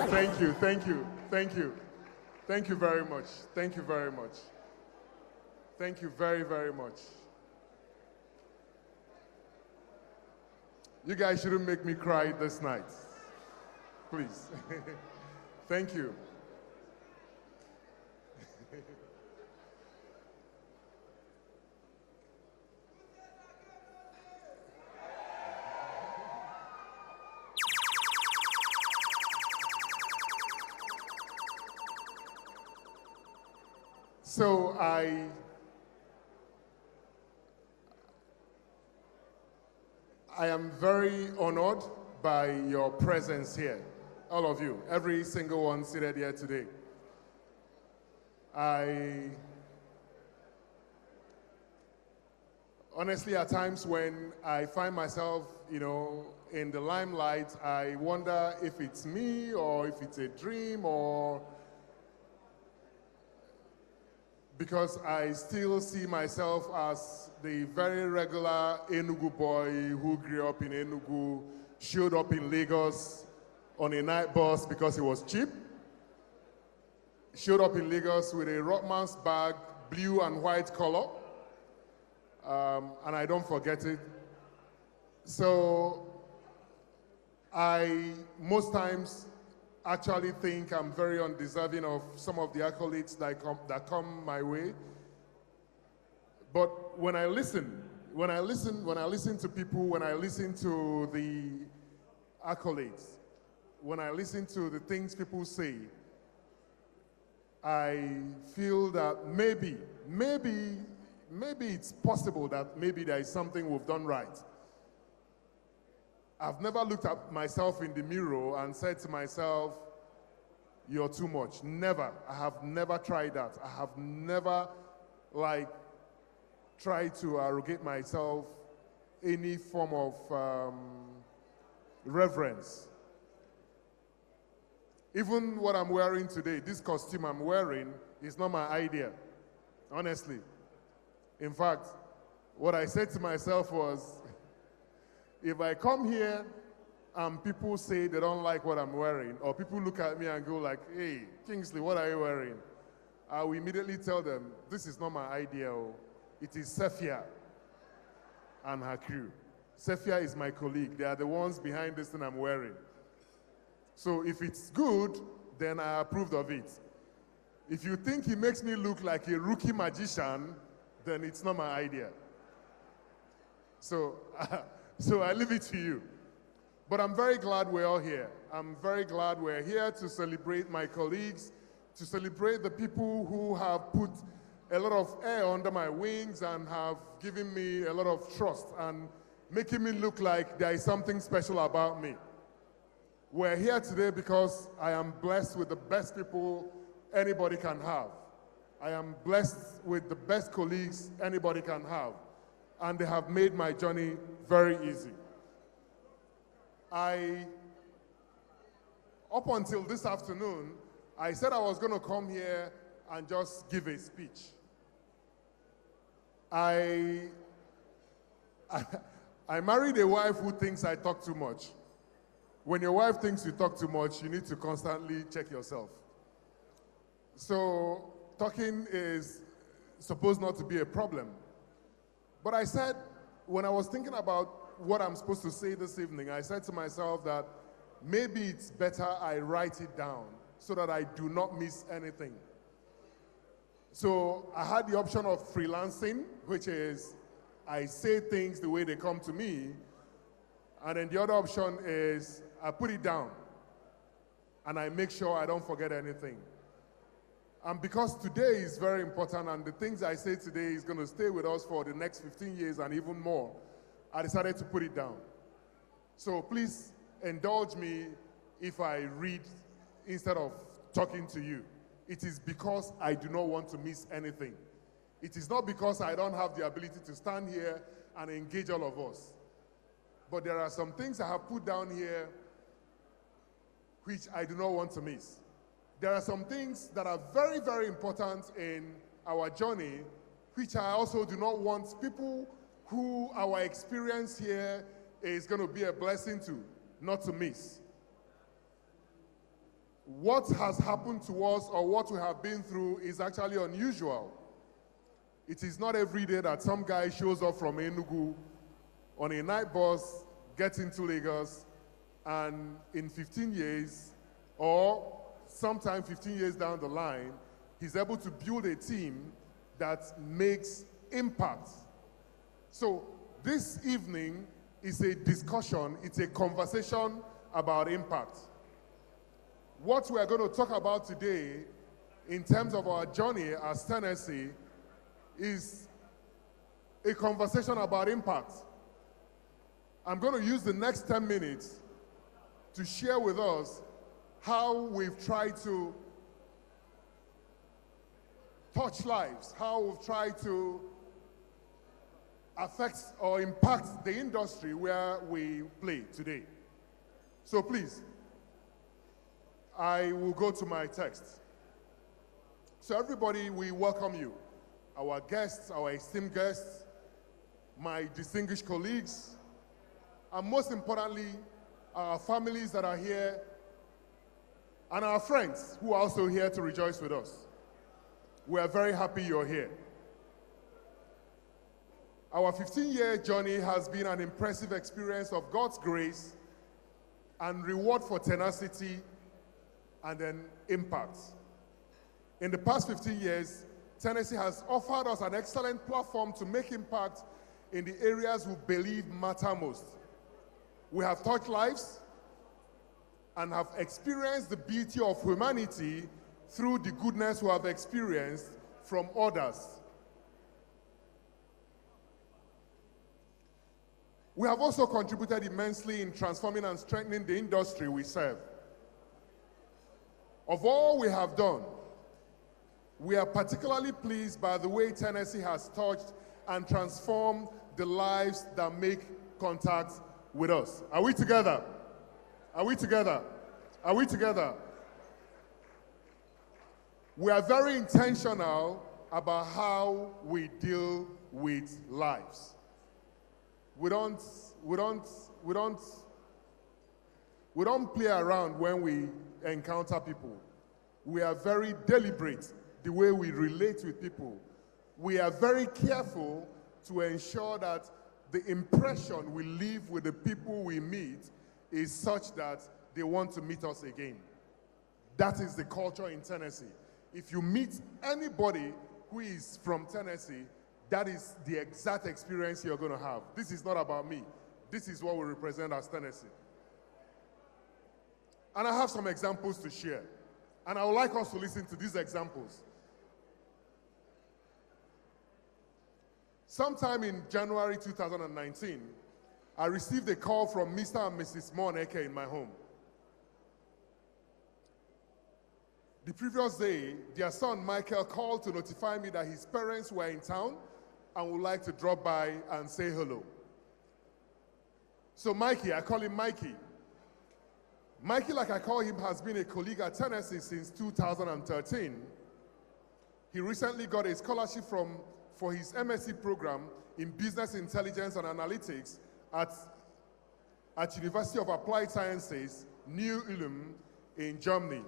Thank you, thank you, thank you. Thank you very much. Thank you very much. Thank you very, very much. You guys shouldn't make me cry this night. Please. Thank you. So I am very honored by your presence here, all of you, every single one seated here today. Honestly, at times when I find myself, in the limelight, I wonder if it's me or if it's a dream, or because I still see myself as the very regular Enugu boy who grew up in Enugu, showed up in Lagos on a night bus because it was cheap, showed up in Lagos with a Rockman's bag, blue and white color, and I don't forget it. So I most times actually think I'm very undeserving of some of the accolades that come my way. But when I listen to people, when I listen to the accolades, when I listen to the things people say, I feel that maybe it's possible that maybe there is something we've done right. I've never looked at myself in the mirror and said to myself, you're too much. Never. I have never tried that. I have never, tried to arrogate myself any form of reverence. Even what I'm wearing today, this costume I'm wearing, is not my idea, honestly. In fact, what I said to myself was, if I come here and people say they don't like what I'm wearing, or people look at me and go like, hey, Kingsley, what are you wearing? I will immediately tell them, this is not my idea. It is Sophia and her crew. Sophia is my colleague. They are the ones behind this thing I'm wearing. So if it's good, then I approved of it. If you think it makes me look like a rookie magician, then it's not my idea. So I leave it to you. But I'm very glad we're all here. I'm very glad we're here to celebrate my colleagues, to celebrate the people who have put a lot of air under my wings and have given me a lot of trust and making me look like there is something special about me. We're here today because I am blessed with the best people anybody can have. I am blessed with the best colleagues anybody can have. And they have made my journey very easy. Up until this afternoon, I said I was going to come here and just give a speech. I married a wife who thinks I talk too much. When your wife thinks you talk too much, you need to constantly check yourself. So talking is supposed not to be a problem. But I said, when I was thinking about what I'm supposed to say this evening, I said to myself that maybe it's better I write it down so that I do not miss anything. So I had the option of freelancing, which is I say things the way they come to me, and then the other option is I put it down and I make sure I don't forget anything. And because today is very important and the things I say today is going to stay with us for the next 15 years and even more, I decided to put it down. So please indulge me if I read instead of talking to you. It is because I do not want to miss anything. It is not because I don't have the ability to stand here and engage all of us. But there are some things I have put down here which I do not want to miss. There are some things that are very, very important in our journey, which I also do not want people who our experience here is going to be a blessing to, not to miss. What has happened to us or what we have been through is actually unusual. It is not every day that some guy shows up from Enugu on a night bus, gets into Lagos, and in 15 years, or sometime 15 years down the line, he's able to build a team that makes impact. So this evening is a discussion, it's a conversation about impact. What we are going to talk about today in terms of our journey as Tennessee is a conversation about impact. I'm going to use the next 10 minutes to share with us how we've tried to touch lives, how we've tried to affect or impact the industry where we play today. So please, I will go to my text. So everybody, we welcome you. Our guests, our esteemed guests, my distinguished colleagues, and most importantly, our families that are here, and our friends who are also here to rejoice with us. We are very happy you're here. Our 15-year journey has been an impressive experience of God's grace and reward for tenacity and then impact. In the past 15 years, Tennessee has offered us an excellent platform to make impact in the areas we believe matter most. We have touched lives and have experienced the beauty of humanity through the goodness we have experienced from others. We have also contributed immensely in transforming and strengthening the industry we serve. Of all we have done, we are particularly pleased by the way Tennessee has touched and transformed the lives that make contact with us. Are we together? Are we together? Are we together? We are very intentional about how we deal with lives. We don't play around when we encounter people. We are very deliberate the way we relate with people. We are very careful to ensure that the impression we leave with the people we meet is such that they want to meet us again. That is the culture in Tennessee. If you meet anybody who is from Tennessee, that is the exact experience you're going to have. This is not about me. This is what we represent as Tennessee. And I have some examples to share. And I would like us to listen to these examples. Sometime in January 2019, I received a call from Mr. and Mrs. Moneke in my home. The previous day, their son Michael called to notify me that his parents were in town and would like to drop by and say hello. So Mikey, I call him Mikey. Mikey, like I call him, has been a colleague at Tennessee since 2013. He recently got a scholarship for his MSc program in Business Intelligence and Analytics at University of Applied Sciences, New Ulm in Germany.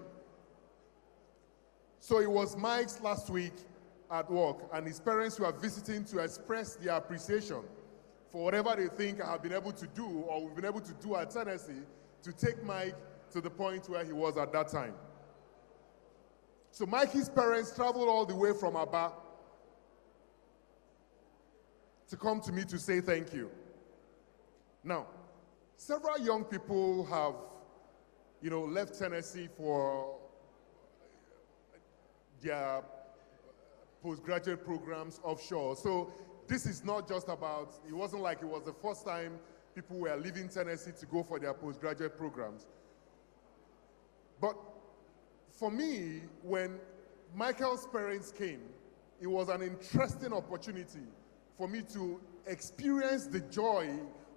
So it was Mike's last week at work, and his parents were visiting to express their appreciation for whatever they think I have been able to do or we've been able to do at Tennessee to take Mike to the point where he was at that time. So Mikey's parents traveled all the way from Aba to come to me to say thank you. Now, several young people have, left Tennessee for their postgraduate programs offshore. So this is not just about, it wasn't like it was the first time people were leaving Tennessee to go for their postgraduate programs. But for me, when Michael's parents came, it was an interesting opportunity for me to experience the joy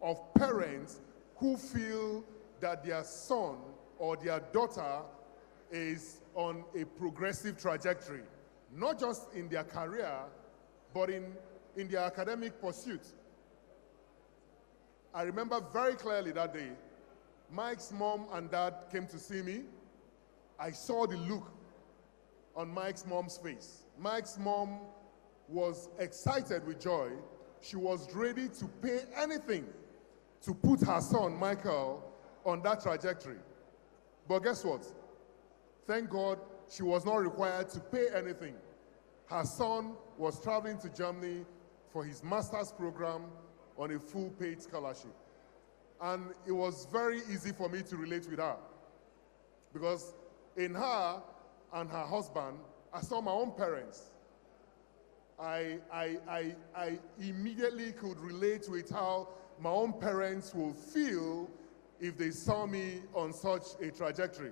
of parents who feel that their son or their daughter is on a progressive trajectory, not just in their career, but in their academic pursuit. I remember very clearly that day, Mike's mom and dad came to see me. I saw the look on Mike's mom's face. Mike's mom was excited with joy. She was ready to pay anything to put her son, Michael, on that trajectory. But guess what? Thank God she was not required to pay anything. Her son was traveling to Germany for his master's program on a full paid scholarship. And it was very easy for me to relate with her, because in her and her husband, I saw my own parents. I immediately could relate with how my own parents will feel if they saw me on such a trajectory.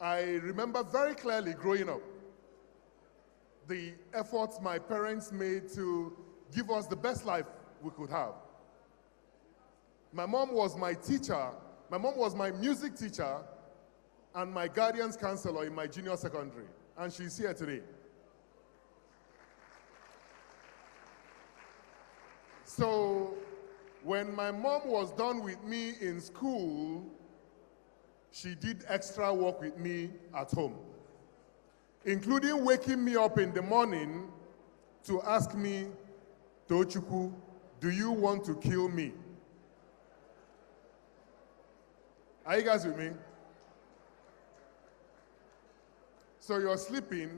I remember very clearly growing up the efforts my parents made to give us the best life we could have. My mom was my teacher. My mom was my music teacher and my guardian's counselor in my junior secondary, and she's here today. So when my mom was done with me in school, she did extra work with me at home, including waking me up in the morning to ask me, Tochukwu, do you want to kill me? Are you guys with me? So you're sleeping,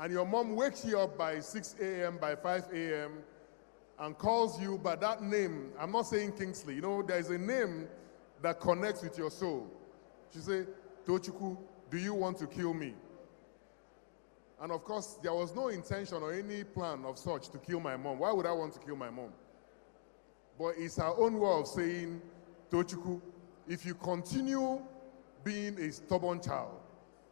and your mom wakes you up by 6 a.m., by 5 a.m., and calls you by that name. I'm not saying Kingsley. There's a name that connects with your soul. She said, Tochukwu, do you want to kill me? And of course, there was no intention or any plan of such to kill my mom. Why would I want to kill my mom? But it's her own way of saying, Tochukwu, if you continue being a stubborn child,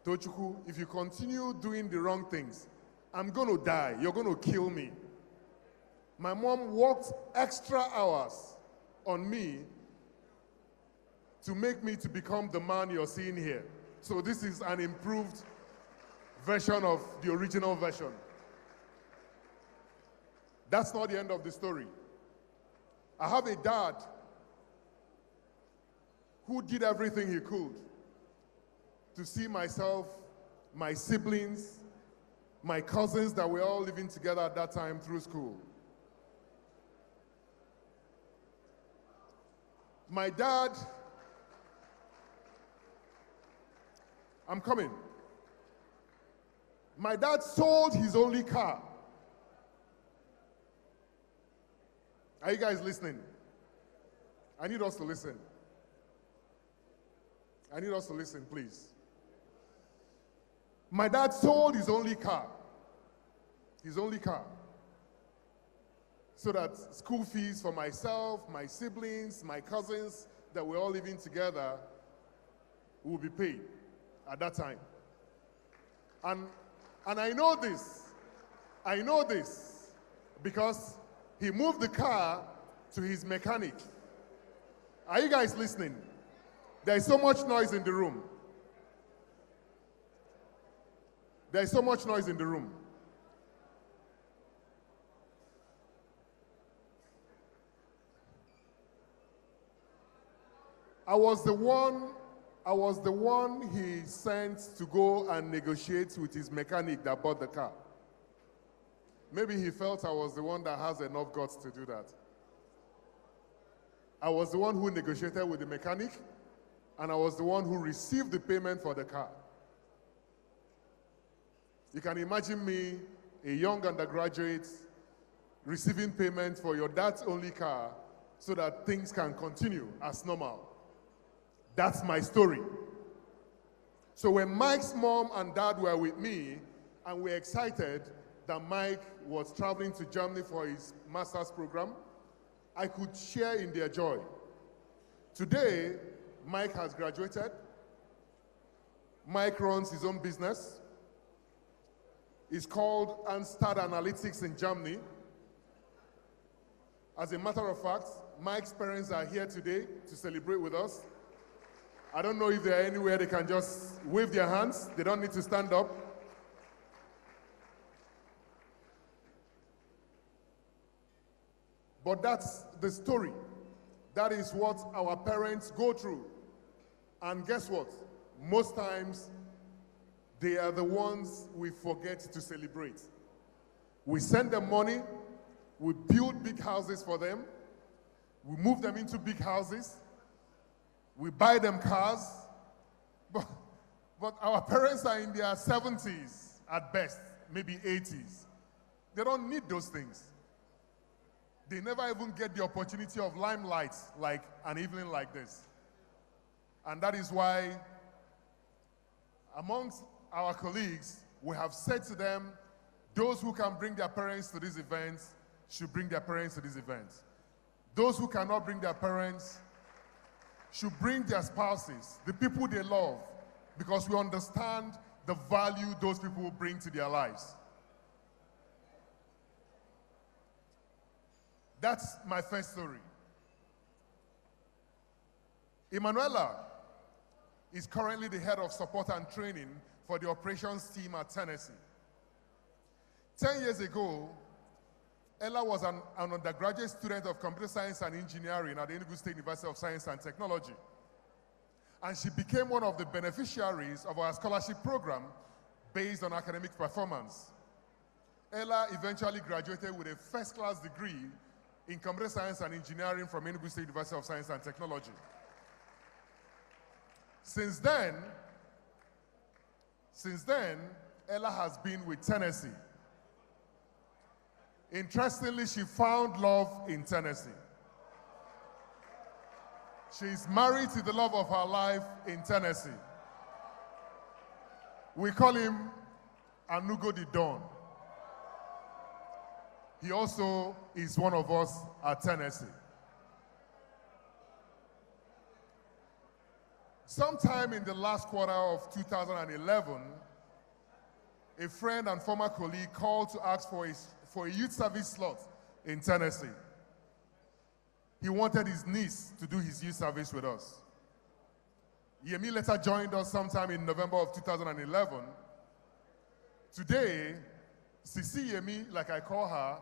Tochukwu, if you continue doing the wrong things, I'm going to die. You're going to kill me. My mom worked extra hours on me to make me to become the man you're seeing here. So this is an improved version of the original version. That's not the end of the story. I have a dad who did everything he could to see myself, my siblings, my cousins that were all living together at that time through school. My dad, I'm coming. My dad sold his only car. Are you guys listening? I need us to listen. I need us to listen, please. My dad sold his only car. His only car. so that school fees for myself, my siblings, my cousins that we're all living together will be paid at that time. And I know this because he moved the car to his mechanic. Are you guys listening? There is so much noise in the room. There is so much noise in the room. I was the one he sent to go and negotiate with his mechanic that bought the car. Maybe he felt I was the one that has enough guts to do that. I was the one who negotiated with the mechanic, and I was the one who received the payment for the car. You can imagine me, a young undergraduate, receiving payment for your dad's only car so that things can continue as normal. That's my story. So when Mike's mom and dad were with me, and we're excited that Mike was traveling to Germany for his master's program, I could share in their joy. Today, Mike has graduated. Mike runs his own business. It's called Anstad Analytics in Germany. As a matter of fact, Mike's parents are here today to celebrate with us. I don't know if they're anywhere they can just wave their hands. They don't need to stand up. But that's the story. That is what our parents go through. And guess what? Most times, they are the ones we forget to celebrate. We send them money, we build big houses for them, we move them into big houses, we buy them cars, but our parents are in their 70s at best, maybe 80s. They don't need those things. They never even get the opportunity of limelight like an evening like this. And that is why, amongst our colleagues, we have said to them, those who can bring their parents to these events should bring their parents to these events. Those who cannot bring their parents should bring their spouses, the people they love, because we understand the value those people bring to their lives. That's my first story. Emanuela is currently the head of support and training for the operations team at Tennessee. 10 years ago, Ella was an undergraduate student of computer science and engineering at the Enugu State University of Science and Technology. And she became one of the beneficiaries of our scholarship program based on academic performance. Ella eventually graduated with a first-class degree in computer science and engineering from Enugu State University of Science and Technology. Since then, Ella has been with Tennessee. Interestingly, she found love in Tennessee. She's married to the love of her life in Tennessee. We call him Anugo the Don. He also is one of us at Tennessee. Sometime in the last quarter of 2011, a friend and former colleague called to ask for a youth service slot in Tennessee. He wanted his niece to do his youth service with us. Yemi later joined us sometime in November of 2011. Today, Sisi Yemi, like I call her,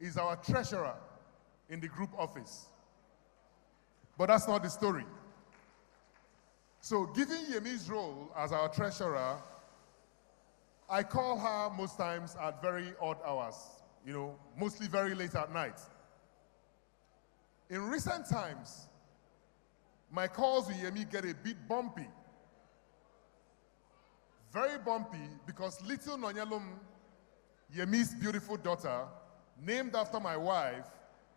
is our treasurer in the group office. But that's not the story. So given Yemi's role as our treasurer, I call her most times at very odd hours, mostly very late at night. In recent times, my calls with Yemi get a bit bumpy. Very bumpy because little Nonyelum, Yemi's beautiful daughter, named after my wife,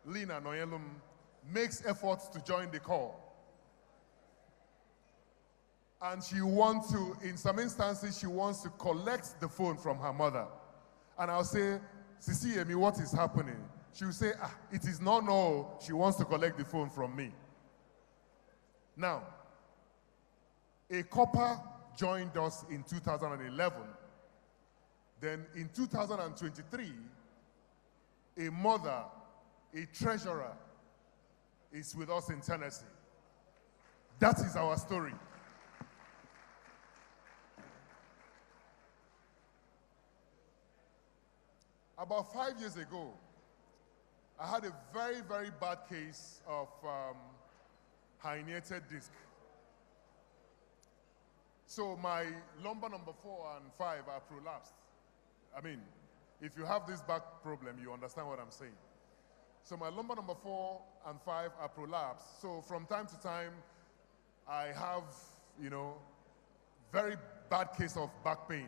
Lina Nonyelum, makes efforts to join the call. And she wants to, in some instances, she wants to collect the phone from her mother. And I'll say, Sisi Yemi, what is happening? she will say, it is not no, she wants to collect the phone from me. Now, a copper joined us in 2011. Then in 2023, a mother, a treasurer, is with us in Tennessee. That is our story. About 5 years ago, I had a very, very bad case of herniated disc. So my lumbar number 4 and 5 are prolapsed. I mean, if you have this back problem, you understand what I'm saying. So my lumbar number 4 and 5 are prolapsed. So from time to time, I have, very bad case of back pain.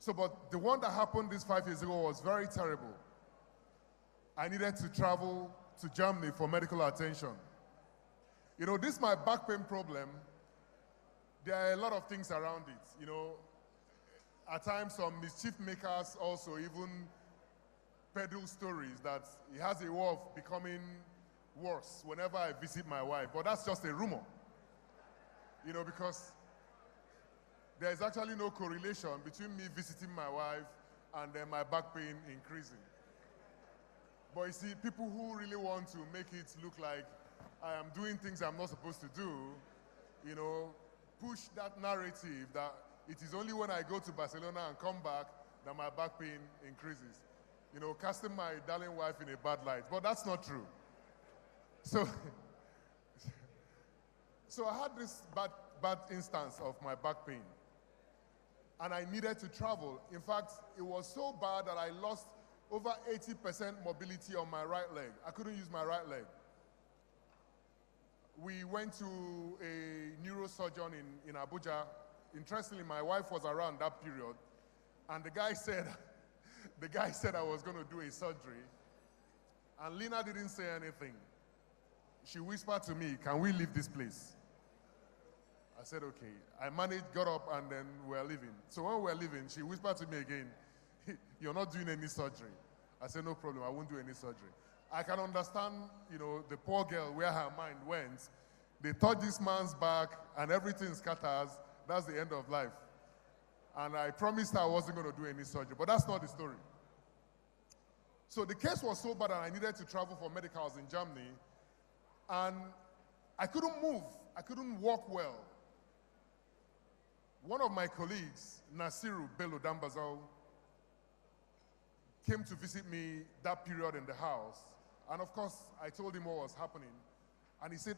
So, but the one that happened this 5 years ago was very terrible. I needed to travel to Germany for medical attention. This my back pain problem. There are a lot of things around it. At times some mischief makers also even peddle stories that it has a way of becoming worse whenever I visit my wife. But that's just a rumor. Because there's actually no correlation between me visiting my wife and then my back pain increasing. But you see, people who really want to make it look like I am doing things I'm not supposed to do, push that narrative that it is only when I go to Barcelona and come back that my back pain increases. Casting my darling wife in a bad light. But that's not true. So, so I had this bad instance of my back pain. And I needed to travel. In fact, it was so bad that I lost over 80% mobility on my right leg. I couldn't use my right leg. We went to a neurosurgeon in Abuja. Interestingly, my wife was around that period. And the guy said I was going to do a surgery. And Lena didn't say anything. She whispered to me, "Can we leave this place?" I said, okay. I managed, got up, and then we're leaving. So when we're leaving, she whispered to me again, "You're not doing any surgery." I said, "No problem, I won't do any surgery." I can understand, the poor girl, where her mind went. They touch this man's back, and everything scatters. That's the end of life. And I promised her I wasn't going to do any surgery, but that's not the story. So the case was so bad that I needed to travel for medicals in Germany, and I couldn't move. I couldn't walk well. One of my colleagues, Nasiru Bello Dambazao, came to visit me that period in the house. And of course, I told him what was happening. And he said,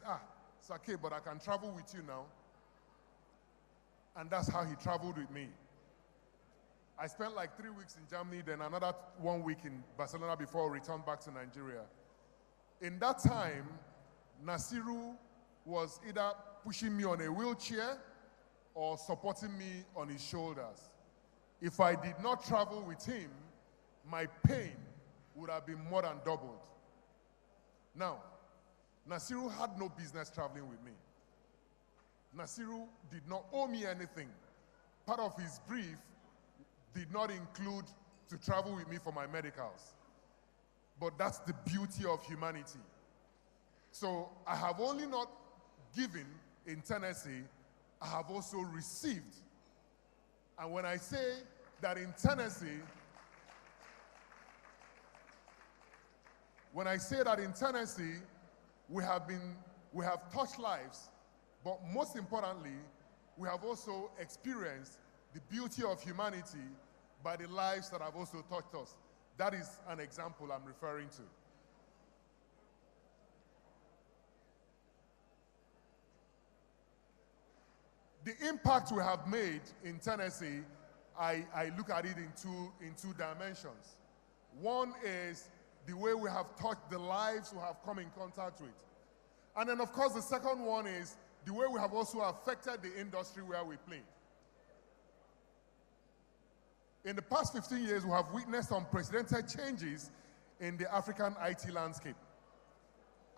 it's okay, but I can travel with you now. And that's how he traveled with me. I spent like 3 weeks in Germany, then another 1 week in Barcelona before I returned back to Nigeria. In that time, Nasiru was either pushing me on a wheelchair or supporting me on his shoulders. If I did not travel with him, my pain would have been more than doubled. Now, Nasiru had no business traveling with me. Nasiru did not owe me anything. Part of his brief did not include to travel with me for my medicals. But that's the beauty of humanity. So I have only not given in Tennessee, I have also received. And when I say that in Tennessee, we have touched lives, but most importantly, we have also experienced the beauty of humanity by the lives that have also touched us. That is an example I'm referring to. The impact we have made in Tennessee, I look at it in two dimensions. One is the way we have touched the lives we have come in contact with. And then, of course, the second one is the way we have also affected the industry where we play. In the past 15 years, we have witnessed unprecedented changes in the African IT landscape.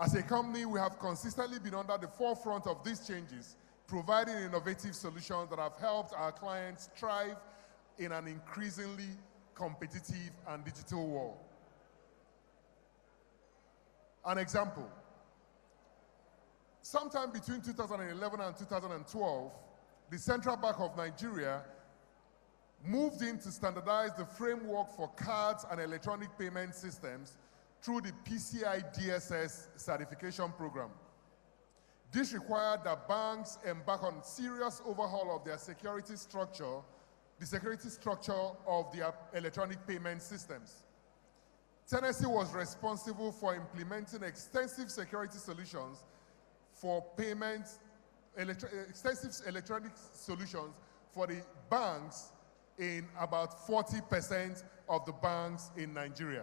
As a company, we have consistently been under the forefront of these changes, providing innovative solutions that have helped our clients thrive in an increasingly competitive and digital world. An example. Sometime between 2011 and 2012, the Central Bank of Nigeria moved in to standardize the framework for cards and electronic payment systems through the PCI DSS certification program. This required that banks embark on serious overhaul of their security structure, the security structure of their electronic payment systems. Tennessee was responsible for implementing extensive security solutions for payments, extensive electronic solutions for the banks in about 40% of the banks in Nigeria.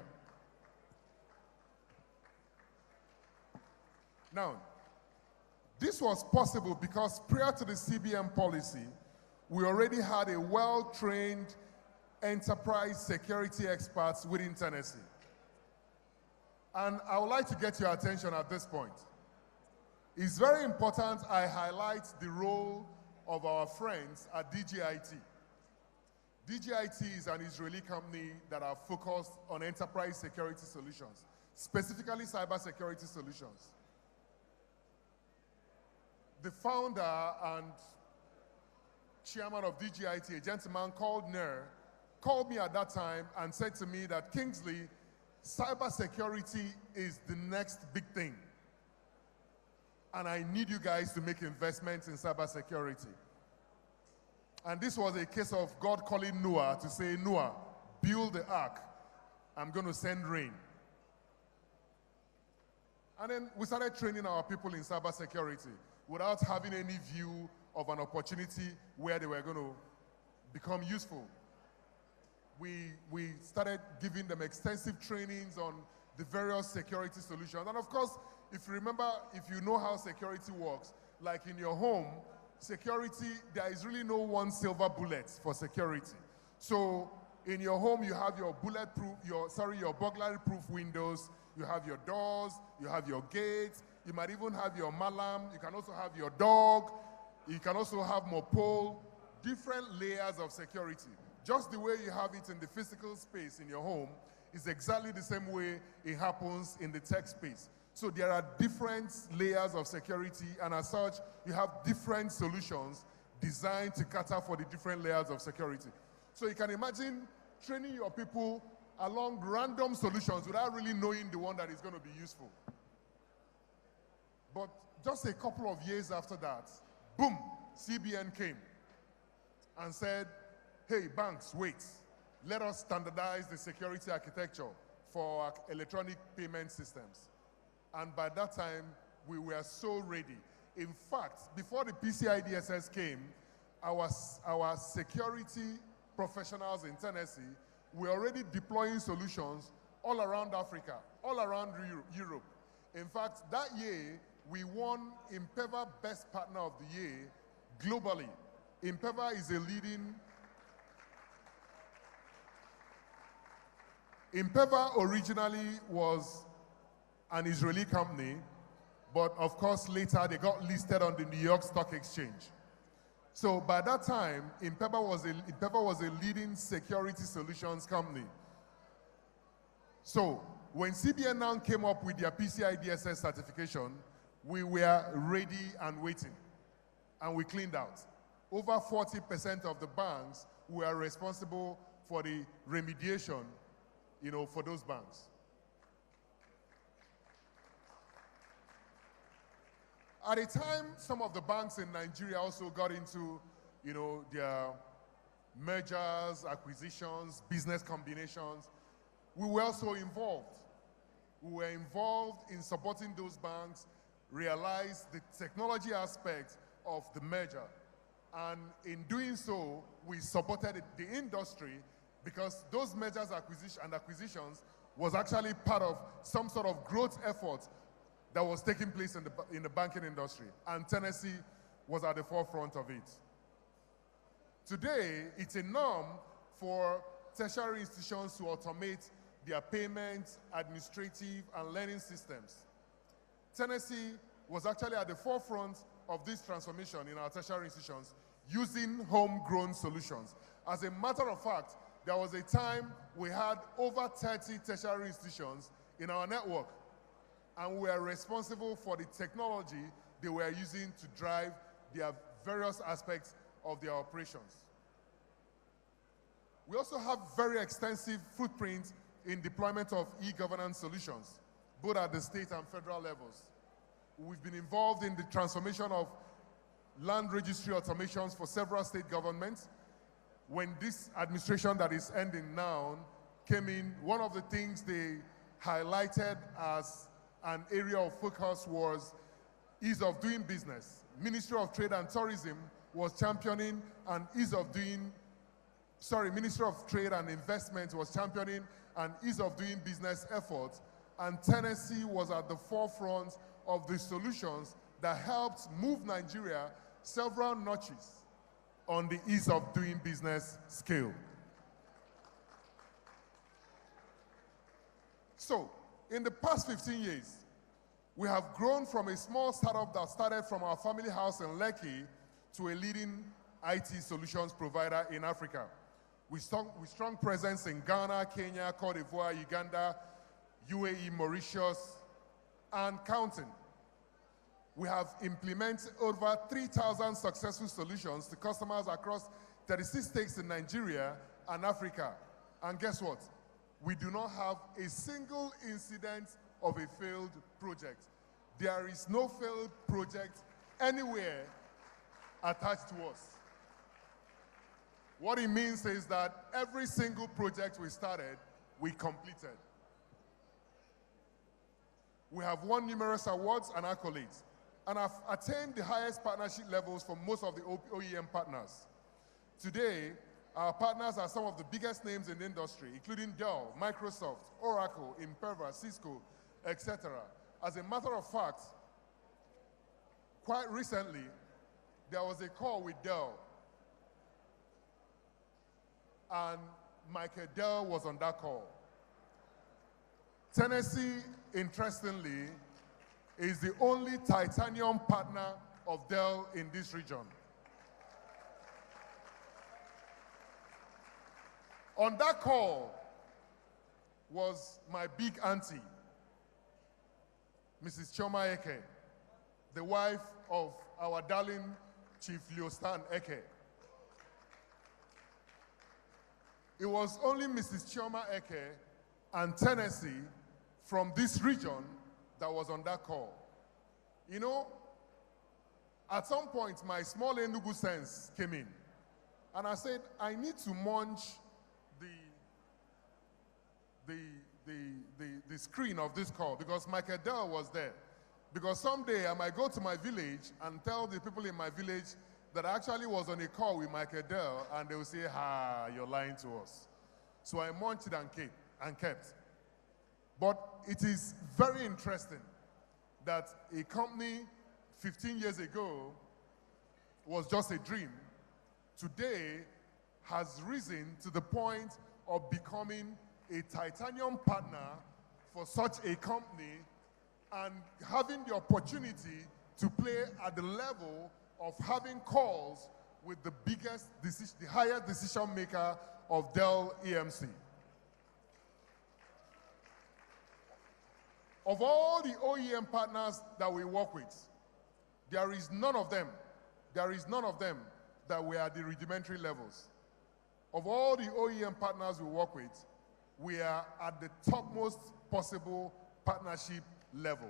Now, this was possible because prior to the CBN policy, we already had a well-trained enterprise security experts within Tennessee. And I would like to get your attention at this point. It's very important I highlight the role of our friends at DGIT. DGIT is an Israeli company that are focused on enterprise security solutions, specifically cybersecurity solutions. The founder and chairman of DGIT, a gentleman called Nair, called me at that time and said to me that, Kingsley, cybersecurity is the next big thing. And I need you guys to make investments in cybersecurity. And this was a case of God calling Noah to say, Noah, build the ark. I'm going to send rain. And then we started training our people in cybersecurity without having any view of an opportunity where they were going to become useful. We started giving them extensive trainings on the various security solutions. And of course, if you remember, if you know how security works, like in your home, security, there is really no one silver bullet for security. So in your home, you have your bulletproof, your burglary-proof windows, you have your doors, you have your gates, you might even have your malam, you can also have your dog, you can also have mopole, different layers of security. Just the way you have it in the physical space in your home is exactly the same way it happens in the tech space. So there are different layers of security, and as such, you have different solutions designed to cater for the different layers of security. So you can imagine training your people along random solutions without really knowing the one that is going to be useful. But just a couple of years after that, boom, CBN came and said, hey, banks, wait. Let us standardize the security architecture for our electronic payment systems. And by that time, we were so ready. In fact, before the PCI DSS came, our security professionals in Tennessee were already deploying solutions all around Africa, all around Europe. In fact, that year, we won Impeva Best Partner of the Year globally. Impeva is a leading... Impeva originally was an Israeli company, but of course later they got listed on the New York Stock Exchange. So by that time, Impeva was a leading security solutions company. So when CBN now came up with their PCI DSS certification, we were ready and waiting, and we cleaned out. Over 40% of the banks were responsible for the remediation, for those banks. At a time, some of the banks in Nigeria also got into, their mergers, acquisitions, business combinations. We were also involved. We were involved in supporting those banks realize the technology aspect of the merger. And in doing so, we supported the industry because those mergers and acquisitions was actually part of some sort of growth effort that was taking place in the banking industry. And Tennessee was at the forefront of it. Today, it's a norm for tertiary institutions to automate their payments, administrative, and learning systems. Tennessee was actually at the forefront of this transformation in our tertiary institutions using homegrown solutions. As a matter of fact, there was a time we had over 30 tertiary institutions in our network. and we are responsible for the technology they were using to drive their various aspects of their operations. We also have very extensive footprint in deployment of e-governance solutions, both at the state and federal levels. We've been involved in the transformation of land registry automations for several state governments. When this administration that is ending now came in, one of the things they highlighted as an area of focus was ease of doing business. Ministry of Trade and Tourism was championing an ease of doing, Ministry of Trade and Investment was championing an ease of doing business effort, and Tennessee was at the forefront of the solutions that helped move Nigeria several notches on the ease of doing business scale. So, in the past 15 years, we have grown from a small startup that started from our family house in Lekki to a leading IT solutions provider in Africa. With strong presence in Ghana, Kenya, Cote d'Ivoire, Uganda, UAE, Mauritius, and counting. We have implemented over 3,000 successful solutions to customers across 36 states in Nigeria and Africa. And guess what? We do not have a single incident of a failed project. There is no failed project anywhere attached to us. What it means is that every single project we started, we completed. We have won numerous awards and accolades, and have attained the highest partnership levels for most of the OEM partners. Today, our partners are some of the biggest names in the industry, including Dell, Microsoft, Oracle, Imperva, Cisco, etc. As a matter of fact, quite recently, there was a call with Dell, and Michael Dell was on that call. Tennessee, interestingly, is the only titanium partner of Dell in this region. On that call was my big auntie, Mrs. Chioma Eke, the wife of our darling Chief Leostan Eke. It was only Mrs. Chioma Eke and Tennessee from this region that was on that call. You know, at some point, my small Enugu sense came in. And I said, I need to munch the screen of this call because Michael Dell was there. Because someday I might go to my village and tell the people in my village that I actually was on a call with Michael Dell, and they will say, you're lying to us. So I munched it and kept. But it is very interesting that a company 15 years ago was just a dream, today has risen to the point of becoming a titanium partner for such a company and having the opportunity to play at the level of having calls with the the highest decision maker of Dell EMC. Of all the OEM partners that we work with, there is none of them that we are at the rudimentary levels. Of all the OEM partners we work with, we are at the topmost possible partnership level.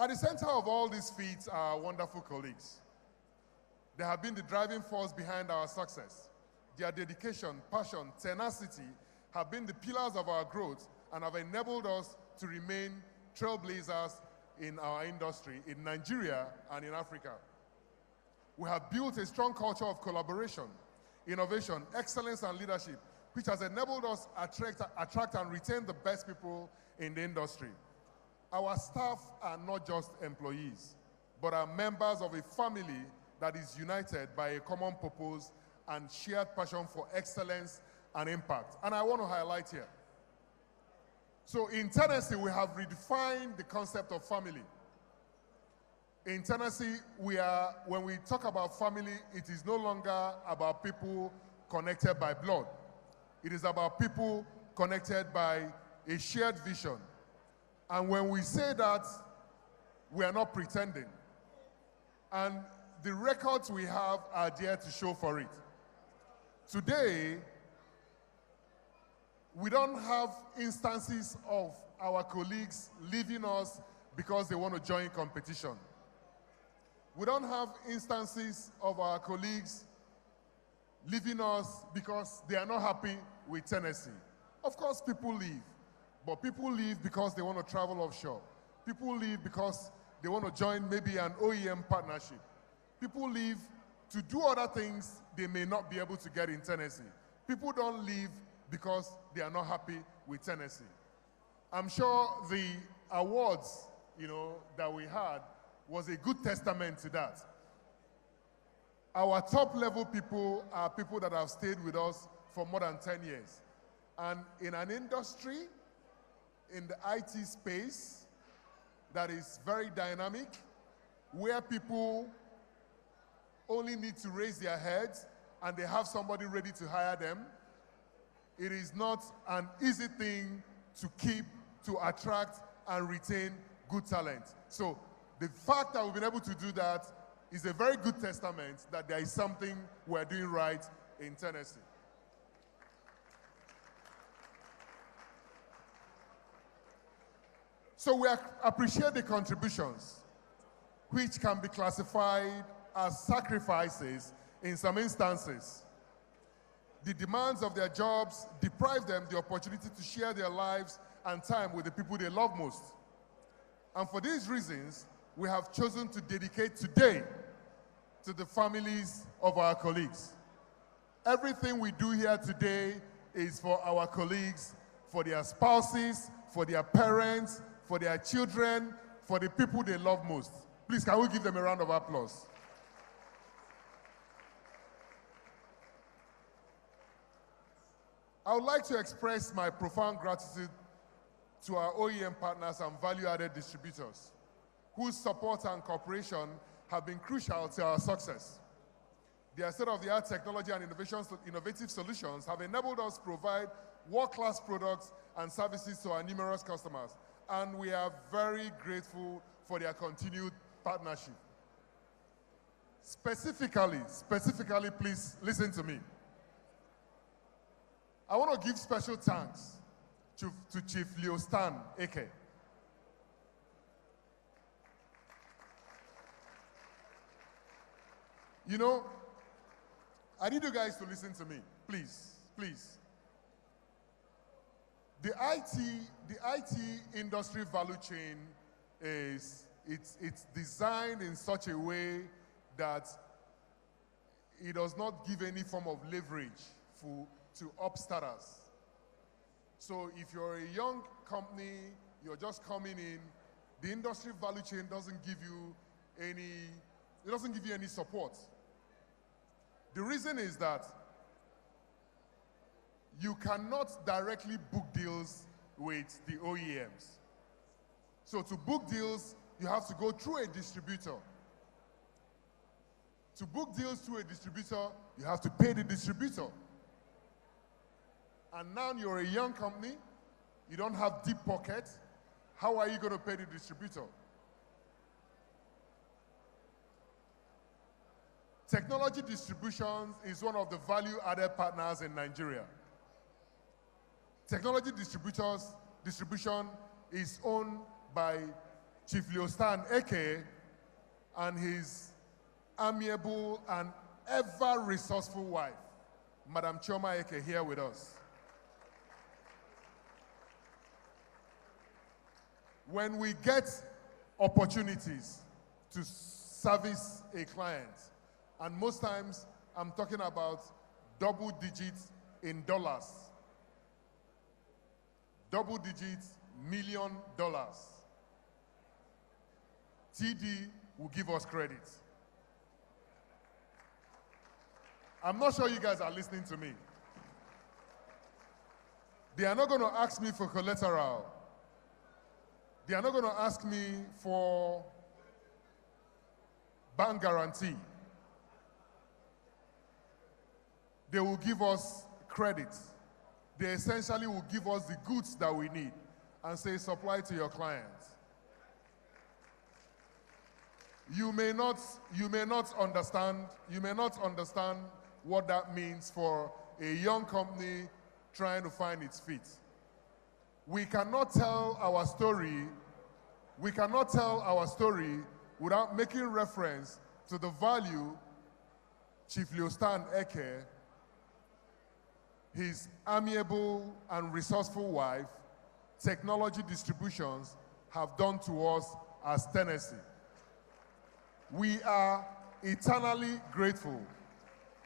At the center of all these feats are our wonderful colleagues. They have been the driving force behind our success. Their dedication, passion, tenacity have been the pillars of our growth and have enabled us to remain trailblazers in our industry, in Nigeria and in Africa. We have built a strong culture of collaboration, innovation, excellence, and leadership, which has enabled us attract and retain the best people in the industry. Our staff are not just employees, but are members of a family that is united by a common purpose and shared passion for excellence and impact. And I want to highlight here. So in Tennessee, we have redefined the concept of family. In Tennessee, when we talk about family, it is no longer about people connected by blood. It is about people connected by a shared vision. And when we say that, we are not pretending. And the records we have are there to show for it. Today, we don't have instances of our colleagues leaving us because they want to join competition. We don't have instances of our colleagues leaving us because they are not happy with Tennessee. Of course, people leave, but people leave because they want to travel offshore. People leave because they want to join maybe an OEM partnership. People leave to do other things they may not be able to get in Tennessee. People don't leave because they are not happy with Tennessee. I'm sure the awards, that we had was a good testament to that. Our top level people are people that have stayed with us for more than 10 years. And in an industry, in the IT space, that is very dynamic, where people only need to raise their heads and they have somebody ready to hire them, it is not an easy thing to keep, to attract and retain good talent. So the fact that we've been able to do that is a very good testament that there is something we're doing right in Tennessee. So we appreciate the contributions, which can be classified as sacrifices in some instances. The demands of their jobs deprive them the opportunity to share their lives and time with the people they love most. And for these reasons, we have chosen to dedicate today to the families of our colleagues. Everything we do here today is for our colleagues, for their spouses, for their parents, for their children, for the people they love most. Please, can we give them a round of applause? I would like to express my profound gratitude to our OEM partners and value-added distributors, whose support and cooperation have been crucial to our success. Their state-of-the-art technology and innovative solutions have enabled us to provide world-class products and services to our numerous customers, and we are very grateful for their continued partnership. Specifically, please listen to me. I want to give special thanks to Chief Leo Stan Eke. I need you guys to listen to me, please, please. The IT industry value chain it's designed in such a way that it does not give any form of leverage to upstarters. So if you're a young company, you're just coming in, the industry value chain doesn't give you any support. The reason is that you cannot directly book deals with the OEMs. So to book deals, you have to go through a distributor. To book deals through a distributor, you have to pay the distributor. And now you're a young company, you don't have deep pockets. How are you going to pay the distributor? Technology distribution is one of the value-added partners in Nigeria. Technology distribution is owned by Chief Leo Stan Eke and his amiable and ever resourceful wife, Madam Chioma Eke, here with us. When we get opportunities to service a client, and most times I'm talking about double digits in dollars, double digits $1 million, TD will give us credit. I'm not sure you guys are listening to me. They are not going to ask me for collateral. They are not going to ask me for bank guarantee. They will give us credit. They essentially will give us the goods that we need and say, supply to your clients. You may not understand what that means for a young company trying to find its feet. We cannot tell our story without making reference to the value Chief Leostan Eke, his amiable and resourceful wife, Technology Distributions, have done to us as Tennessee. We are eternally grateful.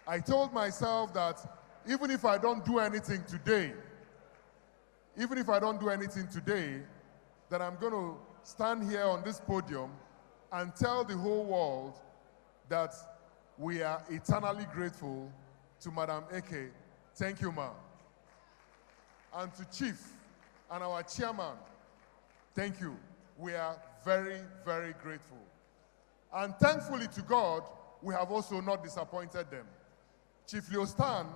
I told myself that even if I don't do anything today, that I'm going to stand here on this podium and tell the whole world that we are eternally grateful to Madam Eke. Thank you, ma'am. And to Chief and our chairman, thank you. We are very, very grateful. And thankfully to God, we have also not disappointed them. Chief Leostan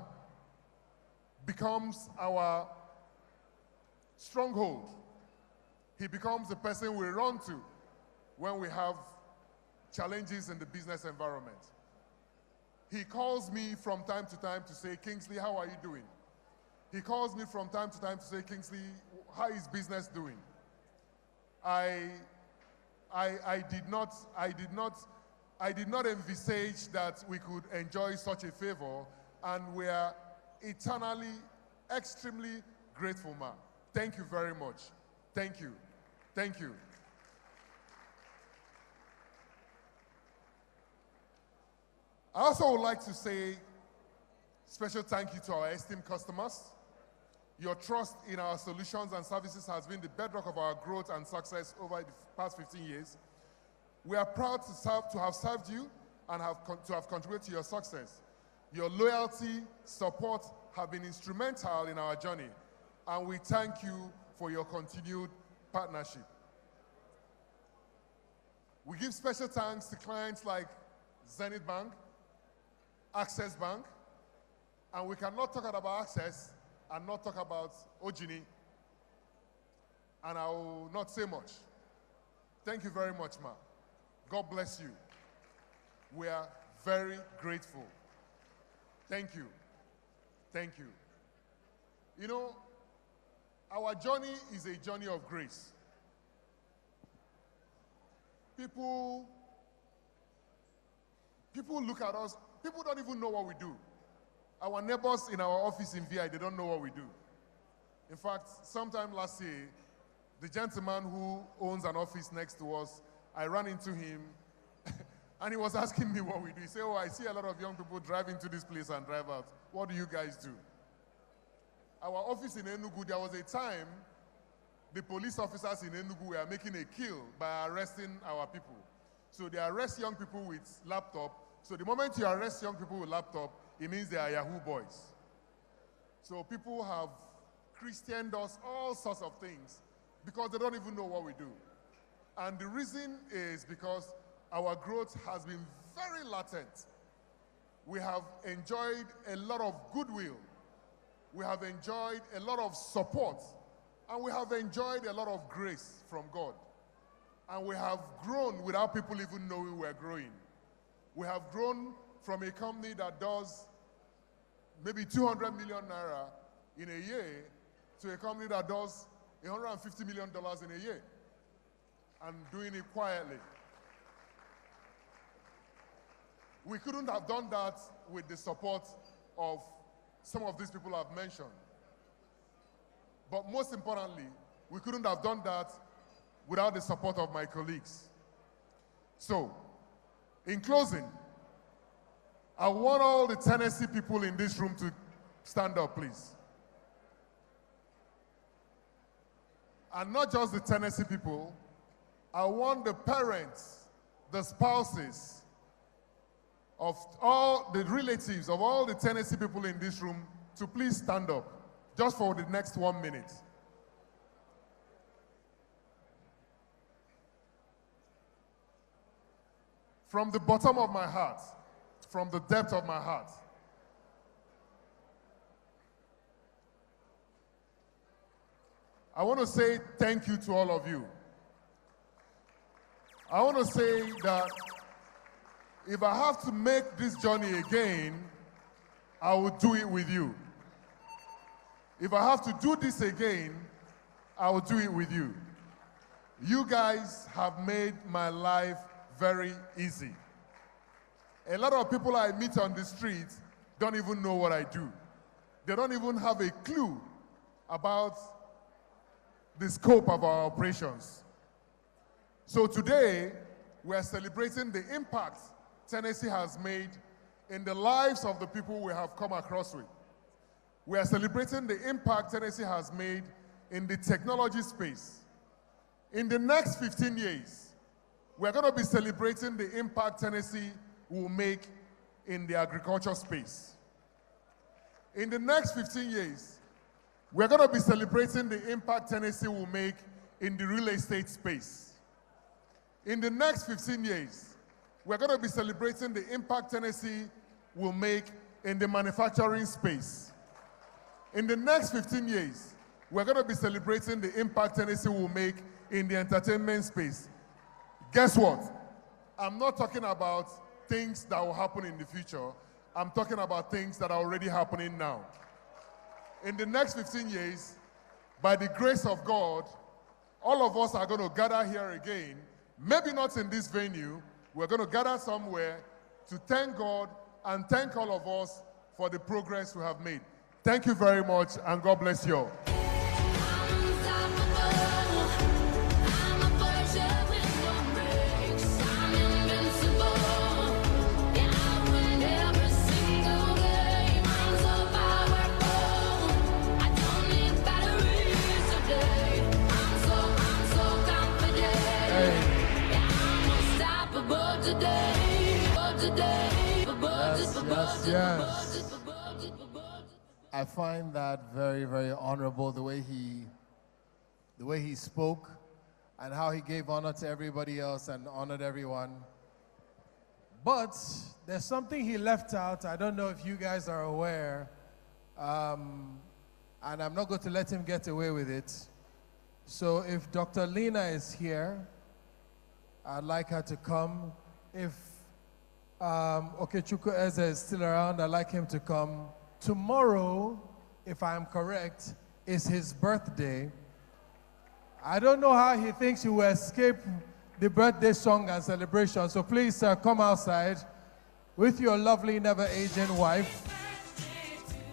becomes our stronghold. He becomes the person we run to when we have challenges in the business environment. He calls me from time to time to say, Kingsley, how are you doing? He calls me from time to time to say, Kingsley, how is business doing? I did not envisage that we could enjoy such a favor, and we are eternally, extremely grateful, ma'am. Thank you very much. Thank you. Thank you. I also would like to say special thank you to our esteemed customers. Your trust in our solutions and services has been the bedrock of our growth and success over the past 15 years. We are proud to have served you and to have contributed to your success. Your loyalty, support have been instrumental in our journey, and we thank you for your continued partnership. We give special thanks to clients like Zenith Bank, Access Bank, and we cannot talk about Access and not talk about Ojini, and I will not say much. Thank you very much, ma'am. God bless you. We are very grateful. Thank you. Thank you. You know, our journey is a journey of grace. People look at us, people don't even know what we do. Our neighbors in our office in VI, they don't know what we do. In fact, sometime last year, the gentleman who owns an office next to us, I ran into him, and he was asking me what we do. He said, oh, I see a lot of young people drive into this place and drive out. What do you guys do? Our office in Enugu, there was a time the police officers in Enugu were making a kill by arresting our people. So they arrest young people with laptop. So the moment you arrest young people with laptop, it means they are Yahoo boys. So people have Christianed us all sorts of things because they don't even know what we do. And the reason is because our growth has been very latent. We have enjoyed a lot of goodwill. We have enjoyed a lot of support. And we have enjoyed a lot of grace from God. And we have grown without people even knowing we're growing. We have grown from a company that does maybe 200 million naira in a year to a company that does $150 million in a year, and doing it quietly. We couldn't have done that with the support of some of these people I've mentioned. But most importantly, we couldn't have done that without the support of my colleagues. So, in closing, I want all the Tennessee people in this room to stand up, please. And not just the Tennessee people, I want the parents, the spouses, of all the relatives of all the Tennessee people in this room to please stand up, just for the next 1 minute. From the bottom of my heart, from the depth of my heart, I want to say thank you to all of you. I want to say that if I have to make this journey again, I will do it with you. If I have to do this again, I will do it with you. You guys have made my life very easy. A lot of people I meet on the street don't even know what I do. They don't even have a clue about the scope of our operations. So today, we are celebrating the impact Tennessee has made in the lives of the people we have come across with. We are celebrating the impact Tennessee has made in the technology space. In the next 15 years, we're going to be celebrating the impact Tennessee will make in the agriculture space. In the next 15 years, we're going to be celebrating the impact Tennessee will make in the real estate space. In the next 15 years, we're going to be celebrating the impact Tennessee will make in the manufacturing space. In the next 15 years, we're going to be celebrating the impact Tennessee will make in the entertainment space. Guess what? I'm not talking about things that will happen in the future. I'm talking about things that are already happening now. In the next 15 years, by the grace of God, all of us are going to gather here again, maybe not in this venue. We're going to gather somewhere to thank God and thank all of us for the progress we have made. Thank you very much, and God bless you all. Yes. I find that very, very honorable, the way he spoke and how he gave honor to everybody else and honored everyone. But there's something he left out. I don't know if you guys are aware, and I'm not going to let him get away with it. So if Dr. Lena is here, I'd like her to come. If Okechukwu Eze is still around, I'd like him to come. Tomorrow, if I'm correct, is his birthday. I don't know how he thinks he will escape the birthday song and celebration. So please, sir, come outside with your lovely, never-aging wife.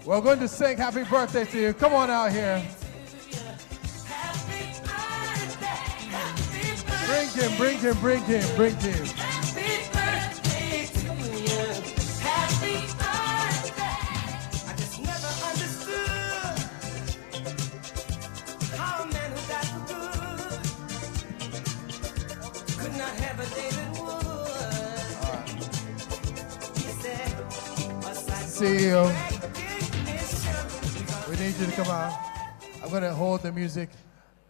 We're going to sing happy birthday to you. Come on out here. Bring him, bring him, bring him, bring him. CEO, we need you to come out. I'm going to hold the music.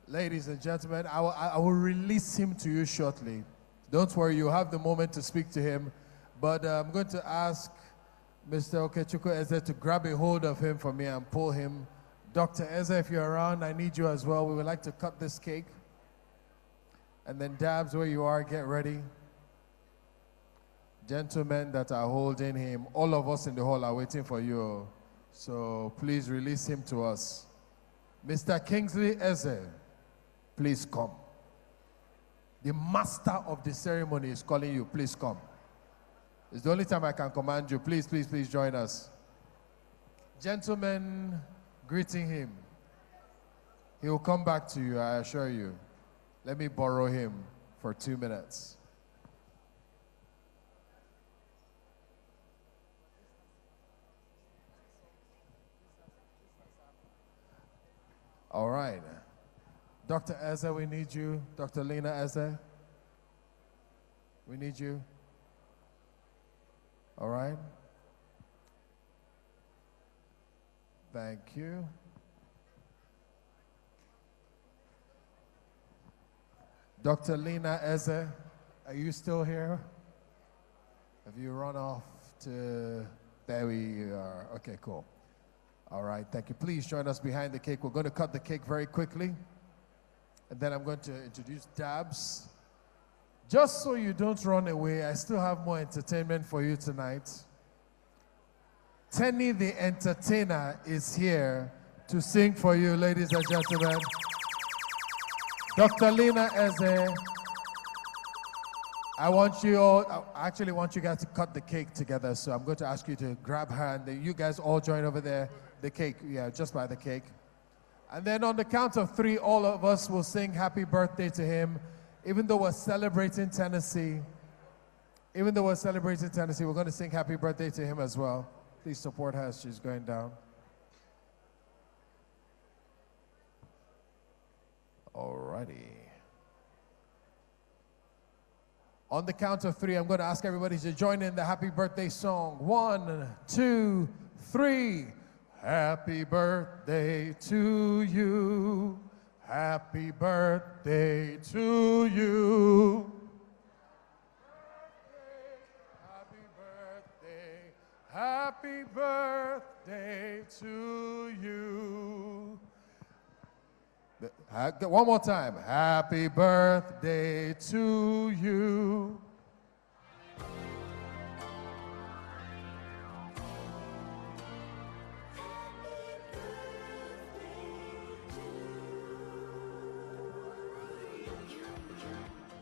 Ladies and gentlemen, I will release him to you shortly. Don't worry, you have the moment to speak to him. But I'm going to ask Mr. Okechukwu Eze to grab a hold of him for me and pull him. Dr. Eze, if you're around, I need you as well. We would like to cut this cake. And then Dabs, where you are, get ready. Gentlemen that are holding him, all of us in the hall are waiting for you. So please release him to us. Mr. Kingsley Eze, please come. The master of the ceremony is calling you. Please come. It's the only time I can command you. Please, please, please join us. Gentlemen greeting him. He will come back to you, I assure you. Let me borrow him for 2 minutes. All right. Dr. Eze, we need you. Dr. Lena Eze, we need you. All right. Thank you. Dr. Lena Eze, are you still here? Have you run off to... There we are. Okay, cool. All right, thank you. Please join us behind the cake. We're going to cut the cake very quickly. And then I'm going to introduce Dabs. Just so you don't run away, I still have more entertainment for you tonight. Tenny the entertainer is here to sing for you, ladies and gentlemen. Dr. Lena Eze, I actually want you guys to cut the cake together, so I'm going to ask you to grab her, and then you guys all join over there, the cake, yeah, just by the cake. And then on the count of 3, all of us will sing happy birthday to him. Even though we're celebrating Tennessee, we're going to sing happy birthday to him as well. Please support her as she's going down. Alrighty. On the count of 3, I'm going to ask everybody to join in the happy birthday song. 1, 2, 3. Happy birthday to you. Happy birthday to you. Happy birthday to you. One more time. Happy birthday to you.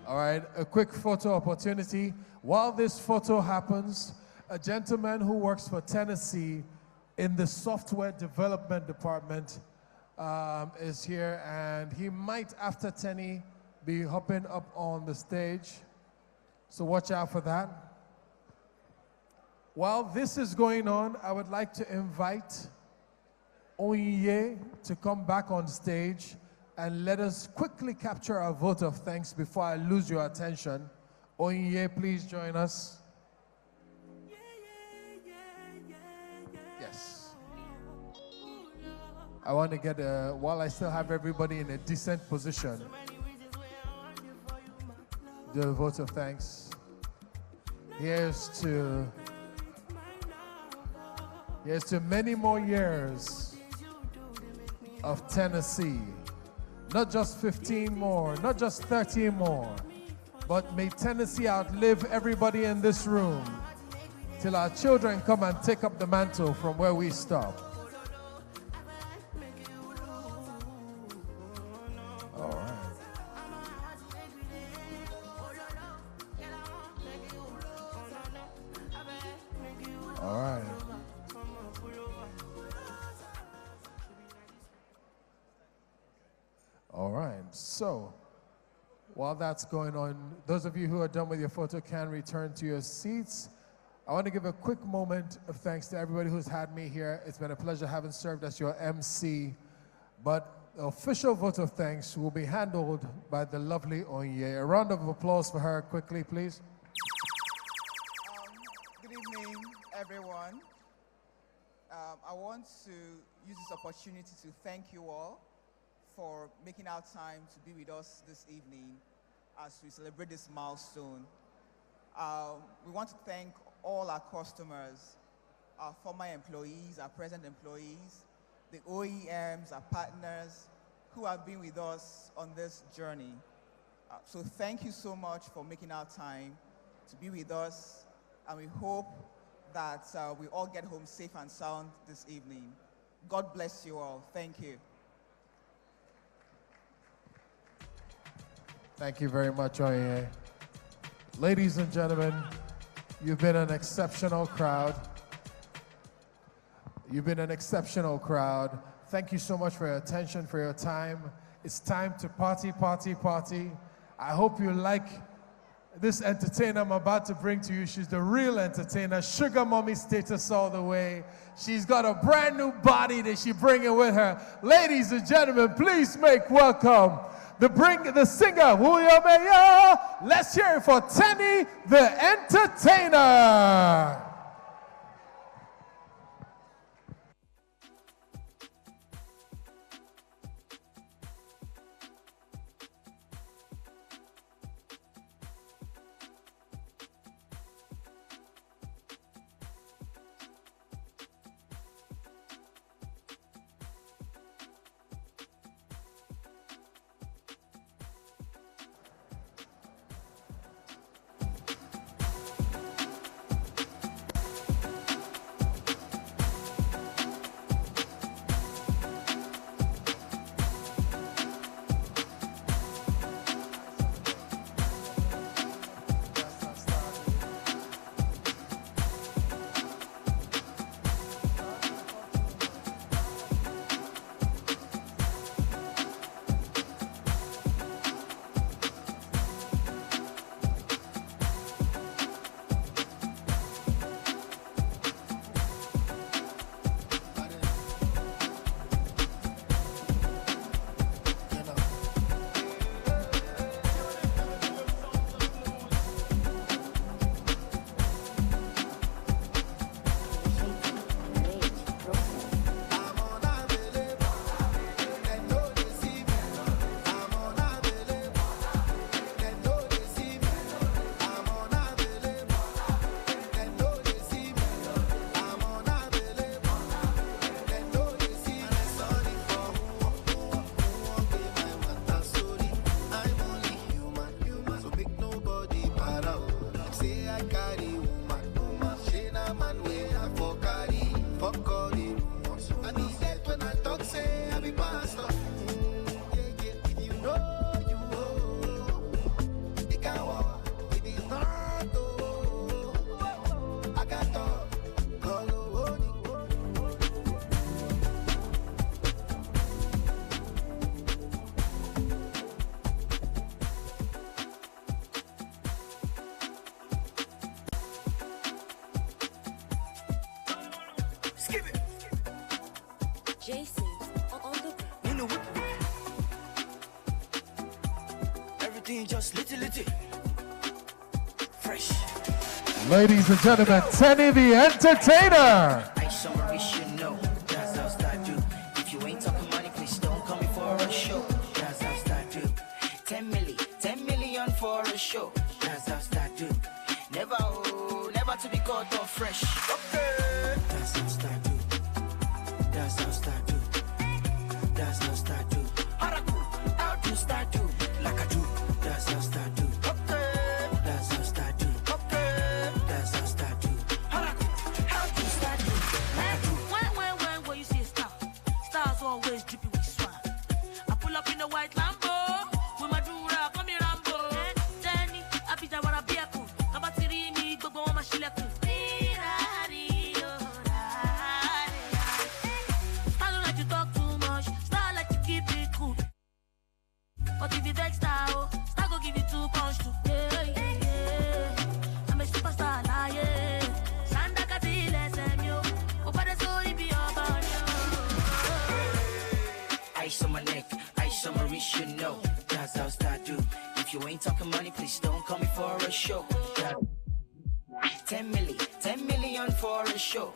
All right, a quick photo opportunity. While this photo happens, a gentleman who works for Tennessee in the software development department is here, and he might, after Tenny, be hopping up on the stage. So watch out for that. While this is going on, I would like to invite Onye to come back on stage and let us quickly capture our vote of thanks before I lose your attention. Onye, please join us. Yes. I want to get while I still have everybody in a decent position, do a vote of thanks. Here's to many more years of Tennessee. Not just 15 more, not just 13 more, but may Tennessee outlive everybody in this room till our children come and take up the mantle from where we stop. All right. All right. All right, so while that's going on, those of you who are done with your photo can return to your seats. I want to give a quick moment of thanks to everybody who's had me here. It's been a pleasure having served as your MC, but the official vote of thanks will be handled by the lovely Onye. A round of applause for her quickly, please. Good evening, everyone. I want to use this opportunity to thank you all for making our time to be with us this evening as we celebrate this milestone. We want to thank all our customers, our former employees, our present employees, the OEMs, our partners who have been with us on this journey. So thank you so much for making our time to be with us, and we hope that we all get home safe and sound this evening. God bless you all. Thank you. Thank you very much, Onye. Ladies and gentlemen, you've been an exceptional crowd. You've been an exceptional crowd. Thank you so much for your attention, for your time. It's time to party, party, party. I hope you like this entertainer I'm about to bring to you. She's the real entertainer, sugar mommy status all the way. She's got a brand new body that she's bringing with her. Ladies and gentlemen, please make welcome the singer, William Mayer. Let's hear it for Tenny the Entertainer. Jason, on the You know what? Everything just little. Fresh. Ladies and gentlemen, Tenny the Entertainer. I summary should know. That's how start do. If you ain't talking money, please don't come for a show. That's how start do. 10 million for a show. That's how start do. Never to be caught on fresh. Okay. That's how start do. That's how start do. That's how start do. Haraku, how to start do. Like I do. That's how start do. Okay. That's how start do. Okay. That's how start do. Haraku, how to start do. Like I do. When you see a star, stars always dripping with swag. I pull up in a white Lambo, with my dura, come here Rambo. Jenny, I be that what I be a cool. Kabatiri me, go on my shileku. I don't like to talk too much, start like to keep it cool. But if you take style, start go give you 2 punch to play. I'm a superstar, nah, yeah. Sanda Katile, Samuel. Opa, so he be your body. Ice on my neck, ice on my wrist, you know. That's how start do. If you ain't talking money, please don't call me for a show. 10 million for a show.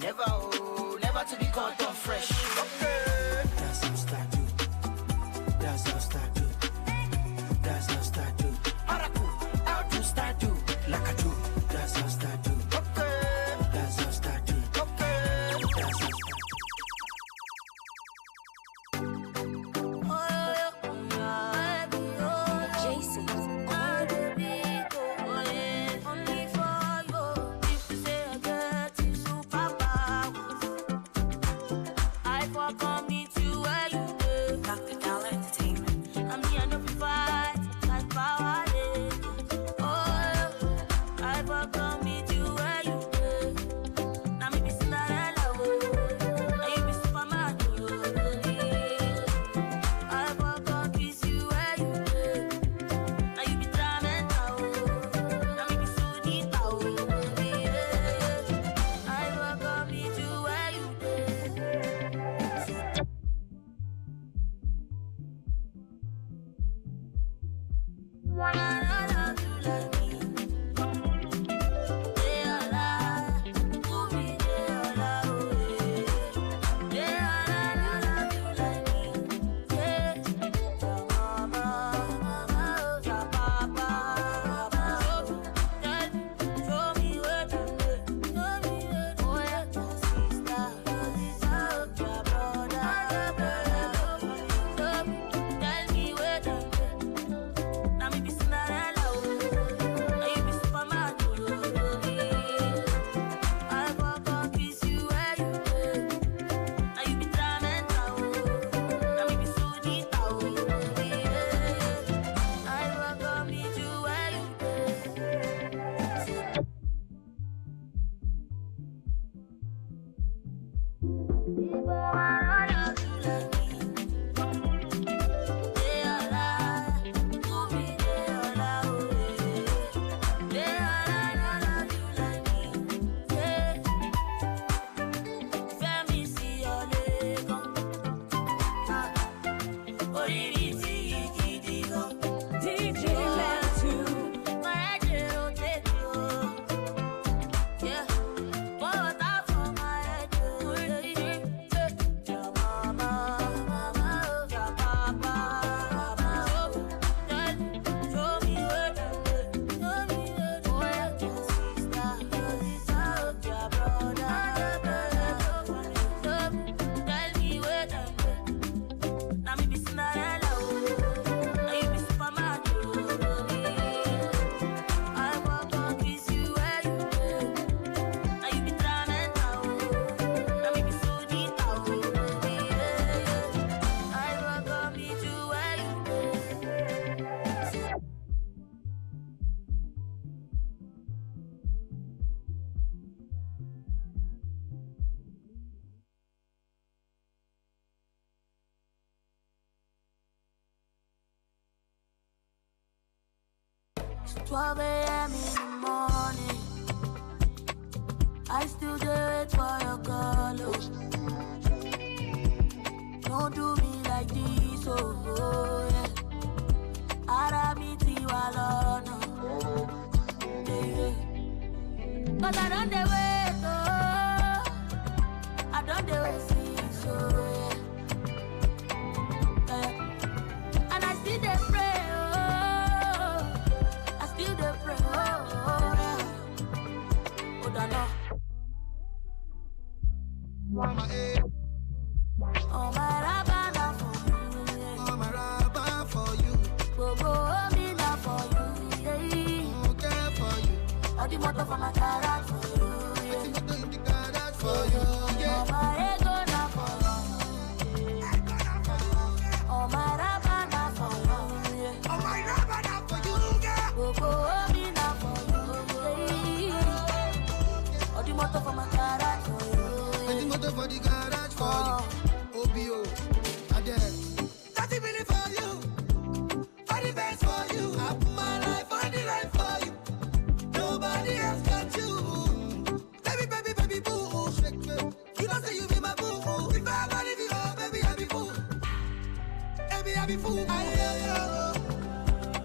Never to be caught on fresh. Okay. That's how start do. That's how start do. That's how start do. Haraku, how to start do. Like I do. That's how start do. Okay. That's how start do. Okay. That's how start do. Jason, on the beat, only for you. If you say I get you superpowers, I welcome me to where you live. Dr. Dollar Entertainment. I'm the end of the fight, like power lady. Oh, I welcome me to where you live. Now me be Cinderella, oh, and you be Superman, oh. I welcome kiss you where you live. Now you be Dramenta, oh, now me be Sunita, oh, yeah. I welcome me to where you live. Now me be Cinderella, oh, and you be Superman, oh. I walk on kiss you where you live. Now you be Dramenta, oh, now me be Sunita, oh, yeah. I walk on meet you where you It's 12 a.m. in the morning. I still do it for your call. 'Cause I don't dey wait, oh. I don't dey wait, see, so yeah. And I still dey pray, oh. I still dey pray, oh, yeah. Oh, da no. Oh, my rabba na for you, yeah. Oh, my rabba for you. Go, go, me na for you, yeah. Okay for you. All the motor for my garage for you, yeah. All the motor in the garage for you, yeah. Oh, my ego na for you. Oh, my rabba na for you, yeah. Oh, my rabba na for you, yeah. Go, go, me na for you, yeah. All the motor for my garage for you, yeah. All the motor for the garage for you. OBO, Adele. Nothing really for you, for the best for you. I put my life on the line for you. Nobody else got you. Baby, baby, baby, boo. You don't say you be my boo. If I ever leave you, oh, baby, I be fool. Baby, I be fool.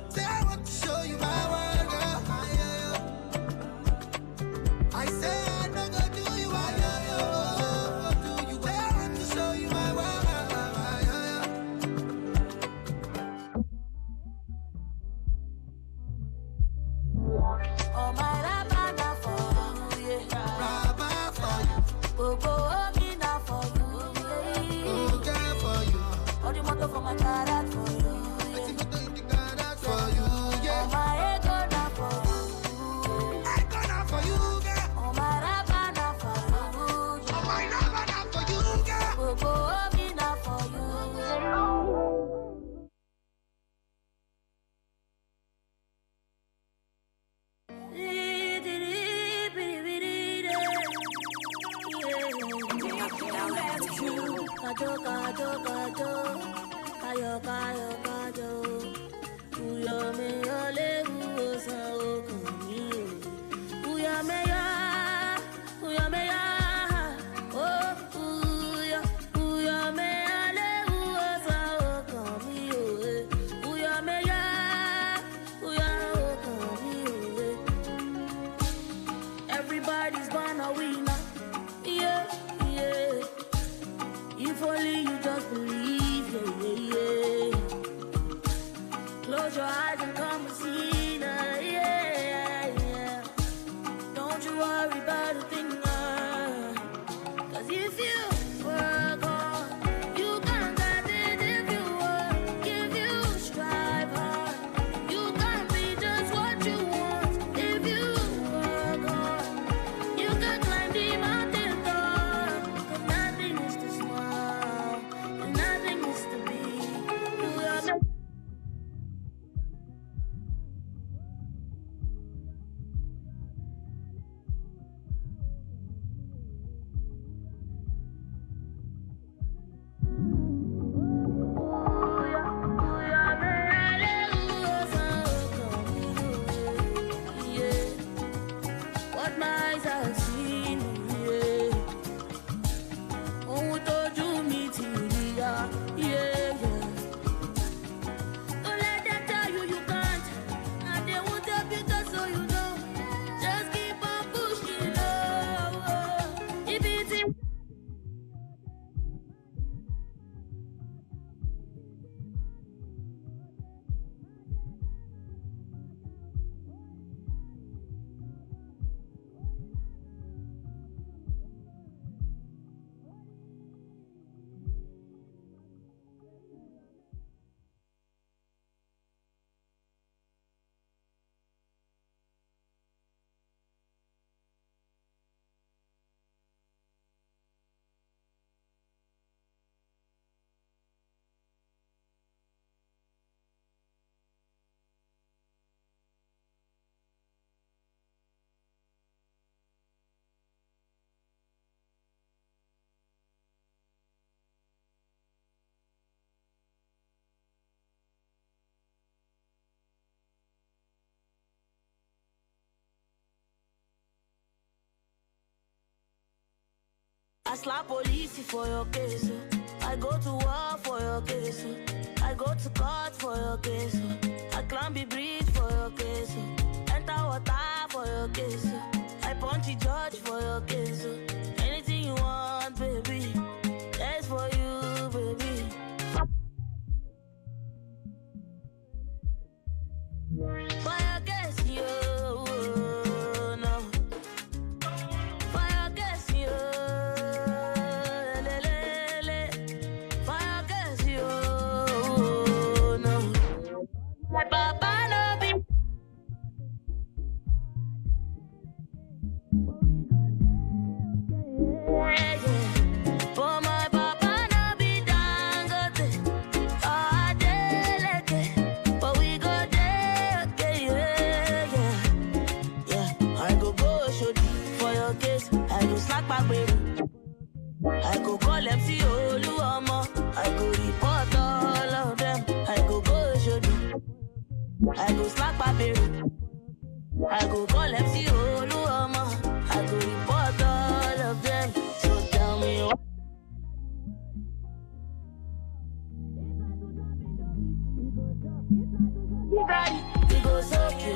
Say I want to show you my world, girl. I say I don't go do you, do you. Say I want to show you my world. Oh, my rabba na for you, yeah. Rabba for you. Go, go, me na for you, yeah. Okay for you. All the motor for my garage for you, yeah. All the motor in the garage for you, yeah. Oh, my ego na for you. Ego na for you, yeah. Oh, my rabba na for you. Oh, my rabba na for you, yeah. Go, go, me na for you, yeah. Kajo, kajo, kajo, kayo, kayo, kajo. Uyo me ole uosa okami. Uyo me ya, oh uyo me ole uosa okami. Uyo me ya, okami. Everybody's born a winner, yeah, yeah. If only you just believe, yeah, yeah. Close your eyes and come and see, yeah, yeah. Don't you worry about a thing, 'cause if you work hard, you can get it if you work. If you strive hard, you can be just what you want. If you work hard, you can climb the mountain top. 'Cause nothing is too small, and nothing is too big. You are the what my eyes have seen, yeah. Oh, who told you me to yeah, yeah. Don't let them tell you you can't, and they won't help you just so you know. Just keep on pushing, oh. If it's in I slap police for your case. I go to war for your case. I go to court for your case. I climb the bridge for your case. Enter water for your case. I punchy judge for your case. Anything you want, baby, that's for you, baby. Fire gas, yo, no. Fire gas, yo, le, le, le. Fire gas, yo, no. My papa no be. For my papa no be dangote, adeleke, but we go there, okay, yeah. I go shoot for your case, I go slack back, baby. I go call MC Oluomo, I go report all of them. I go shoot, I go slack back, baby. I go call MC Oluomo, I go report all of them. So tell me what. We go so cute.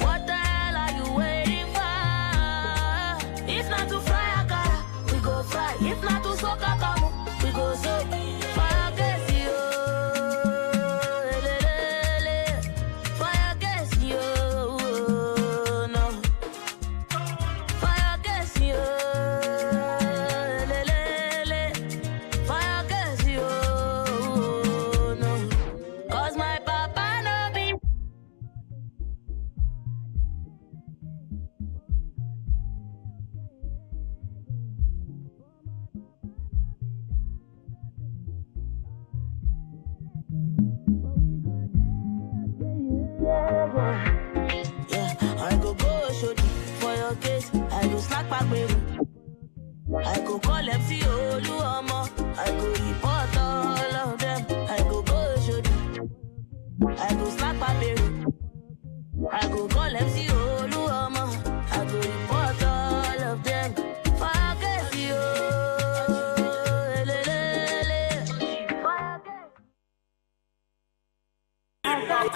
What the hell are you waiting for? If not to fry akara, we go fry. If not to soak akamu, we go soak. Fire gas, yo, le, le, le. Fire gas, yo, no. Fire gas, yo, le, le, le. Fire gas, yo, no. 'Cause my papa no be. Yeah, I go shoot for your case. I go slack back, baby. I go call MC Oluomo. I go report all of them. I go shoot. I go slack back, baby. I go call MC Oluomo. I go report all of them. Fuck it, yo. Le, le, le. Fuck it.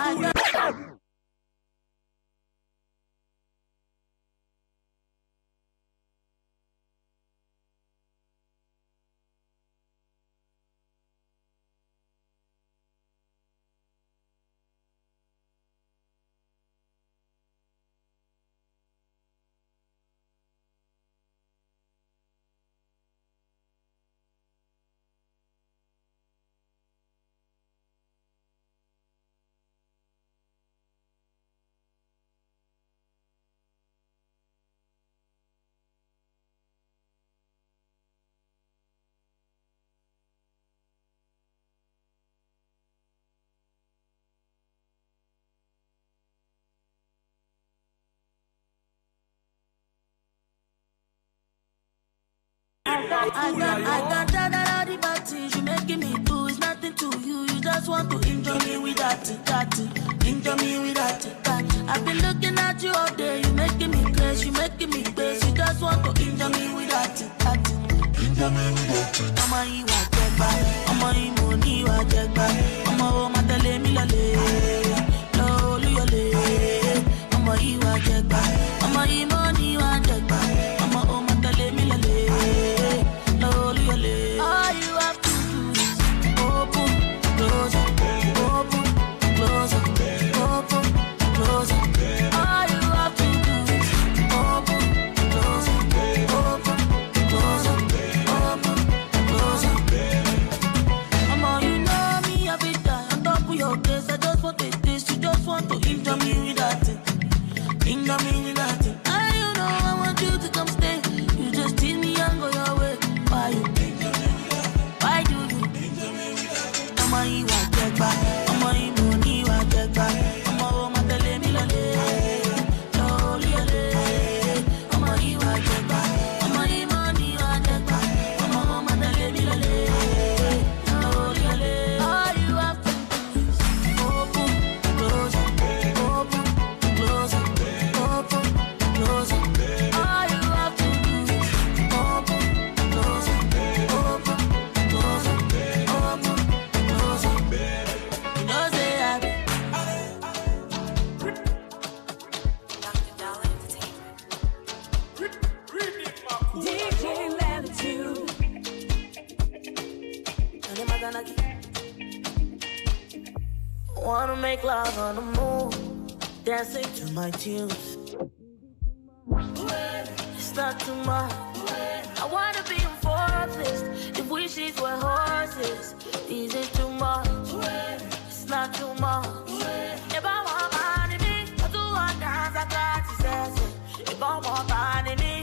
I got. I can tell that all the bad things you making me do is nothing to you. You just want to injure me with that. Injure me with that. I've been looking at you all day. You making me crazy, you making me crazy. You just want to injure me with that. Injure me with that. Ọmọ yìí wà jẹgba, ọmọ yìí mo ní wà jẹgba. Ọmọ wo ma tẹ̀lé mi lọlé, lọ Olúyọlé. Ọmọ yìí wà jẹgba, ọmọ yìí mo ní wà jẹgba. Ọmọ wo ma tẹ̀lé mi lọlé. All you have to do is open, close, open, close, open, close. All you have to do is open, close, open, close, open, close. make love on the moon, dancing to my tunes. It's not too much. I wanna be in fourth list. If wishes were horses, is it too much? It's not too much. If I want money, me, I do one dance, I got to say. If I want money, me,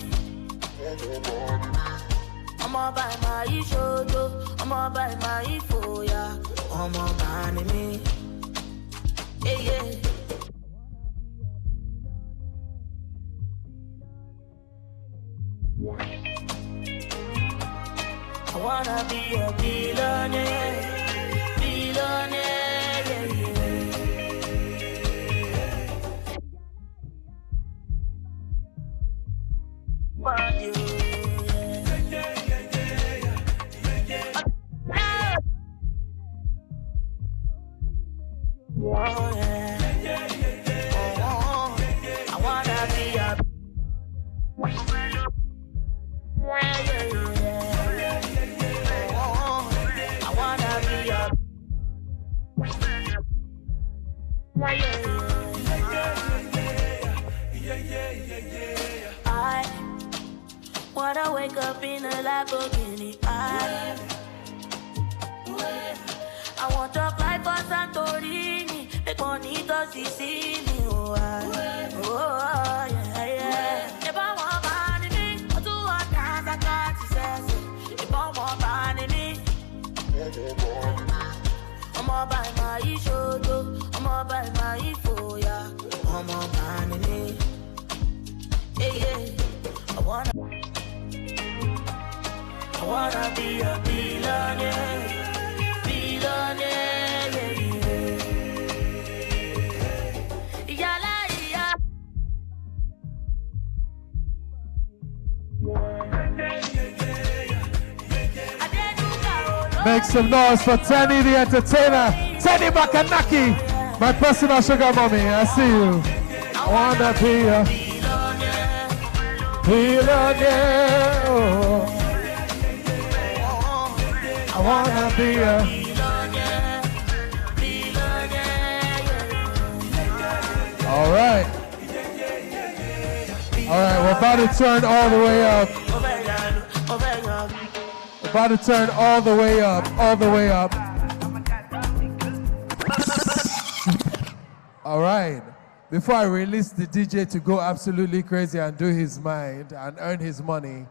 I'ma buy my shoto, I'ma buy my foya, I'ma buy me. Yeah, yeah. I wanna be a billionaire, billionaire, yeah, yeah. Want you, oh, yeah. Oh, I wanna be a I wanna wake up in a Lamborghini. I want to fly for Santorini, make bonito see me. Oh, yeah, yeah. If I want money, me, I do one dance, I got to say. If I want money, me, I'ma buy my shoto, I'ma buy my foya, I'ma buy me. Yeah, yeah. I wanna be a billionaire, billionaire, yeah, yeah. Make some noise for Tenny the entertainer, Tenny Makanaki, my personal sugar mommy. I see you. I wanna be a billionaire. Oh. I wanna be a all right. All right, we're about to turn all the way up. We're about to turn all the way up, all the way up. All right. Before I release the DJ to go absolutely crazy and do his mind and earn his money,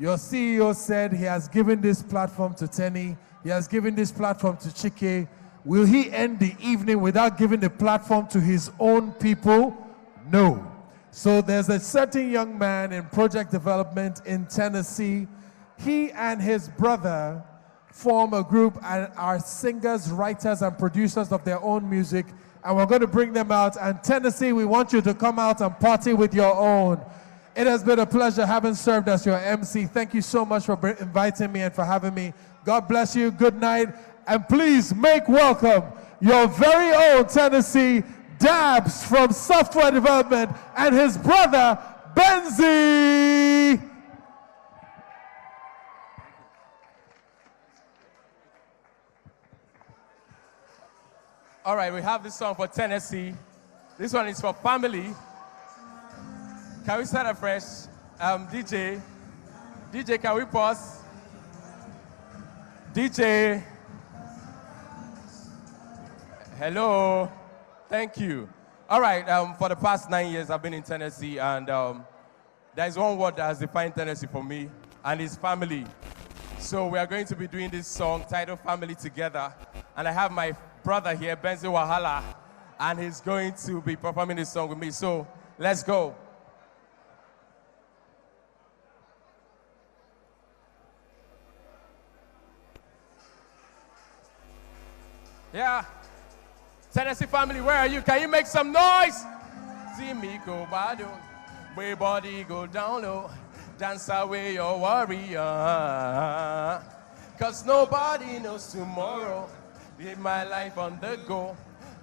your CEO said he has given this platform to Tenny, he has given this platform to Chike. Will he end the evening without giving the platform to his own people? No. So there's a certain young man in project development in Tennessee. He and his brother form a group and are singers, writers, and producers of their own music. And we're going to bring them out. And Tennessee, we want you to come out and party with your own. It has been a pleasure having served as your MC. Thank you so much for inviting me and for having me. God bless you. Good night. And please make welcome your very own Tennessee Dabs from Software Development and his brother, Benzie. All right, we have this song for Tennessee. This one is for family. Can we start afresh? DJ, can we pause? DJ. Hello. Thank you. All right, for the past 9 years, I've been in Tennessee, and there's one word that has defined Tennessee for me, and it's family. So we are going to be doing this song titled Family Together, and I have my brother here, Benzie Wahala, and he's going to be performing this song with me. So let's go. Yeah. Tennessee family, where are you? Can you make some noise? See me go bado, way body go down low, dance away your worry. Cause nobody knows tomorrow. Live my life on the go.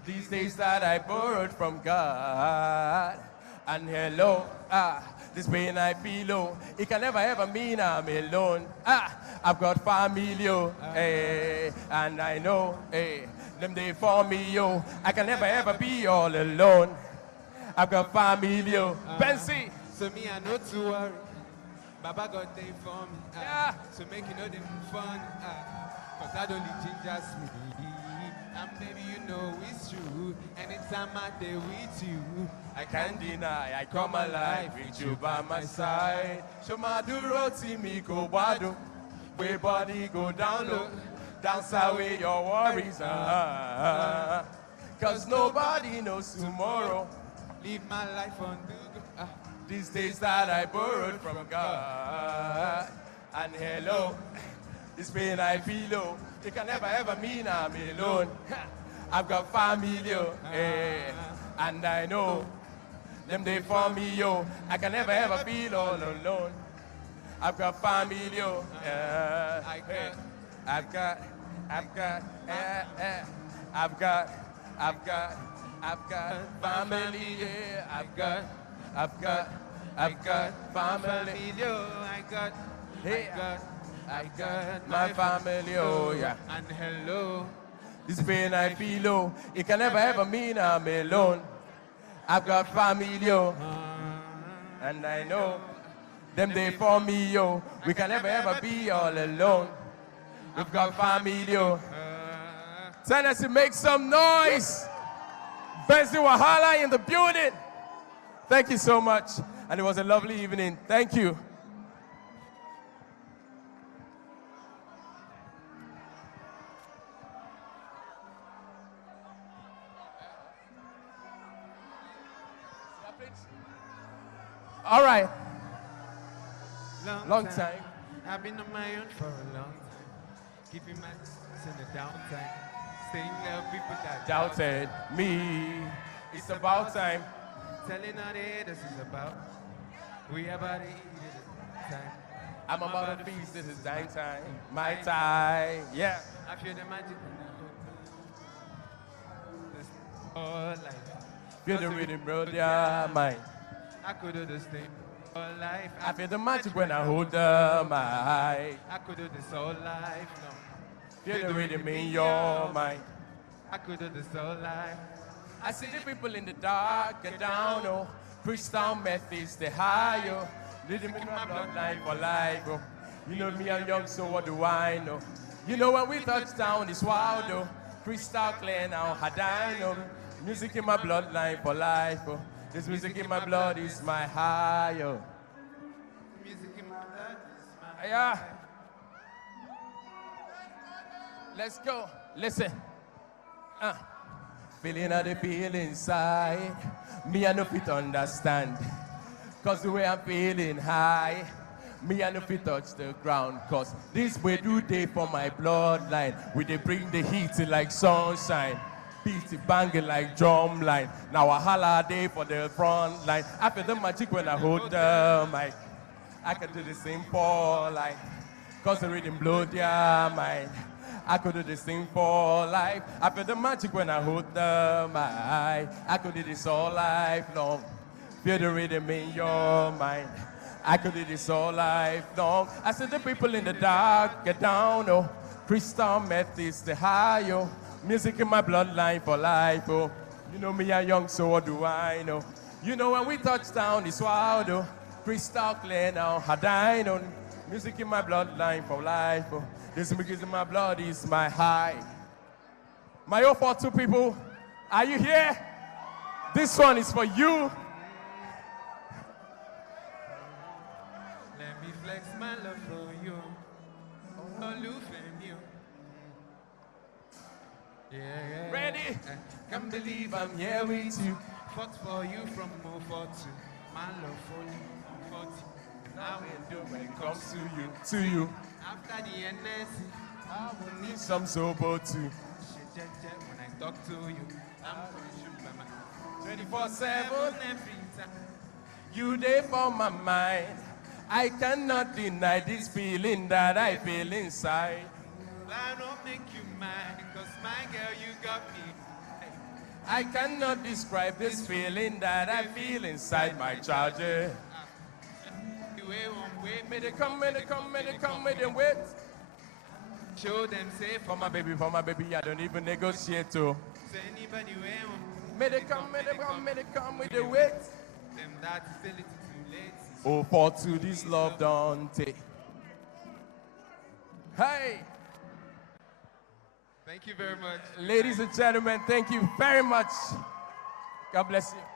These days that I borrowed from God. And hello, This pain I feel, oh, it can never ever mean I'm alone. I've got family, oh, and I know, them they for me, yo. I can never ever be all alone. I've got family, oh, Bensi. So me, I know to worry. Baba got day for me. So make you know them fun. Cause that only gingers me. And baby, you know it's true. Anytime I day with you, I can't deny I come alive with you by my side. Shomaduro me go bado, way body go down low, dance away your worries. Cause nobody knows tomorrow. Leave my life on Google. These days that I borrowed from God. And hello, this pain I feel, oh, it can never ever mean I'm alone. I've got family, and I know them they for me, yo. I can never ever feel all alone. I've got family, I've got family, I've got family, I got my family, oh yeah. And hello, this pain I feel, oh, it can never ever mean I'm alone. I've got family, oh, and I know them they for me, yo. We can never ever be all alone. We've got family, oh. Tennessee, make some noise. Benzi Wahala in the building. Thank you so much, and it was a lovely evening. Thank you. All right. Long time. I've been on my own for a long time. Keeping my in the downtime. Staying there with people that Doubted me. It's about time. Telling all the haters is about. We about to eat it time. I'm about to feast. This is time. My time. Yeah. I feel the magic when I hold this all life. Feel the rhythm, bro. Yeah, mine. I could do this thing all life. I feel the magic when I hold the mic. I could do this all life. No. Feel the rhythm in your mind. I could do this all life. I see the people in the dark get down, oh. Crystal methods, the higher. Living in my bloodline for life, oh. You know me, I'm young, so what do I know? You know when we touch down, it's wild, oh. Crystal clear now, had I know. Music in my bloodline for life, oh. This music in my blood is my high, oh. Music in my blood is my yeah. Let's go. Listen. Feeling how they feel inside. Me, I no fit understand. Cause the way I'm feeling high, me, I no fit touch the ground. Cause this way do they for my bloodline. We they bring the heat like sunshine. Beat it banging like drum line. Now a holiday for the front line. I feel the magic when I hold the mic. I can do the same for life. Cause the rhythm blow their mind. I could do this thing for life. I feel the magic when I hold the mic. I could do this all life long. Feel the rhythm in your mind. I could do this all life long. I see the people in the dark get down, oh. Crystal meth is the high, oh. Music in my bloodline for life, oh. You know me, I'm young, so what do I know? You know when we touch down, it's wild, oh. Crystal clear now, had I known. Music in my bloodline for life, oh. This music in my blood is my high. My 042 people, are you here? This one is for you. Let me flex my love for you. All you from you. Yeah. Ready? Can't believe I'm here with you. Fought for you from 042. My love for you, 40. Now we do when it comes to you. After the NSC, I will need some sober too. When I talk to you, I'm going to shoot by my 24/7 every time. You there for my mind. I cannot deny this feeling that I feel inside. I don't make you mine, cause my girl, you got me. I cannot describe this feeling that I feel inside my charger. way one way. May they come, may they come, may they come, may they wait. Show them safe. For my baby, I don't even negotiate to. So anybody way one. May they come, may they come, may they come, may they wait. Them that is a little too late. Oh, for to this love don't take. Hey! Thank you very much. Ladies and gentlemen, thank you very much. God bless you.